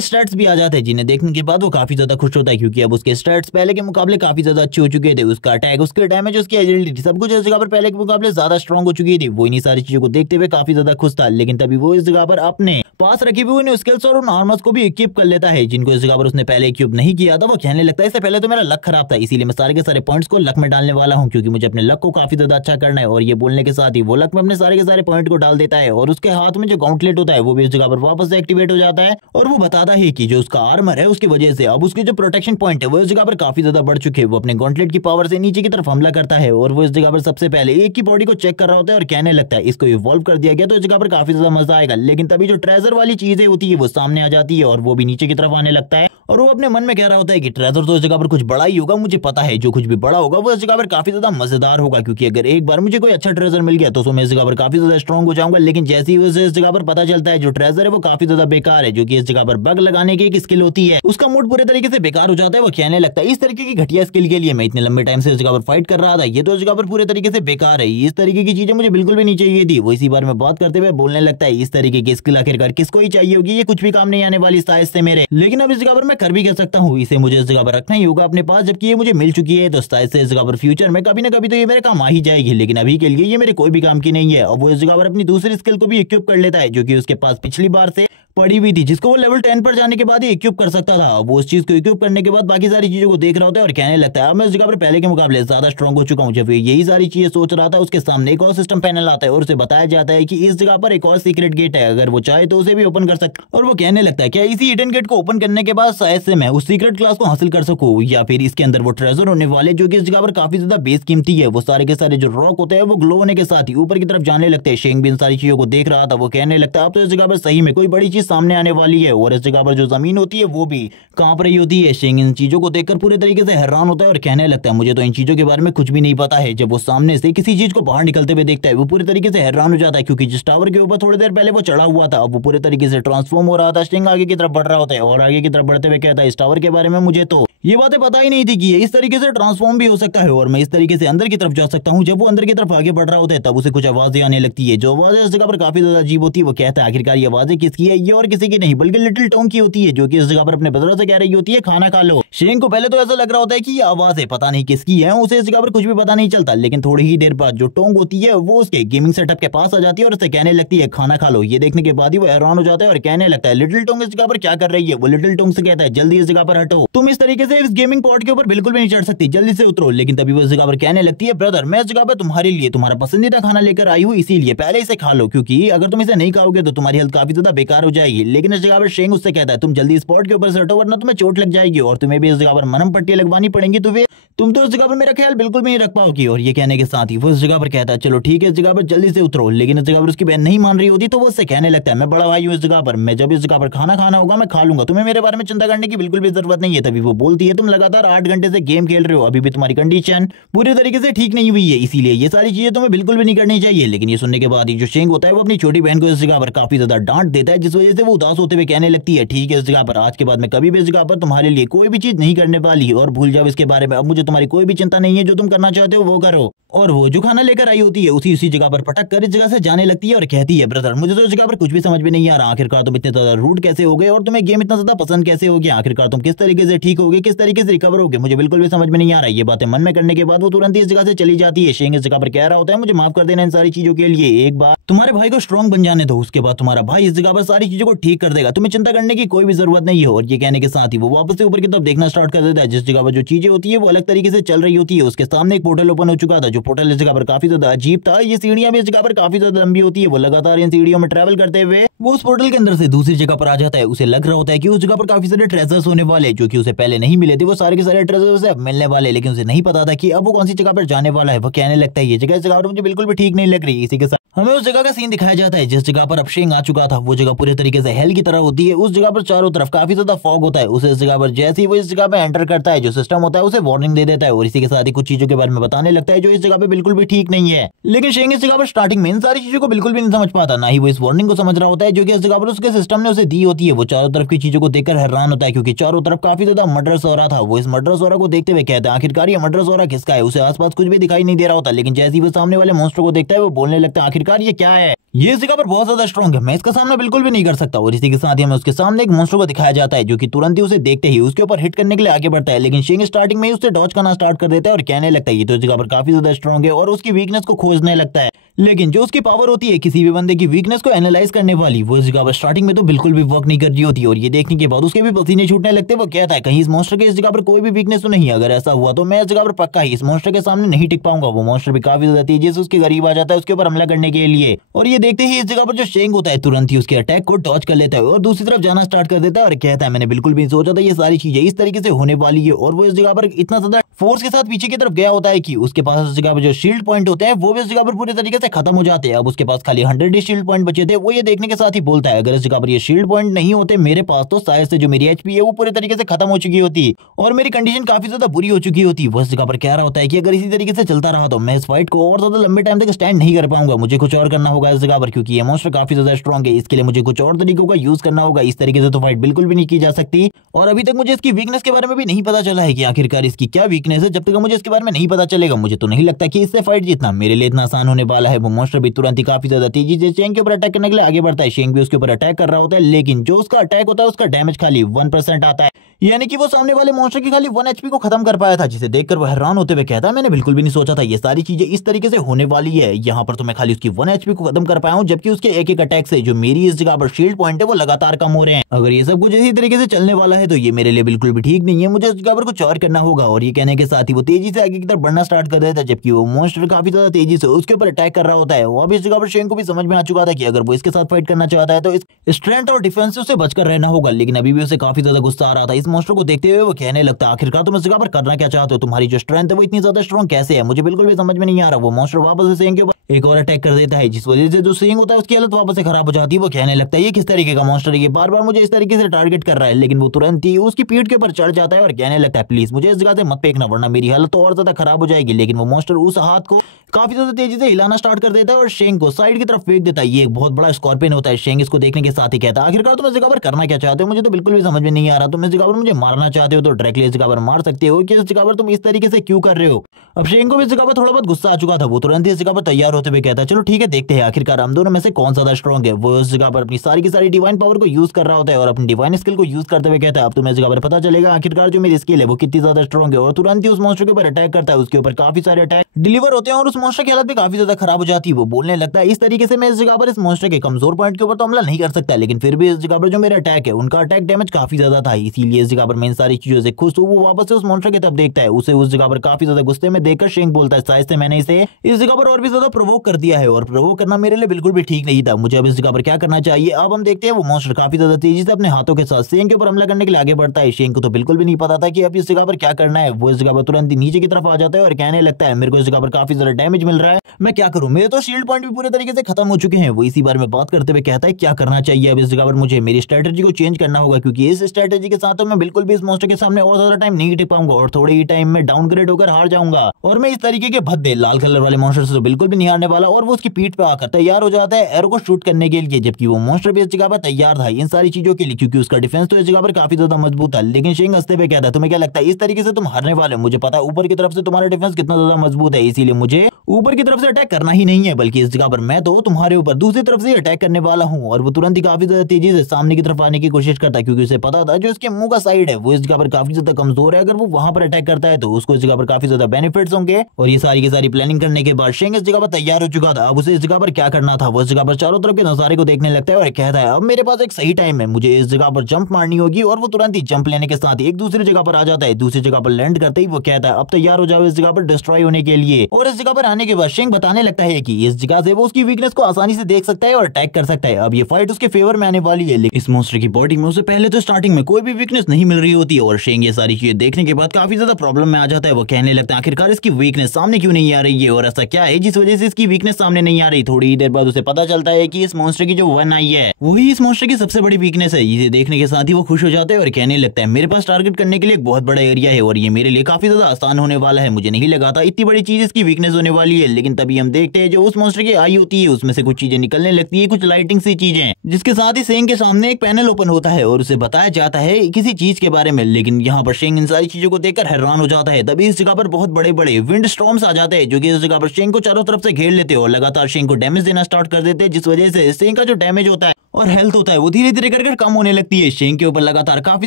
स्टैट्स भी आ जाते हैं, जिन्हें देखने के बाद वो काफी ज्यादा खुश होता है, क्योंकि अब उसके स्टैट्स पहले के मुकाबले काफी ज्यादा अच्छे हो चुके थे। उसका अटैक, उसके डैमेज, उसकी एजिलिटी सब कुछ इस जगह पर पहले के मुकाबले ज्यादा स्ट्रॉन्ग हो चुकी थी। वो इन्हीं सारी चीजों को देखते हुए काफी ज्यादा खुश था, लेकिन तभी वो इस जगह पर अपने पास रखी हुई स्किल्स और उन आर्मर्स को भी इक्विप कर लेता है, जिनको इस जगह पर उसने पहले इक्विप नहीं किया था। वो कहने लगता है इससे पहले तो मेरा लक खराब था, इसीलिए मैं सारे के सारे पॉइंट्स को लक में डालने वाला हूं, क्योंकि मुझे अपने लक को काफी ज्यादा अच्छा करना है। और ये बोलने के साथ ही वो लक में अपने सारे के सारे पॉइंट को डाल देता है और उसके हाथ में जो गॉन्टलेट होता है वो भी इस जगह पर वापस से एक्टिवेट हो जाता है। और वो बताता है कि जो उसका आर्मर है उसकी वजह से अब उसके जो प्रोटेक्शन पॉइंट है वो इस जगह पर काफी ज्यादा बढ़ चुके हैं। वो अपने गॉन्टलेट की पावर से नीचे की तरफ हमला करता है और वो इस जगह पर सबसे पहले एक की बॉडी को चेक कर रहा होता है और कहने लगता है इसको इवॉल्व कर दिया गया तो इस जगह पर काफी ज्यादा मजा आएगा। लेकिन तभी जो ट्रेजर वाली चीजें होती है वो सामने आ जाती है और वो भी नीचे की तरफ आने लगता है और वो अपने मन में कह रहा होता है कि ट्रेजर तो इस जगह पर कुछ बड़ा ही होगा, मुझे पता है जो कुछ भी बड़ा होगा वो इस जगह पर काफी ज्यादा मजेदार होगा, क्योंकि अगर एक बार मुझे कोई अच्छा ट्रेजर मिल गया तो मैं इस जगह पर काफी ज्यादा स्ट्रॉन्ग हो जाऊंगा। लेकिन जैसे ही उसे इस जगह पर पता चलता है जो ट्रेजर है वो काफी ज्यादा बेकार है, जो कि इस जगह पर बग लगाने की एक स्किल होती है, उसका मूड पूरे तरीके से बेकार हो जाता है। वो कहने लगता है इस तरीके की घटिया स्किल के लिए मैं इतने लंबे टाइम से इस जगह पर फाइट कर रहा था, ये तो इस जगह पर पूरे तरीके से बेकार है, इस तरीके की चीजें मुझे बिल्कुल भी नहीं चाहिए थी। वो इसी बारे में बात करते हुए बोलने लगता है इस तरीके की स्किल आखिरकार किसको ही चाहिए होगी, ये कुछ भी काम नहीं आने वाली साइज से मेरे। लेकिन अब इस जगह पर मैं कर भी कर सकता हूँ, इसे मुझे इस जगह पर रखना ही होगा अपने पास, जबकि ये मुझे मिल चुकी है। तो साइज से इस जगह पर फ्यूचर में कभी ना कभी तो ये मेरे काम आ ही जाएगी, लेकिन अभी के लिए ये मेरे कोई भी काम की नहीं है। और वो इस जगह पर अपनी दूसरी स्किल को भी इक्विप कर लेता है, जो कि उसके पास पिछली बार से पड़ी हुई थी, जिसको वो लेवल 10 पर जाने के बाद ही इक्विप कर सकता था। वो उस चीज को इक्विप करने के बाद बाकी सारी चीजों को देख रहा होता है और कहने लगता है अब मैं इस जगह पर पहले के मुकाबले ज्यादा स्ट्रांग हो चुका हूँ। जब यही सारी चीजें सोच रहा था, उसके सामने एक और सिस्टम पैनल आता है और उसे बताया जाता है कि इस जगह पर एक और सीक्रेट गेट है, अगर वो चाहे तो उसे भी ओपन कर सकता है। और वो कहने लगता है क्या इसी हिडन गेट को ओपन करने के बाद शायद से मैं उस सीक्रेट क्लास को हासिल कर सकूं, या फिर इसके अंदर वो ट्रेजर होने वाले जो कि इस जगह पर काफी ज्यादा बेस कीमती है। वो सारे के सारे जो रॉक होते हैं वो ग्लो होने के साथ ही ऊपर की तरफ जाने लगते हैं। शेंग भी इन सारी चीजों को देख रहा था। वो कहने लगता है अब तो इस जगह पर सही में कोई बड़ी चीज सामने आने वाली है, और इस जगह पर जो जमीन होती है वो भी कांप रही होती है। शेंग इन चीजों को देखकर पूरे तरीके से हैरान होता है और कहने लगता है मुझे तो इन चीजों के बारे में कुछ भी नहीं पता है। जब वो सामने से किसी चीज को बाहर निकलते हुए देखता है, वो पूरे तरीके से हैरान हो जाता है, क्योंकि जिस टावर के ऊपर थोड़ी देर पहले वो चढ़ा हुआ था, अब वो पूरे तरीके से ट्रांसफॉर्म हो रहा था। शेंग आगे की तरफ बढ़ रहा होता है और आगे की तरफ बढ़ते हुए कहता है इस टावर के बारे में मुझे तो ये बातें पता ही नहीं थी कि ये इस तरीके से ट्रांसफॉर्म भी हो सकता है और मैं इस तरीके से अंदर की तरफ जा सकता हूँ। जब वो अंदर की तरफ आगे बढ़ रहा होता है तब उसे कुछ आवाजें आने लगती है, जो आवाजें इस जगह पर काफी ज्यादा अजीब होती है। वो कहता है आखिरकार ये आवाजें किसकी है, ये और किसी की नहीं बल्कि लिटिल टोंग की होती है, जो कि इस जगह पर अपने ब्रदर से कह रही होती है खाना खा लो। शेंग को पहले तो ऐसा लग रहा होता है कि ये आवाजें पता नहीं किसकी है, उसे इस जगह पर कुछ भी पता नहीं चलता। लेकिन थोड़ी ही देर बाद जो टोंग होती है वो उसके गेमिंग सेटअप के पास आ जाती है और उसे कहने लगती है खाना खा लो। ये देखने के बाद ही वो हैरान हो जाता है और कहने लगता है लिटिल टोंग इस जगह पर क्या कर रही है। वो लिटिल टोंग से कहता है जल्दी इस जगह पर हटो, तुम इस तरीके से इस गेमिंग पॉड के ऊपर बिल्कुल भी नहीं चढ़ सकती, जल्दी से उतरो। लेकिन तभी वो इस जगह पर कहने लगती है ब्रदर मैं इस जगह पर तुम्हारे लिए तुम्हारा पसंदीदा खाना लेकर आई हूँ, इसीलिए पहले इसे खा लो, क्योंकि अगर तुम इसे नहीं खाओगे तो तुम्हारी हेल्थ काफी ज्यादा बेकार हो जाएगी। लेकिन इस जगह पर शेंग उससे कहता है तुम जल्दी स्पॉट के ऊपर से हटो वरना तुम्हें चोट लग जाएगी और तुम्हें भी इस जगह पर मरहम पट्टी लगवानी पड़ेंगी, तो तुम तो इस जगह पर मेरा ख्याल बिल्कुल भी नहीं रख पाओगी। और ये कहने के साथ ही वो इस जगह पर कहता है चलो ठीक है इस जगह पर जल्दी से उतरो। लेकिन इस जगह पर उसकी बहन नहीं मान रही होती, तो वो उससे कहने लगता है मैं बड़ा भाई हूँ इस जगह पर, मैं जब इस जगह पर खाना खाना होगा मैं खा लूंगा, तुम्हें मेरे बारे में चिंता करने की बिल्कुल भी जरूरत नहीं है। तभी वो बोलती है तुम लगातार 8 घंटे से गेम खेल रहे हो, अभी भी तुम्हारी कंडीशन पूरी तरीके से ठीक नहीं हुई है, इसीलिए ये सारी चीजें तुम्हें बिल्कुल भी नहीं करनी चाहिए। लेकिन ये सुनने के बाद ही जो शेंग होता है वो अपनी छोटी बहन को इस जगह पर काफी ज्यादा डांट देता है, जिस वजह से वो उदास होते हुए कहने लगती है ठीक है इस जगह पर आज के बाद मैं कभी भी इस जगह पर तुम्हारे लिए कोई भी चीज नहीं करने वाली और भूल जाओ इसके बारे में, अब मुझे तुम्हारी कोई भी चिंता नहीं है, जो तुम करना चाहते हो वो करो। और वो जो खाना लेकर आई होती है उसी जगह पर पटक कर इस जगह से जाने लगती है और कहती है ब्रदर मुझे तो इस जगह पर कुछ भी समझ में नहीं आ रहा, आखिरकार तुम इतने ज्यादा रूड कैसे हो गए और तुम्हें गेम इतना ज्यादा पसंद कैसे हो गया, आखिरकार तुम किस तरीके से ठीक हो गए, किस तरीके से रिकवर हो गए, मुझे बिल्कुल भी समझ में नहीं आ रहा है। ये बातें मन में करने के बाद वो तुरंत ही इस जगह से चली जाती है। शेंग इस जगह पर कह रहा होता है मुझे माफ कर देना इन सारी चीजों के लिए, एक बार तुम्हारे भाई को स्ट्रांग बन जाने दो, उसके बाद तुम्हारा भाई इस जगह पर सारी चीजों को ठीक कर देगा, तुम्हें चिंता करने की कोई भी जरूरत नहीं है। और ये कहने के साथ ही वो वापस से ऊपर की तरफ देखना स्टार्ट कर देता है, जिस जगह पर जो चीजें होती है वो अलग तरीके से चल रही होती है। उसके सामने एक पोर्टल ओपन हो चुका था, जो पोर्टल इस जगह पर काफी ज्यादा अजीब था। ये सीढ़ियां भी इस जगह पर काफी ज्यादा लंबी होती है। वो लगातार इन सीढ़ियों में ट्रैवल करते हुए वो उस पोर्टल के अंदर से दूसरी जगह पर आ जाता है। उसे लग रहा होता है कि उस जगह पर काफी सारे ट्रेजर्स होने वाले, जो कि उसे पहले नहीं मिले थे, वो सारे के सारे ट्रेजर्स उसे अब मिलने वाले, लेकिन उसे नहीं पता था कि अब वो कौन सी जगह पर जाने वाला है। वो कहने लगता है ये जगह इस जगह पर मुझे बिल्कुल भी ठीक नहीं लग रही। इसी के साथ हमें उस जगह का सीन दिखाया जाता है जिस जगह पर अब शेंग आ चुका था। वो जगह पूरे तरीके से हेल की तरह होती है। उस जगह पर चारों तरफ काफी ज्यादा फॉग होता है। उसे इस जगह पर जैसे ही वो इस जगह पे एंटर करता है, जो सिस्टम होता है उसे वार्निंग दे देता है और इसी के साथ ही कुछ चीजों के बारे में बताने लगता है जो इस जगह पे बिल्कुल भी ठीक नहीं है। लेकिन शेंग इस जगह पर स्टार्टिंग में इन सारी चीजों को बिल्कुल भी नहीं समझ पाता, ना ही वो इस वार्निंग को समझ रहा होता है जो कि इस जगह पर उसके सिस्टम ने उसे दी होती है। वो चारों तरफ की चीजों को देखकर हैरान होता है, क्योंकि चारों तरफ काफी ज्यादा मर्डर्स हो रहा था। वो इस मर्डर्स हो रहा को देखते हुए कहता है आखिरकार ये मर्डर्स हो रहा किसका है। उसे आसपास कुछ भी दिखाई नहीं दे रहा होता, लेकिन जैसे ही वो सामने वाले मॉन्स्टर को देखता है वो बोलने लगता है आखिरकार ये क्या है, ये इस जगह पर बहुत ज्यादा स्ट्रॉन्ग है, मैं इसका सामना बिल्कुल भी नहीं कर सकता। और इसी के साथ ही हमें उसके सामने एक मॉन्स्टर को दिखाया जाता है जो कि तुरंत ही उसे देखते ही उसके ऊपर हिट करने के लिए आगे बढ़ता है। लेकिन शेंग स्टार्टिंग में ही उससे डॉज करना स्टार्ट कर देता है और कहने लगता है ये तो इस जगह पर काफी ज्यादा स्ट्रॉन्ग है और उसकी वीकनेस को खोजने लगता है। लेकिन जो उसकी पावर होती है किसी भी बंदे की वीकनेस को एनालाइज करने वाली, वो इस जगह पर स्टार्टिंग में तो बिल्कुल भी वर्क नहीं कर रही होती। और ये देखने के बाद उसके भी पसीने छूटने लगते। वो कहता है कहीं इस मॉन्स्टर के इस जगह पर कोई भी वीकनेस तो नहीं है, अगर ऐसा हुआ तो मैं इस जगह पर पक्का ही इस मॉन्स्टर के सामने नहीं टिक पाऊंगा। वो मॉन्स्टर भी काफी ज्यादा तेजी से उसके करीब आ जाता है उसके ऊपर हमला करने के लिए। और ये देखते ही इस जगह पर जो शेंग होता है तुरंत ही उसके अटैक को डॉज कर लेता है और दूसरी तरफ जाना स्टार्ट कर देता है और कहता है मैंने बिल्कुल भी नहीं सोचा था ये सारी चीजें इस तरीके से होने वाली है। और वो इस जगह पर इतना ज्यादा फोर्स के साथ पीछे की तरफ गया होता है कि उसके पास इस जगह पर जो शील्ड पॉइंट होते हैं वो भी इस जगह पर पूरी तरीके से खत्म हो जाते हैं। अब उसके पास खाली 100 ही शील्ड पॉइंट बचे थे। वो ये देखने के साथ ही बोलता है अगर इस जगह पर ये शील्ड पॉइंट नहीं होते मेरे पास तो शायद से जो मेरी एचपी है वो पूरी तरीके से खत्म हो चुकी होती और मेरी कंडीशन काफी ज्यादा बुरी हो चुकी होती। वो इस जगह पर कह रहा होता है कि अगर इसी तरीके से चलता रहा तो मैं इस फाइट को और ज्यादा लंबे टाइम तक स्टैंड नहीं कर पाऊंगा, मुझे कुछ और करना होगा इस जगह पर, क्योंकि ये मॉन्स्टर काफी ज्यादा स्ट्रॉन्ग है। इसके लिए मुझे कुछ और तरीकों का यूज करना होगा, इस तरीके से तो फाइट बिल्कुल भी नहीं की जा सकती। और अभी तक मुझे इसकी वीकनेस के बारे में भी नहीं पता चला है कि आखिरकार इसकी क्या वीकनेस वीकनेस है, जब तक मुझे इसके बारे में नहीं पता चलेगा मुझे तो नहीं लगता कि इससे फाइट जीतना मेरे लिए इतना आसान होने वाला है। वो मॉन्स्टर भी तुरंत ही काफी ज्यादा तेजी से शेंग के ऊपर अटैक करने के लिए आगे बढ़ता है। शेंग भी उसके ऊपर अटैक कर रहा होता है, लेकिन जो उसका अटैक होता है उसका डैमेज खाली 1% आता है, यानी कि वो सामने वाले मॉन्स्टर की खाली 1 HP को खत्म कर पाया था, जिसे देखकर वो हैरान होते हुए कहता है मैंने बिल्कुल भी नहीं सोचा था ये सारी चीजें इस तरीके से होने वाली है। यहाँ पर तो मैं खाली उसकी 1 HP को खत्म कर पाया हूँ, जबकि उसके एक एक अटैक से जो मेरी इस जगह पर शील्ड पॉइंट है वो लगातार कम हो रहे हैं। अगर ये सब कुछ इसी तरीके से चलने वाला है तो ये मेरे लिए बिल्कुल भी ठीक नहीं है, मुझे इस जगह पर कुछ और करना होगा। और ये कहने के साथ ही वो तेजी से आगे की तरफ बढ़ना स्टार्ट कर देता है, जबकि वो मॉन्स्टर काफी ज्यादा तेजी से उसके ऊपर अटैक कर रहा होता है। वो अब इस जगह पर शेंग को भी समझ में आ चुका था कि अगर वो इसके साथ फाइट करना चाहता है तो इस स्ट्रेंथ और डिफेंस से बचकर रहना होगा, लेकिन अभी भी उसे काफी ज्यादा गुस्सा आ रहा था इस मॉन्स्टर को देखते हुए। वो कहने लगता आखिरकार तुम इस जगह पर करना क्या चाहते हो, तुम्हारी जो स्ट्रेंथ है वो इतनी ज्यादा स्ट्रॉन्ग कैसे है, मुझे बिल्कुल भी समझ में नहीं आ रहा। वो मॉन्स्टर वापस से शेंग के ऊपर एक और अटैक कर देता है, जिस वजह से जो शेंग होता है उसकी हालत वापस से खराब हो जाती है। वो कहने लगता है ये किस तरीके का मॉन्स्टर है, ये बार बार मुझे इस तरीके से टारगेट कर रहा है, लेकिन वो तुरंत ही उसकी पीठ के ऊपर चढ़ जाता है और कहने लगता है प्लीज मुझे इस जगह से मत फेंकना वरना मेरी हालत तो और ज्यादा खराब हो जाएगी। लेकिन वो मॉन्स्टर उस हाथ को काफी ज्यादा तेजी से हिलाना स्टार्ट कर देता है और शेंग को साइड की तरफ फेंक देता है। ये एक बहुत बड़ा स्कॉर्पियन होता है। शेंग इसको देखने के साथ ही कहता है आखिरकार तुम इस जगह पर करना क्या चाहते हो, मुझे तो बिल्कुल भी समझ में नहीं आ रहा। तुम इस जगह पर मुझे मारना चाहते हो तो डायरेक्टली इस जगह पर मार सकते हो, कि इस जगह पर तुम इस तरीके से क्यों कर रहे हो। अब शेंग को इस जगह पर थोड़ा बहुत गुस्सा आ चुका था, वो तुरंत ही इस जगह पर तैयार होते हुए कहता है चलो ठीक है देखते हैं आखिरकार हम दोनों में से कौन ज्यादा स्ट्रॉन्ग है। वो इस जगह पर अपनी सारी की सारी डिवाइन पावर को यूज कर रहा होता है और अपनी डिवाइन स्किल को यूज करते हुए कहता है अब तुम्हें इस जगह पर पता चलेगा आखिरकार जो मेरी स्किल है वो कितनी ज्यादा स्ट्रॉन्ग है। और तुरंत ही उस मॉन्स्टर के ऊपर अटैक करता है, उसके ऊपर काफी सारे अटैक डिलीवर होते हैं और उस मॉन्स्टर की हालत भी काफी ज्यादा खराब हो जाती है। वो बोलने लगता है इस तरीके से मैं इस जगह पर इस मॉन्स्टर के कमजोर पॉइंट के ऊपर तो हमला नहीं कर सकता, लेकिन फिर भी इस जगह पर जो मेरा अटैक है उनका अटैक डैमेज काफी ज्यादा था, इसीलिए इस जगह पर मैं इन सारी चीजों से खुश हूँ। वो वापस से उस मॉन्स्टर की तरफ देखता है, उसे उस जगह पर काफी ज्यादा गुस्से में देखकर शेंग बोलता है शायद से मैंने इसे इस जगह पर और भी ज्यादा प्रोवोक कर दिया है और प्रोवोक करना मेरे लिए बिल्कुल भी ठीक नहीं था, मुझे अब इस जगह पर क्या करना चाहिए। अब हम देखते हैं वो मॉन्स्टर काफी ज्यादा तेजी से अपने हाथों के साथ शेंग के ऊपर हमला करने के लिए आगे बढ़ता है। शेंग को तो बिल्कुल भी नहीं पता था कि अब इस जगह पर क्या करना है। वो इस जगह पर तुरंत ही नीचे की तरफ आ जाता है और कहने लगता है मेरे को इस जगह पर काफी ज्यादा डैमेज मिल रहा है, मैं क्या करूं, मेरे तो शील्ड पॉइंट भी पूरे तरीके से खत्म हो चुके हैं। वो इसी बारे में बात करते हुए कहता है क्या करना चाहिए अब इस जगह पर मुझे मेरी स्ट्रेटजी को चेंज करना होगा, क्योंकि इस स्ट्रेटजी के साथ तो मैं बिल्कुल भी इस मॉन्स्टर के सामने और ज्यादा टाइम नहीं टिक पाऊंगा और थोड़े ही टाइम में डाउनग्रेड होकर हार जाऊंगा। और मैं इस तरीके के भद्दे लाल कलर वाले मॉन्स्टर से तो बिल्कुल भी नहीं हारने वाला। और वो उसकी पीठ पे आकर तैयार हो जाता है एरो को शूट करने के लिए, जबकि वो मॉन्स्टर भी इस जगह पर तैयार था इन सारी चीजों के लिए, क्योंकि उसका डिफेंस तो इस जगह पर काफी ज्यादा मजबूत था। लेकिन शेंग हंसते हुए कहता है तुम्हें क्या लगता है इस तरीके से तुम हारने वाले, मुझे पता है ऊपर की तरफ से तुम्हारा डिफेंस कितना ज्यादा मजबूत है, इसीलिए मुझे ऊपर की तरफ से अटैक करना ही नहीं है, बल्कि इस जगह पर मैं तो तुम्हारे ऊपर दूसरी तरफ से अटैक करने वाला हूं। और वो तुरंत ही काफी ज्यादा तेजी से सामने की तरफ आने की कोशिश करता है, क्योंकि उसे पता था जो इसके मुंह का साइड है वो इस जगह पर काफी ज्यादा कमजोर है, अगर वो वहां पर अटैक करता है तो उसको इस जगह पर काफी ज्यादा बेनिफिट्स होंगे। और ये सारी की सारी प्लानिंग करने के बाद शेंग इस जगह पर तैयार हो चुका था। अब उसे इस जगह पर क्या करना था, वो इस जगह पर चारों तरफ के नजारे को देखने लगता है और कहता है अब मेरे पास एक सही टाइम है, मुझे इस जगह पर जंप मारनी होगी। और वो तुरंत ही जंप लेने के साथ एक दूसरी जगह पर आ जाता है। दूसरी जगह पर लैंड करते ही वो कहता है अब तैयार हो जाओ इस जगह पर डिस्ट्रॉय होने के लिए। और इस जगह पर आने के बाद शेंग बताने लगता है कि इस जगह से वो उसकी वीकनेस को आसानी से देख सकता है और अटैक कर सकता है। अब ये फाइट उसके फेवर में आने वाली है, लेकिन इस मॉन्स्टर की बॉडी में उसे पहले तो स्टार्टिंग में कोई भी वीकनेस नहीं मिल रही होती है। और शेंग ये सारी चीजें देखने के बाद काफी ज्यादा प्रॉब्लम में आ जाता है। वो कहने लगता है आखिरकार इसकी वीकनेस सामने क्यों नहीं आ रही है और ऐसा क्या है जिस वजह से इसकी वीकनेस सामने नहीं आ रही। थोड़ी ही देर बाद उसे पता चलता है कि इस मॉन्स्टर की जो 1 आई है वही इस मॉन्स्टर की सबसे बड़ी वीकनेस है। इसे देखने के साथ ही वो खुश हो जाता है और कहने लगता है मेरे पास टारगेट करने के लिए एक बहुत बड़ा एरिया है और ये मेरे लिए काफी ज्यादा आसान होने वाला है, मुझे नहीं लगा था इतनी बड़ी चीज इसकी वीकनेस होने वाली है। लेकिन तभी हम देखते हैं जो उस मॉन्स्टर की आई होती है उसमें से कुछ चीजें निकलने लगती है, कुछ लाइटिंग सी चीजें, जिसके साथ ही शेंग के सामने एक पैनल ओपन होता है और उसे बताया जाता है किसी चीज के बारे में। लेकिन यहाँ पर शेंग इन सारी चीजों को देखकर हैरान हो जाता है। तभी इस जगह पर बहुत बड़े बड़े विंड स्टॉर्म्स आ जाते हैं जो कि इस जगह पर शेंग को चारों तरफ से घेर लेते हैं और लगातार शेंग को डैमेज देना स्टार्ट कर देते हैं, जिस वजह से शेंग का जो डैमेज होता है और हेल्थ होता है वो धीरे धीरे कर कम होने लगती है। शेंग के ऊपर लगातार काफी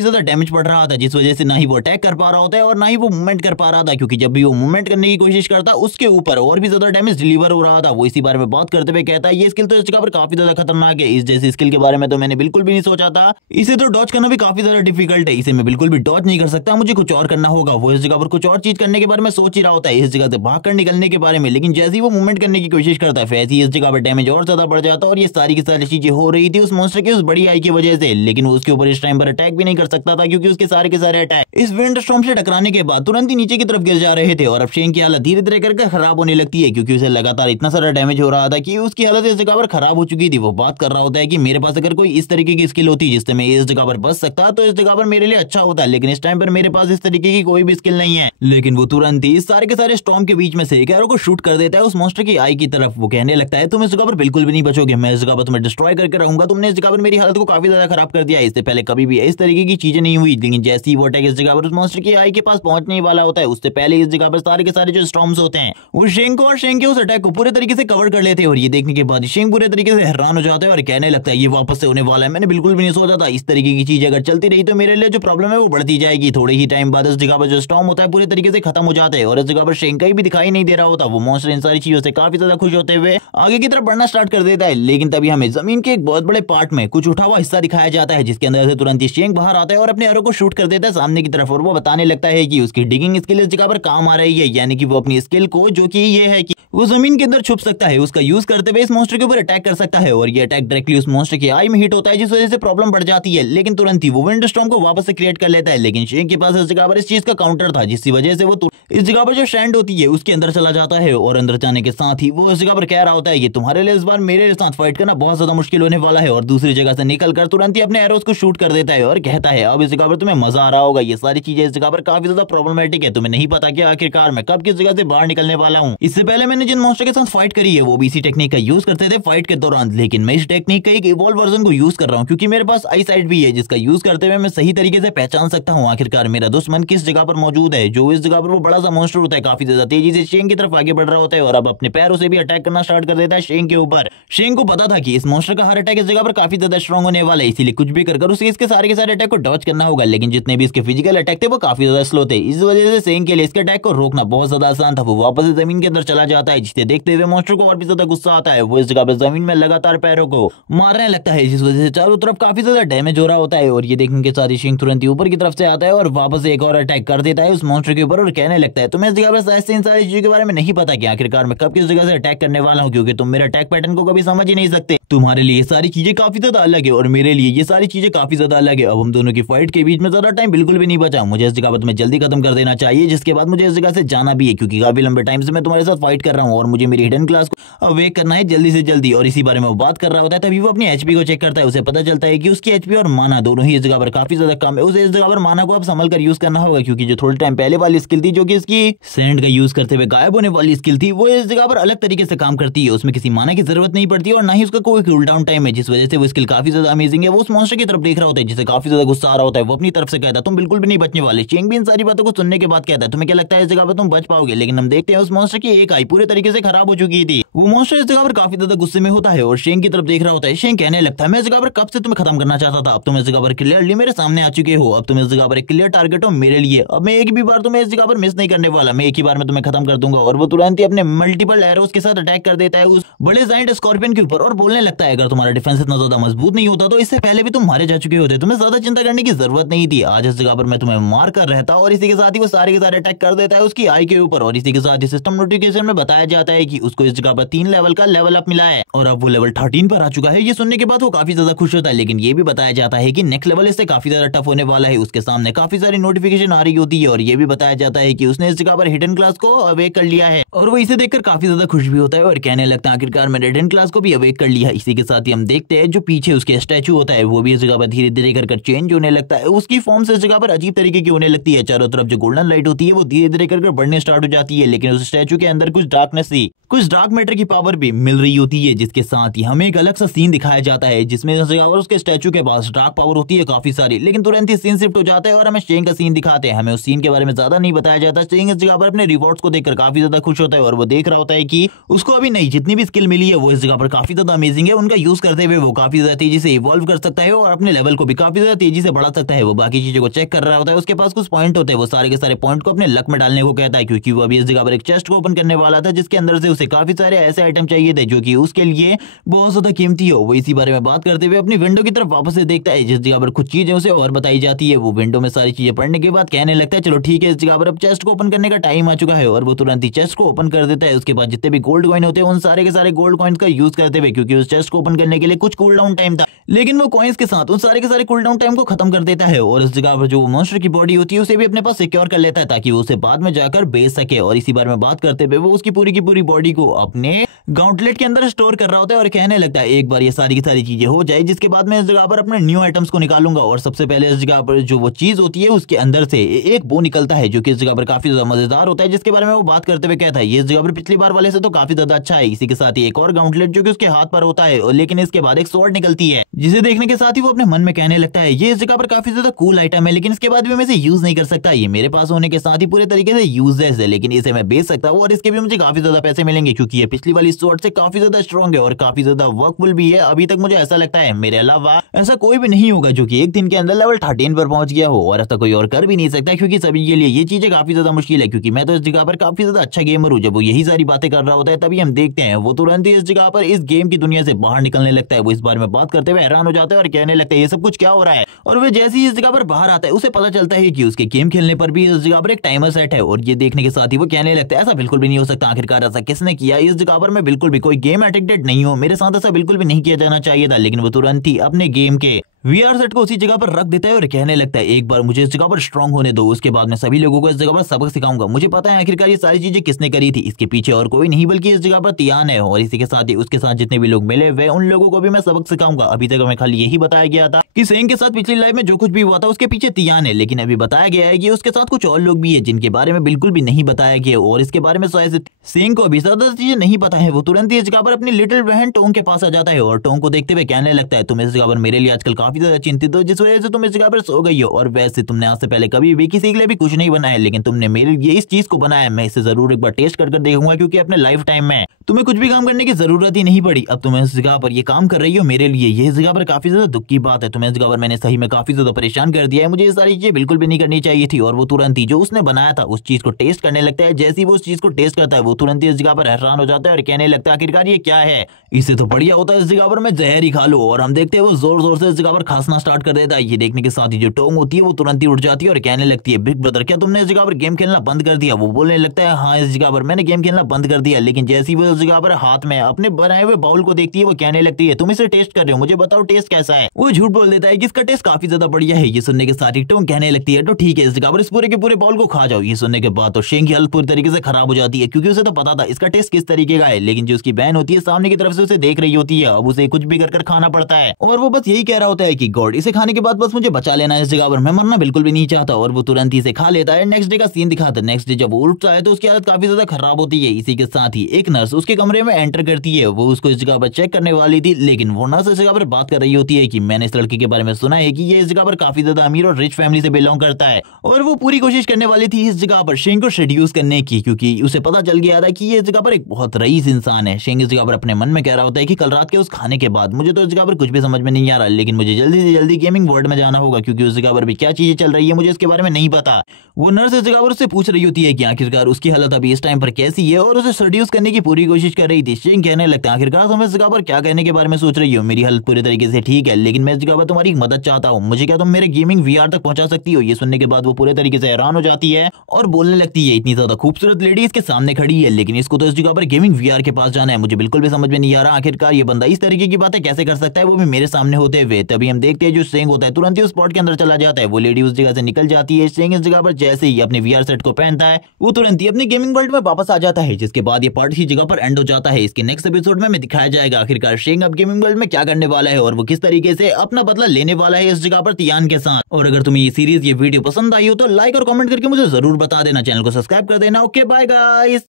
ज्यादा डैमेज पड़ रहा था, जिस वजह से ना ही वो अटैक कर पा रहा होता है और ना ही वो मूवमेंट कर पा रहा था, क्योंकि जब भी वो मूवमेंट करने की कोशिश करता उसके ऊपर और भी ज्यादा डैमेज डिलीवर हो रहा था। वो इसी बारे में बात करते हुए कहता है ये स्किल तो इस जगह पर काफी ज्यादा खतरनाक है, इस जैसी स्किल के बारे में तो मैंने बिल्कुल भी नहीं सोचा था, इसे तो डॉज करना भी काफी ज्यादा डिफिकल्ट है, इसे मैं बिल्कुल भी डॉज नहीं कर सकता, मुझे कुछ और करना होगा। वो इस जगह पर कुछ और चीज करने के बारे में सोच ही रहा होता है, इस जगह से भागकर निकलने के बारे में। लेकिन जैसे ही वो मूवमेंट करने की कोशिश करता है वैसे ही इस जगह पर डैमेज और ज्यादा बढ़ जाता है और ये सारी की सारी चीजें हो रही थी उस मॉन्स्टर की उस बड़ी आई की वजह से। लेकिन वो उसके ऊपर इस टाइम पर अटैक भी नहीं कर सकता था, क्योंकि उसके सारे के सारे अटैक इस विंड स्टॉर्म से टकराने के बाद तुरंत ही नीचे की तरफ गिर जा रहे थे। और अब शेंग की हालत धीरे धीरे करके खराब होने लगती है, क्योंकि उसे लगातार इतना सारा डैमेज हो रहा था कि उसकी हालत इस जगह पर खराब हो चुकी थी। वो बात कर रहा होता है कि मेरे पास अगर कोई इस तरीके की स्किल होती जिससे मैं इस जगह पर बच सकता तो इस जगह पर मेरे लिए अच्छा होता, लेकिन इस टाइम पर मेरे पास इस तरीके की कोई भी स्किल नहीं है। लेकिन वो तुरंत ही इस सारे के सारे स्टॉर्म के बीच में से एक एरो को शूट कर देता है उस मॉन्स्टर की आई की तरफ। वो कहने लगता है तुम इस जगह पर बिल्कुल भी नहीं बचोगे, मैं इस जगह पर तुम्हें डिस्ट्रॉय करके रहूंगा, तुमने इस जगह पर मेरी हालत को काफी ज्यादा खराब कर दिया है। इससे पहले कभी भी इस तरीके की चीजें नहीं हुई, लेकिन जैसे ही वो अटैक इस जगह पर उस मॉन्स्टर की आई के पास पहुंचने ही वाला होता है, उससे पहले इस जगह पर सारे के सारे जो स्टॉर्म्स होते हैं वो शेंग को और शेंग के उस अटैक को पूरे तरीके से कवर कर लेते हैं। और ये देखने के बाद शेंग पूरे तरीके से हैरान हो जाता है और कहने लगता है ये वापस से होने वाला है, मैंने बिल्कुल भी नहीं सोचा था। इस तरीके की चीज अगर चलती रही तो मेरे लिए जो प्रॉब्लम है वो बढ़ती जाएगी। थोड़े ही टाइम बाद इस जगह पर जो स्टॉर्म होता है पूरी तरीके से खत्म हो जाता है और इस जगह पर शेंग कहीं भी दिखाई नहीं दे रहा होता। वो मॉन्स्टर इन सारी चीजों से काफी ज्यादा खुश होते हुए आगे की तरफ बढ़ना स्टार्ट कर देता है, लेकिन तभी हमें जमीन के एक बहुत बड़े पार्ट में कुछ उठा हुआ हिस्सा दिखाया जाता है, जिसके अंदर से तुरंत ही शेंग बाहर आता है और अपने एरो को शूट कर देता है सामने की तरफ। और वो बताने लगता है कि उसकी डिगिंग स्किल इस जगह पर काम आ रही है, यानी कि वो अपनी स्किल को, जो कि ये है कि वो जमीन के अंदर छुप सकता है, उसका यूज करते हुए इस मॉन्स्टर के ऊपर अटैक कर सकता है। और ये अटैक डायरेक्टली उस मॉन्स्टर की आई में हिट होता है, जिस वजह से प्रॉब्लम बढ़ जाती है। लेकिन तुरंत ही वो विंड स्टॉर्म को वापस से क्रिएट कर लेता है, लेकिन शेंग के पास इस जगह पर इस चीज का काउंटर था, जिसकी वजह से वो इस जगह पर जो सैंड होती है उसके अंदर चला जाता है। और अंदर जाने के साथ ही वो इस जगह पर कह रहा होता है कि तुम्हारे लिए इस बार मेरे साथ फाइट करना बहुत ज्यादा मुश्किल होने वाला है। और दूसरी जगह से निकलकर तुरंत ही अपने एरोस को शूट कर देता है और कहता है अब इस जगह पर तुम्हें मजा आ रहा होगा। ये सारी चीजें इस जगह पर काफी ज्यादा प्रॉब्लमैटिक है, तुम्हें नहीं पता कि आखिरकार मैं कब किस जगह से बाहर निकलने वाला हूँ। इससे पहले मैंने जिन मॉन्स्टर के साथ फाइट करी है वो भी इसी टेक्निक का यूज करते थे फाइट के दौरान, लेकिन मैं इस टेक्निक का एक इवॉल्व वर्जन को यूज कर रहा हूँ, क्योंकि मेरे पास आई साइट भी है, जिसका यूज करते हुए मैं सही तरीके से पहचान सकता हूँ आखिरकार मेरा दुश्मन किस जगह पर मौजूद है। जो इस जगह पर वो बड़ा सा मॉन्स्टर होता है काफी ज्यादा तेजी से शेंग की तरफ आगे बढ़ रहा होता है और अब अपने पैरों से भी अटैक करना स्टार्ट कर देता है शेंग के ऊपर। शेंग को पता था कि इस मॉन्स्टर का हर अटैक इस जगह पर काफी ज्यादा स्ट्रॉन्ग होने वाला है, इसीलिए कुछ भी कर उसे इसके सारे के सारे अटैक को डॉच करना होगा। लेकिन जितने भी इसके फिजिकल अटैक थे वो काफी ज्यादा स्लो थे, इस वजह से शेंग के लिए इसके अटैक को रोकना बहुत ज्यादा आसान था। वो वापस जमीन के अंदर चला जाता है, जिसे देखते हुए मॉन्स्टर को और भी ज्यादा गुस्सा आता है। वो इस जगह पर जमीन में लगातार पैरों को मारने लगता है, जिस वजह से चारों तरफ काफी ज्यादा डैमेज हो रहा होता है। और ये देखने के साथ ही शेंग तुरंत ही ऊपर की तरफ से आता है और वापस एक और अटैक कर देता है उस मॉन्स्टर के ऊपर और कहने लगता है तुम्हें इस जगह पर शायद से इन सारी चीजों के बारे में नहीं पता कि आखिरकार मैं कब किस जगह से अटैक करने वाला हूँ, क्योंकि तुम मेरे अटैक पैटर्न को कभी समझ ही नहीं सकते। तुम्हारे लिए ये सारी चीजें काफी ज्यादा अलग है और मेरे लिए ये सारी चीजें काफी ज्यादा अलग है। अब हम दोनों की फाइट के बीच में ज्यादा टाइम बिल्कुल भी नहीं बचा, मुझे इस जगह पर तुम्हें जल्दी खत्म कर देना चाहिए, जिसके बाद मुझे इस जगह से जाना भी है, क्योंकि काफी लंबे टाइम से मैं तुम्हारे साथ फाइट कर रहा हूँ और मुझे मेरी हिडन क्लास को अवेक करना है जल्दी से जल्दी। और इसी बारे में वो बात कर रहा होता है, तभी वो अपनी एचपी को चेक करता है। उसे पता चलता है कि उसकी एचपी और माना दोनों ही इस जगह पर काफी ज्यादा कम है। उसे इस जगह पर माना को अब संभल कर यूज करना होगा, क्योंकि जो थोड़े टाइम पहले वाली स्किल थी, जो कि इसकी सैंड का यूज करते हुए गायब होने वाली स्किल थी, वो इस जगह पर अलग तरीके से काम करती है। उसमें किसी माना की जरूरत नहीं पड़ती और ना ही उसका कोई कूल डाउन टाइम है, जिस वजह से वो स्किल काफी ज्यादा अमेजिंग है। वो उस मॉन्स्टर की तरफ देख रहा होता है, जिसे काफी ज्यादा गुस्सा आ रहा होता है। वो अपनी तरफ से कहता है तुम बिल्कुल भी नहीं बचने वाले। शेंग भी इन सारी बातों को सुनने के बाद कहता है तुम्हें क्या लगता है इस जगह पर तुम बच पाओगे? लेकिन हम देखते हैं उस मॉन्स्टर की एक आई पूरे तरीके से खराब हो चुकी थी। वो मॉन्स्टर इस जगह पर काफी ज्यादा गुस्से में होता है और शेंग की तरफ देख रहा होता है। शेंग कहने लगता है मैं इस जगह पर कब से तुम्हें खत्म करना चाहता था, अब तुम इस जगह पर क्लियरली मेरे सामने आ चुके हो। अब तुम इस जगह पर एक क्लियर टारगेट हो मेरे लिए। अब मैं एक भी बार तुम्हें इस जगह पर मिस नहीं करने वाला, मैं एक ही बार में तुम्हें खत्म कर दूंगा। और वो तुरंत ही अपने मल्टीपल एरोस के साथ अटैक कर देता है उस बड़े जायंट स्कॉर्पियन के ऊपर और बोलने लगता है अगर तुम्हारा डिफेंस इतना ज्यादा मजबूत नहीं होता तो इससे पहले भी तुम मारे जा चुके होते, तुम्हें ज्यादा चिंता करने की जरूरत नहीं थी। आज इस जगह पर मैं तुम्हें मार कर रहता। और इसी के साथ ही वो सारे के सारे अटैक कर देता है उसकी आई के ऊपर। और इसी के साथ ही सिस्टम नोटिफिकेशन में बताया जाता है कि उसको इस जगह पर 3 लेवल का लेवल अप मिला है और अब वो लेवल 13 पर आ चुका है। ये सुनने के बाद वो काफी ज्यादा खुश होता है, लेकिन ये भी बताया जाता है कि नेक्स्ट लेवल इससे काफी ज्यादा टफ होने वाला है। उसके सामने काफी सारी नोटिफिकेशन आ रही होती है और ये भी बताया जाता है कि उसने इस जगह पर हिडन क्लास को अवेक कर लिया है। और वो इसे देखकर काफी ज्यादा खुश भी होता है और कहने लगता है आखिरकार मैंने हिडन क्लास को भी अवेक कर लिया। इसी के साथ ही हम देखते हैं जो पीछे उसके स्टैचू होता है वो भी इस जगह पर धीरे धीरे कर चेंज होने लगता है। उसकी फॉर्म से इस जगह पर अजीब तरीके की होने लगती है। चारों तरफ जो गोल्डन लाइट होती है वो धीरे धीरे कर बढ़ने स्टार्ट हो जाती है, लेकिन उस स्टैचू के अंदर कुछ डार्कनेस थी, कुछ डार्क मैटर की पावर भी मिल रही होती है। जिसके साथ ही हमें एक अलग सा सीन दिखाया जाता है जिसमें इस जगह पर उसके स्टैचू के पास डार्क पावर होती है काफी सारी, लेकिन तुरंत ही सीन शिफ्ट हो जाता है और हमें शेंग का सीन दिखाते हैं। हमें उस सीन के बारे में ज्यादा नहीं बताया जाता। शेंग इस जगह पर अपने रिवॉर्ड्स को देखकर काफी ज्यादा खुश होता है और वो देख रहा होता है कि उसको अभी नहीं जितनी भी स्किल मिली है वो इस जगह पर काफी ज्यादा अमेजिंग है। उनका यूज करते हुए वो काफी ज्यादा तेजी से इवॉल्व कर सकता है और अपने लेवल को भी काफी ज्यादा तेजी से बढ़ा सकता है। वो बाकी चीजों को चेक कर रहा होता है। उसके पास कुछ पॉइंट होते हैं, वो सारे के सारे पॉइंट को अपने लक में डालने को कहता है, क्योंकि वो अभी इस जगह पर एक चेस्ट को ओपन करने वाला था जिसके अंदर से उसे काफी सारे ऐसे आइटम चाहिए थे जो कि उसके लिए बहुत ज्यादा कीमती हो। वो इसी बारे में बात करते हुए अपनी विंडो की तरफ वापस से देखता है जिस जगह पर कुछ चीजें उसे और बताई जाती है। वो विंडो में सारी चीजें पढ़ने के बाद कहने लगता है चलो ठीक है, इस जगह पर अब चेस्ट को ओपन करने का टाइम आ चुका है। और वो तुरंत ही चेस्ट को ओपन कर देता है। उसके बाद जितने भी गोल्ड कॉइन होते हैं उन सारे के सारे गोल्ड कॉइन्स का यूज करते हुए, क्योंकि उस चेस्ट को ओपन करने के लिए कुछ कूल डाउन टाइम था, लेकिन वो कॉइन्स के साथ उन सारे के सारे कूल डाउन टाइम को खत्म कर देता है। और इस जगह पर जो मॉन्स्टर की बॉडी होती है उसे भी अपने पास सिक्योर कर लेता है ताकि वो उसे बाद में जाकर बेच सके। और इसी बारे में बात करते हुए वो उसकी पूरी की पूरी बॉडी को अपने गाउंटलेट के अंदर स्टोर कर रहा होता है और कहने लगता है एक बार ये सारी की सारी चीजें हो जाए जिसके बाद मैं इस जगह पर अपने न्यू आइटम्स को निकालूंगा। और सबसे पहले इस जगह पर जो वो चीज होती है उसके अंदर से एक बो निकलता है जो कि इस जगह पर काफी ज्यादा मजेदार होता है, जिसके बारे में वो बात करते हुए कहता है ये इस जगह पर पिछली बार वाले से तो काफी ज्यादा अच्छा है। इसी के साथ ही एक और गाउंटलेट जो कि उसके हाथ पर होता है, लेकिन इसके बाद एक स्वॉर्ड निकलती है जिसे देखने के साथ ही वो अपने मन में कहने लगता है ये इस जगह पर काफी ज्यादा कूल आइटम है, लेकिन इसके बाद भी मैं इसे यूज नहीं कर सकता। ये मेरे पास होने के साथ ही पूरे तरीके से यूजलेस है, लेकिन इसे मैं बेच सकता हूँ और इसके भी मुझे काफी ज्यादा पैसे मिलेंगे क्योंकि ये पिछली वाली स्वॉर्ड से काफी ज्यादा स्ट्रॉन्ग है और काफी ज्यादा वर्कफुल भी है। अभी तक मुझे ऐसा लगता है मेरे अलावा ऐसा कोई भी नहीं होगा जो कि एक दिन के अंदर लेवल 13 पर पहुंच गया हो, और ऐसा कोई और कर भी नहीं सकता क्योंकि सभी के लिए ये चीजें काफी ज्यादा मुश्किल है क्योंकि मैं तो इस जगह पर काफी ज्यादा अच्छा गेमर हूँ। जब वो यही सारी बातें कर रहा होता है तभी हम देखते हैं वो तुरंत ही इस जगह पर इस गेम की दुनिया से बाहर निकलने लगता है। वो इस बारे में बात करते हुए हैरान हो जाता है और कहने लगता है ये सब कुछ क्या हो रहा है। और वो जैसे ही इस जगह पर बाहर आता है उसे पता चलता है कि उसके गेम खेलने पर भी इस जगह पर एक टाइमर सेट है, और ये देखने के साथ ही वो कहने लगता है ऐसा बिल्कुल भी नहीं हो सकता, आखिरकार ऐसा किसने किया। इस जगह पर मैं बिल्कुल भी कोई गेम एडिक्टेड नहीं हूँ, मेरे साथ ऐसा बिल्कुल भी नहीं किया जाना चाहिए था। लेकिन वो तुरंत ही अपने गेम के वीआर सेट को उसी जगह पर रख देता है और कहने लगता है एक बार मुझे इस जगह पर स्ट्रांग होने दो, उसके बाद मैं सभी लोगों को इस जगह पर सबक सिखाऊंगा। मुझे पता है आखिरकार ये सारी चीजें किसने करी थी, इसके पीछे और कोई नहीं बल्कि इस जगह पर तियान है, और इसी के साथ ही उसके साथ जितने भी लोग मिले हुए उन लोगों को भी मैं सबक सिखाऊंगा। अभी तक हमें खाली यही बताया गया था कि सेंग के साथ पिछली लाइफ में जो कुछ भी हुआ था उसके पीछे तियान है, लेकिन अभी बताया गया है कि उसके साथ कुछ और लोग भी है जिनके बारे में बिल्कुल भी नहीं बताया गया, और इसके बारे में शायद सेंग को अभी ज्यादा चीजें नहीं पता है। वो तुरंत ही इस जगह पर अपनी लिटिल बहन टोंग के पास आ जाता है और टोंग को देखते हुए कहने लगता है तुम इस जगह पर मेरे लिए आजकल काफी ज्यादा चिंतित हो, जिस वजह से तुम इस जगह पर सो गई हो, और वैसे तुमने आज से पहले कभी भी किसी के लिए भी कुछ नहीं बनाया, लेकिन तुमने मेरे लिए इस चीज को बनाया। मैं इसे जरूर एक बार टेस्ट कर देखूंगा क्योंकि अपने लाइफ टाइम में तुम्हें कुछ भी काम करने की जरूरत ही नहीं पड़ी। अब तुम इस जगह पर ये काम कर रही हो मेरे लिए, ये जगह पर काफी ज्यादा दुख की बात है। तुम्हें इस जगह पर मैंने सही में काफी ज्यादा परेशान कर दिया है, मुझे ये सारी चीजें बिल्कुल भी नहीं करनी चाहिए थी। और वो तुरंत ही जो उसने बनाया था उस चीज को टेस्ट करने लगता है। जैसे ही वो उस चीज को टेस्ट करता है वो तुरंत ही इस जगह पर हैरान हो जाता है और कहने लगता है आखिरकार ये क्या है, इससे तो बढ़िया होता है इस जगह पर मैं जहर ही खा लूं। और हम देखते हैं वो जोर जोर से इस जगह पर खांसना स्टार्ट कर देता है। ये देखने के साथ ही जो टोंग होती है वो तुरंत ही उठ जाती है और कहने लगती है बिग ब्रदर क्या तुमने इस जगह पर गेम खेलना बंद कर दिया। वो बोलने लगता है हाँ इस जगह पर मैंने गेम खेलना बंद कर दिया। लेकिन जैसे ही वो इस जगह पर हाथ में अपने बनाए हुए बाउल को देखती है वो कहने लगती है तुम इसे टेस्ट कर रहे हो, मुझे बताओ टेस्ट कैसा है। वो झूठ बोल देता है कि इसका टेस्ट काफी ज्यादा बढ़िया है। ये सुनने के साथ ही टोंग कहने लगती है तो ठीक है इस जगह पर इस पूरे के पूरे बाउल को खा जाओ। ये सुनने के बाद तो शेंग की हालत पूरी तरीके से खराब हो जाती है क्योंकि उसे तो पता था इसका टेस्ट किस तरीके का है, लेकिन जो उसकी बहन होती है सामने की तरफ से उसे देख रही होती है, अब उसे कुछ भी कर खाना पड़ता है। और वो बस यही कह रहा होता है कि गॉड इसे खाने के बाद बस मुझे बचा लेना है इस जगह पर, मैं मरना बिल्कुल भी नहीं चाहता। और वो तुरंत ही इसे खा लेता है। नेक्स्ट डे का सीन दिखाता है। नेक्स्ट डे जब वो उठता है तो उसकी हालत काफी ज्यादा खराब होती है। इसी के साथ ही एक नर्स उसके कमरे में एंटर करती है। वो उसको इस जगह पर चेक करने वाली थी, लेकिन वो नर्स इस जगह पर बात कर रही होती है कि मैंने इस लड़के के बारे में सुना है कि ये इस जगह पर काफी ज्यादा अमीर और रिच फैमिली से बिलोंग करता है। और वो पूरी कोशिश करने वाली थी इस जगह पर शेंग को सेड्यूस करने की, क्योंकि उसे पता चल गया था कि ये इस जगह पर एक बहुत रईस इंसान है। शेंग इस जगह पर अपने मन में कह रहा होता है कि कल रात के उस खाने के बाद मुझे तो इस जगह पर कुछ भी समझ में नहीं आ रहा, लेकिन मुझे जल्दी से जल्दी गेमिंग वर्ल्ड में जाना होगा क्योंकि उस जगह पर भी क्या चीजें चल रही है मुझे इसके बारे में नहीं पता। वो नर्स इस जगह पर उससे पूछ रही होती है कि आखिरकार उसकी हालत अभी इस टाइम पर कैसी है और उसे सेड्यूस करने की पूरी कोशिश कर रही थी। शेंग कहने लगता है आखिरकार तुम इस जगह पर क्या कहने के बारे में सोच रही हो, मेरी हालत पूरी तरीके से ठीक है, लेकिन मैं इस जगह पर तुम्हारी मदद चाहता हूँ, मुझे क्या तुम मेरे गेमिंग वीआर तक पहुंचा सकती हो। ये सुनने के बाद वो पूरे तरीके से हैरान हो जाती है और बोलने लगती है इतनी ज्यादा खूबसूरत लेडी इसके सामने खड़ी है, लेकिन इसको तो इस जगह पर गेमिंग वीआर के पास जाना है, मुझे बिल्कुल भी समझ में नहीं आ रहा आखिरकार ये बंदा इस तरीके की बातें कैसे कर सकता है, वो भी मेरे सामने होते हुए। तभी हम देखते हैं जो शेंग होता है तुरंत ही उस स्पॉट के अंदर चला जाता है। वो लेडी उस जगह से निकल जाती है। शेंग इस जगह पर जैसे ही अपने वीआर सेट को पहनता है वो तुरंत ही अपनी गेमिंग वर्ल्ड में वापस आ जाता है, जिसके बाद ये पार्ट इसी जगह पर एंड हो जाता है। इसके नेक्स्ट एपिसोड में हमें दिखाया जाएगा आखिरकार शेंग अब गेमिंग वर्ल्ड में क्या करने वाला है और वो किस तरीके से अपना बदला लेने वाला है इस जगह पर तियान के साथ। और अगर तुम्हें ये सीरीज ये वीडियो पसंद आई हो तो लाइक और कमेंट करके मुझे जरूर बता देना, चैनल को सब्सक्राइब कर देना। Okay bye guys.